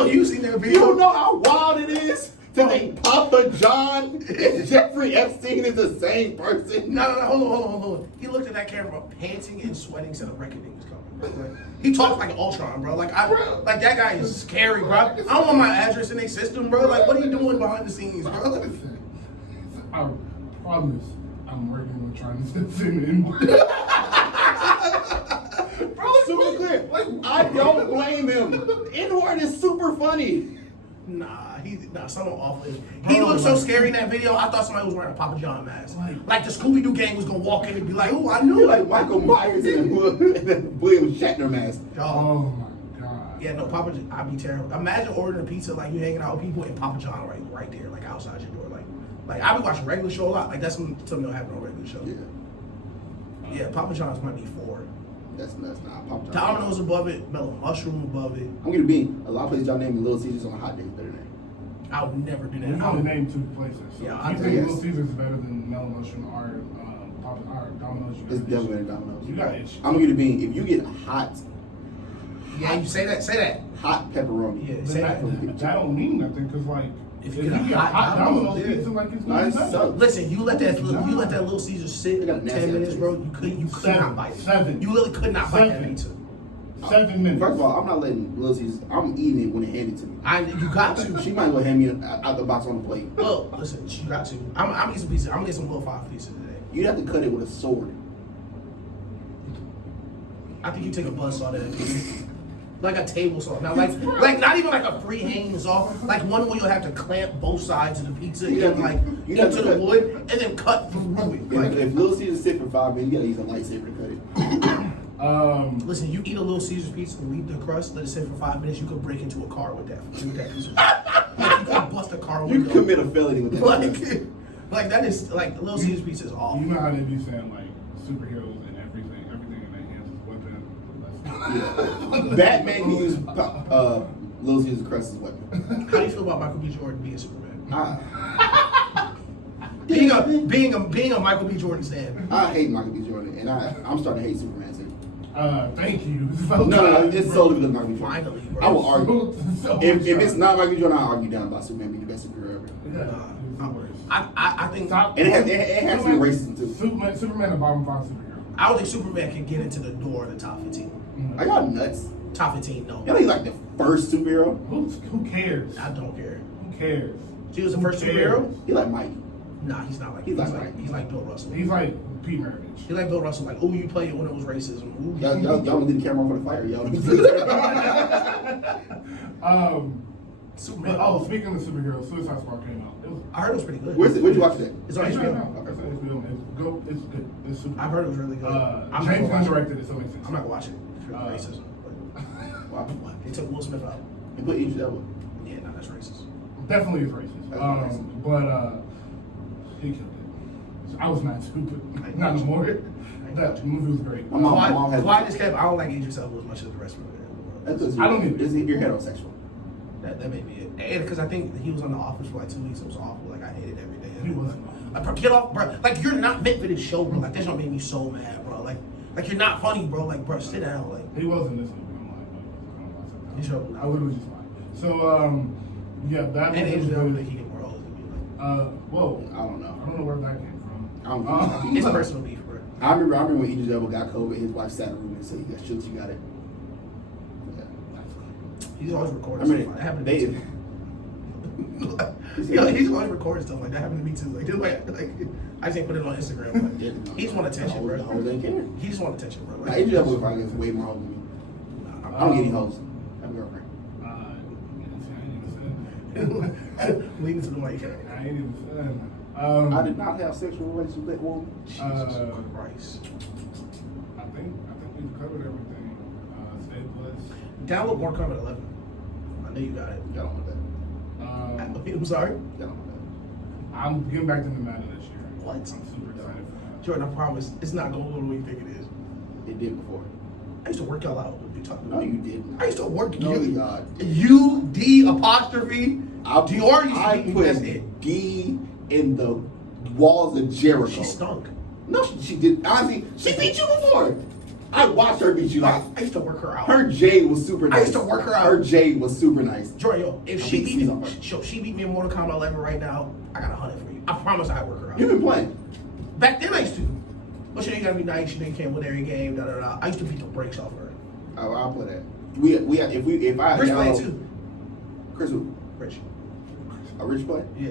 you seen that You video? don't know how wild it is to think Papa John and Jeffrey Epstein is the same person? No, hold on. He looked at that camera, panting and sweating, said a reckoning was coming. He talks like an Ultron, bro. Like like that guy is scary, bro. I don't want my address in their system, bro. Like, what are you doing behind the scenes, bro? I promise I'm working on trying to send him in. Bro, super clear. I don't blame him. N-word is super funny. Nah, someone awful. He looked so scary in that video. I thought somebody was wearing a Papa John mask. Like the Scooby-Doo gang was gonna walk in and be like, "Oh, I knew." Like Michael Myers and William Shatner mask. Oh my god. Yeah, no, Papa John, I'd be terrible. Imagine ordering a pizza like you hanging out with people and Papa John right there, like outside your door. Like I be watching regular show a lot. Like that's something that'll happen on regular show. Yeah, Papa John's might be 4. That's not Papa John. Domino's above it, Mellow Mushroom above it. I'm gonna be a lot of places y'all name Little Caesars on a hot day better than I would never do that. We've only named 2 places. So Yeah, I I think think Little Caesars is better than Mellow Mushroom or Domino's. It's definitely better than Domino's. You got issues. I'm gonna be if you get hot Yeah, you say that. hot pepperoni. Yeah, But say that. that don't mean nothing because like If if you you get get a hot hot Domino's, Domino's yeah. pizza like it's Nice nothing. sucks. Listen, you let that Little Caesar sit They got a nasty 10 minutes, taste. bro. You could not bite it. 7. You literally could not bite that 7. pizza. 7 minutes. First of all, I'm not letting Little Caesars. I'm eating it when they hand it to me. You got to. She might as well hand me out the box on the plate. Well, listen, you got to. I'm gonna get some pizza. I'm gonna get some little 5 pizza today. You'd have to cut it with a sword. I think you take a buzzsaw to that pizza. Like a table saw. Now, like not even like a free hanging saw. Like one where you'll have to clamp both sides of the pizza You have and to- like you have into to the cut- wood and then cut through it. Like, If Little Caesars sit for 5 minutes, you gotta use a lightsaber to cut it. listen, you eat a Little Caesars pizza and leave the crust, let it sit for 5 minutes. You could break into a car with that pizza. Like, you could bust a car You window. can commit a felony with that. Like that is like Little Caesars pizza is awful. You know how they be saying like superheroes and everything in their hands is weapon. Yeah. Batman can use Little Caesars crust as a weapon. How do you feel about Michael B. Jordan being Superman? Being a Michael B. Jordan stan. I hate Michael B. Jordan, and I'm starting to hate Superman too. Thank you. No, it's solely because of Michael B. Jordan. Finally, bro. I will argue. So If it's not Michael B. Jordan, I'll argue down about Superman being the best superhero ever. I think Top- And it has to be racism too. Superman a bottom 5 superhero. I don't think Superman can get into the door of the top 15. Are y'all nuts? Top 15, no. Y'all ain't like the first superhero? Who cares? I don't care. Who cares? She was the Who first cares? superhero? He like Mike. Nah, he's not like He's he's like- like he's like Bill Russell. He's like Pete Maravich. He's like Bill Russell. Like, oh, you played it when it was racism. Ooh, Y'all didn't get the camera on for the fire. Y'all. Superman. Oh, speaking of superheroes, Suicide Squad came out. It was, I heard it was pretty good. Where'd you watch that? It's on it's HBO. not- it's on HBO. It's good. It's super. I've heard it was really good. I'm not James gonna Gunn watch it. directed it, so it makes sense. I'm not gonna watch it for racism. Wow. But they took Will Smith out. You put each other. Yeah, no, that's racist. Definitely is racist. That's racist. But he killed it. I was mad too, but not no more. That movie was great. My mom has- Quiet as kept. I don't like Idris Elba as much as the rest of it. That's because I don't need it. You're heterosexual. That may be it. And because I think he was on The Office for like 2 weeks, it was awful. Like I hated every day. He wasn't. Like, bro, get off, bro. Like you're not meant for this show, bro. Like that show made me so mad, bro. Like you're not funny, bro. Like, bro, sit down. Like He wasn't this movie. I'm This show- like, I literally just fine. So, yeah, that and movie was Idris Elba good. think he can world is gonna be like. Whoa. I don't know. I don't know where that came from. It's personal beef, bro. I remember when Idris Elba got COVID, his wife sat in the room and said, "You got shoot, you got it." Yeah. He's always I recording mean, stuff. Like, that happened to they. me too. You know, he's always recording stuff like that. Happened to me too. Like, just like I just ain't put it on Instagram. But he just want attention, bro. The whole thing can. He just want attention, bro. Now, Like, Idris Elba probably gets way more hoes than me. I don't get any hoes. I have a girlfriend. lean into the mic. I ain't even saying. I did not have sexual relations with that woman. Jesus Christ. I think we've covered everything. Stay blessed. Download more Kombat 11. I know you got it. Y'all don't want that. I'm sorry. Y'all don't want I'm getting back to Nevada this year. What? I'm super excited for that. Jordan, I promise it's not going to go the way you think it is. that. It did before. I used to work y'all out. What you talking No, about? you didn't. I used to work No, you. God. U-D apostrophe. Dior used I to beat me. put That's it. D in the walls of Jericho. She stunk. No, she did. Honestly, she beat you before. I watched her beat you. Like I used to work her out. her jade was super nice. I used to work her out. Her jade was super nice. Jordan, yo, if I she beat beat the me, sneeze off her. she beat me in Mortal Kombat 11 right now, I got 100 for you. I promise I work her out. You've been playing. Back then I used to. But you know, you gotta be nice, you know, you can't win every game, da da da. I used to beat the brakes off her. I'll play that. If I Rich played too. Chris who? Rich. A Rich play? Yeah.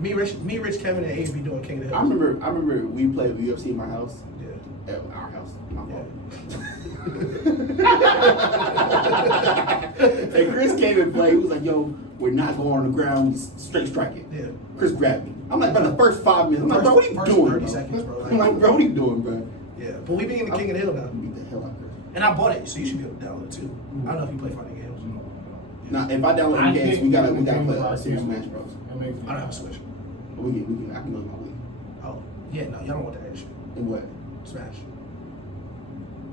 Me, Rich, Kevin, and Abe be doing King of the I Hill. remember we played UFC in my house. Yeah. At our house. My fault. And Chris came and played. He was like, "Yo, we're not going on the ground. We straight strike it." Yeah. Chris grabbed me. I'm like, bro, the first 5 minutes. I'm like, bro, what are you First doing? 30 bro? seconds, bro. I'm like, bro, what are you doing, bro? Yeah, but we be in the King of the Hill now. Beat the hell out of Chris. And I bought it, so you should be able to download it too. I don't know if you play fighting games. Now, if I download the games, we gotta play Super Smash Bros. I don't have a Switch. I can go to my Wii. Oh, yeah, no, y'all don't want that shit. In what? Smash.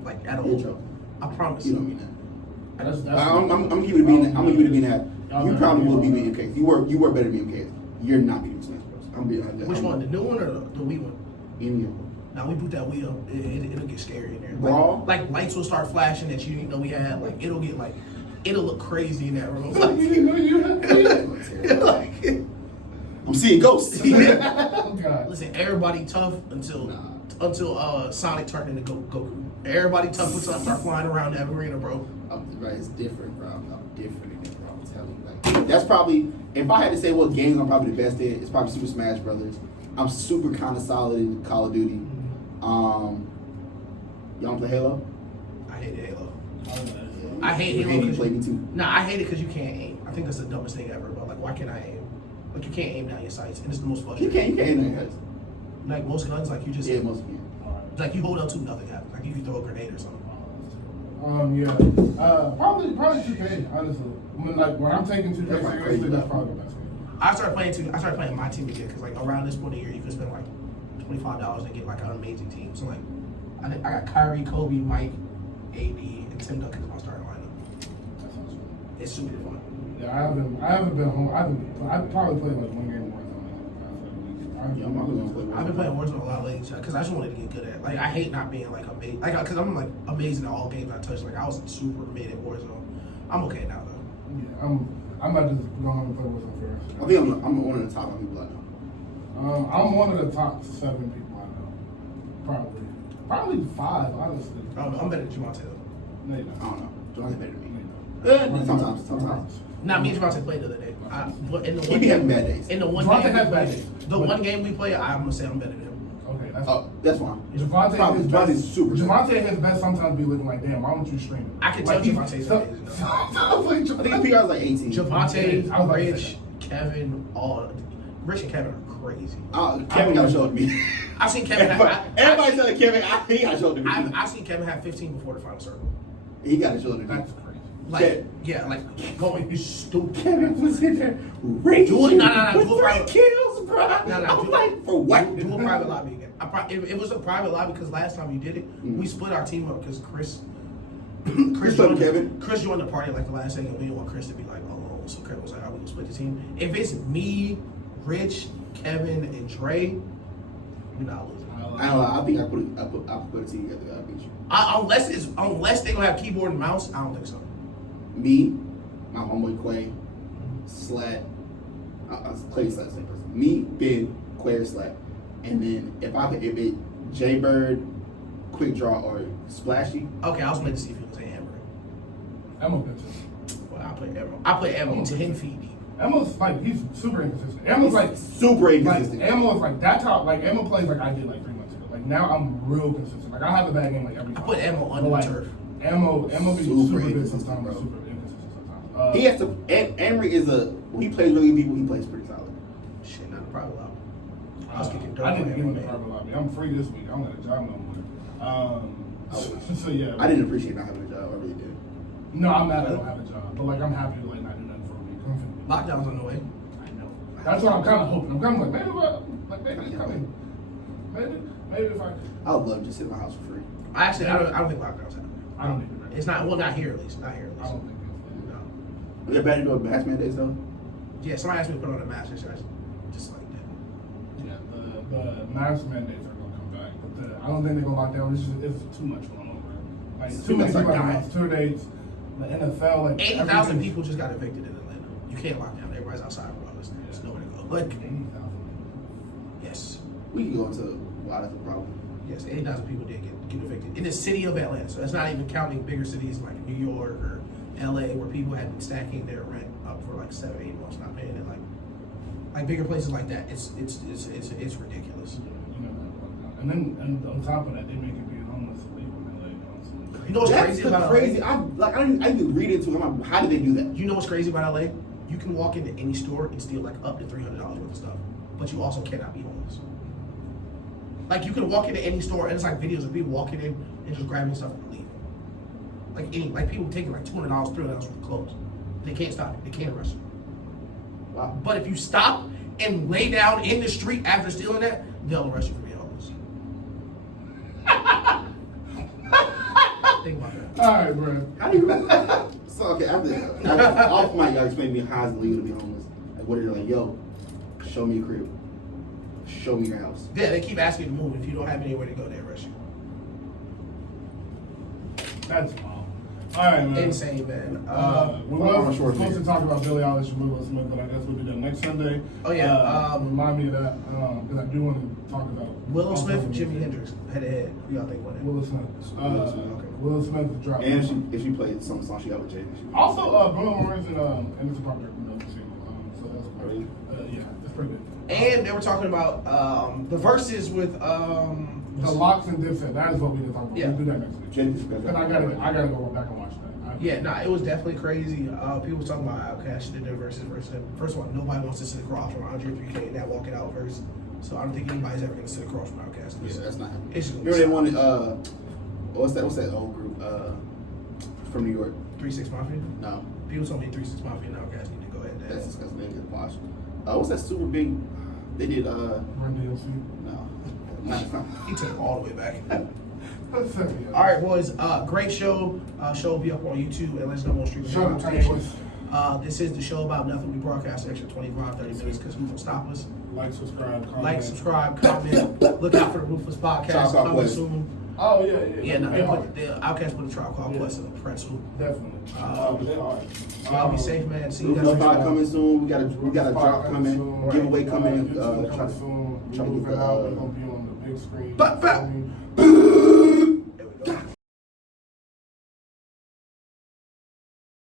Like, at all. Intro. I promise. You don't mean that. That's I'm gonna give you the being. I'm gonna give you the being that. You probably will beat me in case. You were better than me in case. You're not beating Smash Bros. I'm being like that. Which one? The new one or the Wii one? Any of them. Now we boot that Wii up, it'll get scary in there. Brawl? Like lights will start flashing that you didn't know we had. Like it'll look crazy in that room. You didn't know you had Like, I'm seeing ghosts. Oh, God. listen, everybody tough until Sonic turned into Goku. Everybody tough until I start flying around that arena, bro. Right, it's different, bro. I'm different in it, bro. I'm telling you. Like, that's probably, if I had to say what games I'm probably the best in, it's probably Super Smash Brothers. I'm super kind of solid in Call of Duty. Y'all don't play Halo? I hate Halo. Oh, I hate Halo. You 'cause play me too. Nah, I hate it because you can't aim. I think that's the dumbest thing ever, bro. Like, why can't I aim? Like, you can't aim down your sights, and it's the most You frustrating. can't aim that. Like most guns, like you just Yeah, most of you. like you hold up to nothing happens. Like you can throw a grenade or something. Yeah. Probably 2K, honestly. When I'm taking 2K That's seriously, crazy. that's probably the best game. I started playing my team again because like around this point of the year you can spend like $25 and get like an amazing team. So like I got Kyrie, Kobe, Mike, AD, and Tim Duncan as my starting lineup. That sounds fun. It's super fun. Yeah, I haven't been home. I've probably played like one game more than Yeah, I'm gonna play I've been playing Warzone a lot lately because I just wanted to get good at it. Like I hate not being like amazing. Like because I'm like amazing at all games I touch. Like I was super mid at Warzone. I'm okay now though. Yeah, I'm about to just go home and play Warzone first. I think I'm one of the top people I know. I'm one of the top 7 people I know. Probably 5, honestly. I'm better than Javante though. No, you're I not. don't know. John's better than me. No, you're not. Sometimes. Nah, me and Javante played the other day. But in the He one be having game, bad days. in the one Javante game, has bad days. the one game we play, I'm gonna say I'm better than him. Okay, that's That's fine. Javante Probably- is Javonte's best. super. Javante at his best sometimes be looking like, damn, why don't you stream it? I can tell he's- Javante's so- amazing, though. sometimes like I think his PR is like 18. I Javante, was about to say Rich, Kevin, Rich and Kevin are crazy. Kevin got to show it to me. I've seen Kevin. Everybody telling Kevin, he got to show it to me. I've seen Kevin have 15 before the final circle. He got to show it to me. That's crazy. Like, yeah, like going stupid. Kevin was in there raging Do it, no, with do it 3 private. kills, bro. No, I'm like, for what? Do a private lobby again. It was a private lobby because last time you did it, we split our team up because Chris told Kevin. Chris joined the party like the last second. We didn't want Chris to be like alone, so Kevin was like, "I will split the team." If it's me, Rich, Kevin, and Dre, we're not losing. I don't know. I think I put a team together. I beat you. Unless they gonna have keyboard and mouse, I don't think so. Me, my homeboy Quay, Slat. Clay Slat, same person. Me, Ben, Quay, or Slat. And then if it Jay Bird, Quick Draw, or Splashy. Okay, I was meant to see if he was Amber. Emma's good too. Well, I play Amber 10 feet deep. Emma's like, he's super inconsistent. Emma's like, Super inconsistent. Emma was like, that's how, like, Emma plays like I did like 3 months ago. Like, now I'm real consistent. Like, I have a bad game like every I time. put Amber But, under like, the turf. Emma be Super super good inconsistent, sometimes, bro. super inconsistent sometimes. He has to. Emery is when he plays really good people, he plays pretty solid. Shit, not a private lobby. I was kicking dirt I need on to get in the Amber, private lobby. I'm free this week. I don't got a job no more. So yeah. I didn't appreciate not having a job. I really did. No, I'm mad I don't have a job. But like, I'm happy to like not do nothing for a week. I'm finna- Lockdown's on the way. I know. That's what I'm kind of hoping. I'm kind of like, maybe it's coming. Maybe if I would love to just sit in my house for free. I don't think lockdown's happening. I don't even. It's not not here at least. Not here at I least. don't think it's. No. They're better doing mask mandates though. Yeah, somebody asked me to put on a mask and shit. I just like that. Yeah, the mask mandates are gonna come back, but I don't think they're gonna lock down. It's too much going on, bro. Like too many people dying. have tour dates. The NFL, like 80,000 everything- people just got evicted in Atlanta. You can't lock down. Everybody's outside regardless. There's nowhere to go. Like, 80,000. yes. We can go into why that's a problem. Yes, 80,000 people did get evicted in the city of Atlanta. So that's not even counting bigger cities like New York or LA, where people had been stacking their rent up for like 7-8 months, not paying it. Like bigger places like that, it's ridiculous. You know, and on top of that, they make it being homeless illegal in LA. Also. You know what's That's crazy the about crazy. LA? I didn't read into it. I'm like, how did they do that? You know what's crazy about LA? You can walk into any store and steal like up to $300 worth of stuff, but you also cannot be homeless. Like you can walk into any store and it's like videos of people walking in and just grabbing stuff and leaving. Like people taking like $200, $300 worth of clothes. They can't stop it. They can't arrest you. Wow. But if you stop and lay down in the street after stealing that, they'll arrest you for being homeless. Think about that. All right, bro. How do you? So okay, after off mic, y'all explain to me how it's illegal to be homeless. Like, what are they like? Yo, show me a crib. Show me your house. Yeah, they keep asking you to move. If you don't have anywhere to go, they arrest you. That's wild. All right, man. Insane, man. We were supposed to talk about Billie Eilish and Will Smith, but I guess we'll do that next Sunday. Oh, yeah. Remind me of that, because I do want to talk about Willow Smith and Jimi Hendrix, head to head. Who y'all think won it? Will Smith. Okay. Will Smith dropped. And if she played some song she got with Jay. Also, Bruno Mars and it's a proper single. So that's great. Yeah, it's pretty good. And they were talking about the verses with The Locks and Dipset. That is what we need to talk about. Yeah. We'll do that next week. And I gotta go back and watch that. Yeah, nah, it was definitely crazy. People were talking about Outkast did their verses versus them. First of all, nobody wants to sit across from Andre 3K in that Walk It Out verse. So I don't think anybody's ever gonna sit across from Outkast. Yeah, that's not happening. It's Remember they wanted what's that old group from New York? 3 6 Mafia? No, People told me 3 6 Mafia and Outkast need to go ahead and that's dance. disgusting. They get washed. What's that super big? They did Run DLC. no, not. He took it all the way back. That's it. All right, boys. Great show. Show will be up on YouTube and let us know on streaming Shout out to stations. Kanye This is the show about nothing. We broadcast extra 25, 30 minutes because who can stop us? Like, subscribe, comment. Like, subscribe, comment. Look out for the Ruthless Podcast Trial Called coming Quest. soon. Oh, yeah. Yeah, no, They they hard. the Outkast put a Trial Called Yeah. Quest in a pretzel. Definitely. They hard. Y'all be safe, man. See you guys Ruthless next Pod time. coming soon. We got a drop coming. Soon. Giveaway coming. YouTube Try coming to soon. try to get Moving the, out. We're gonna be on the big screen. But- You know what I mean?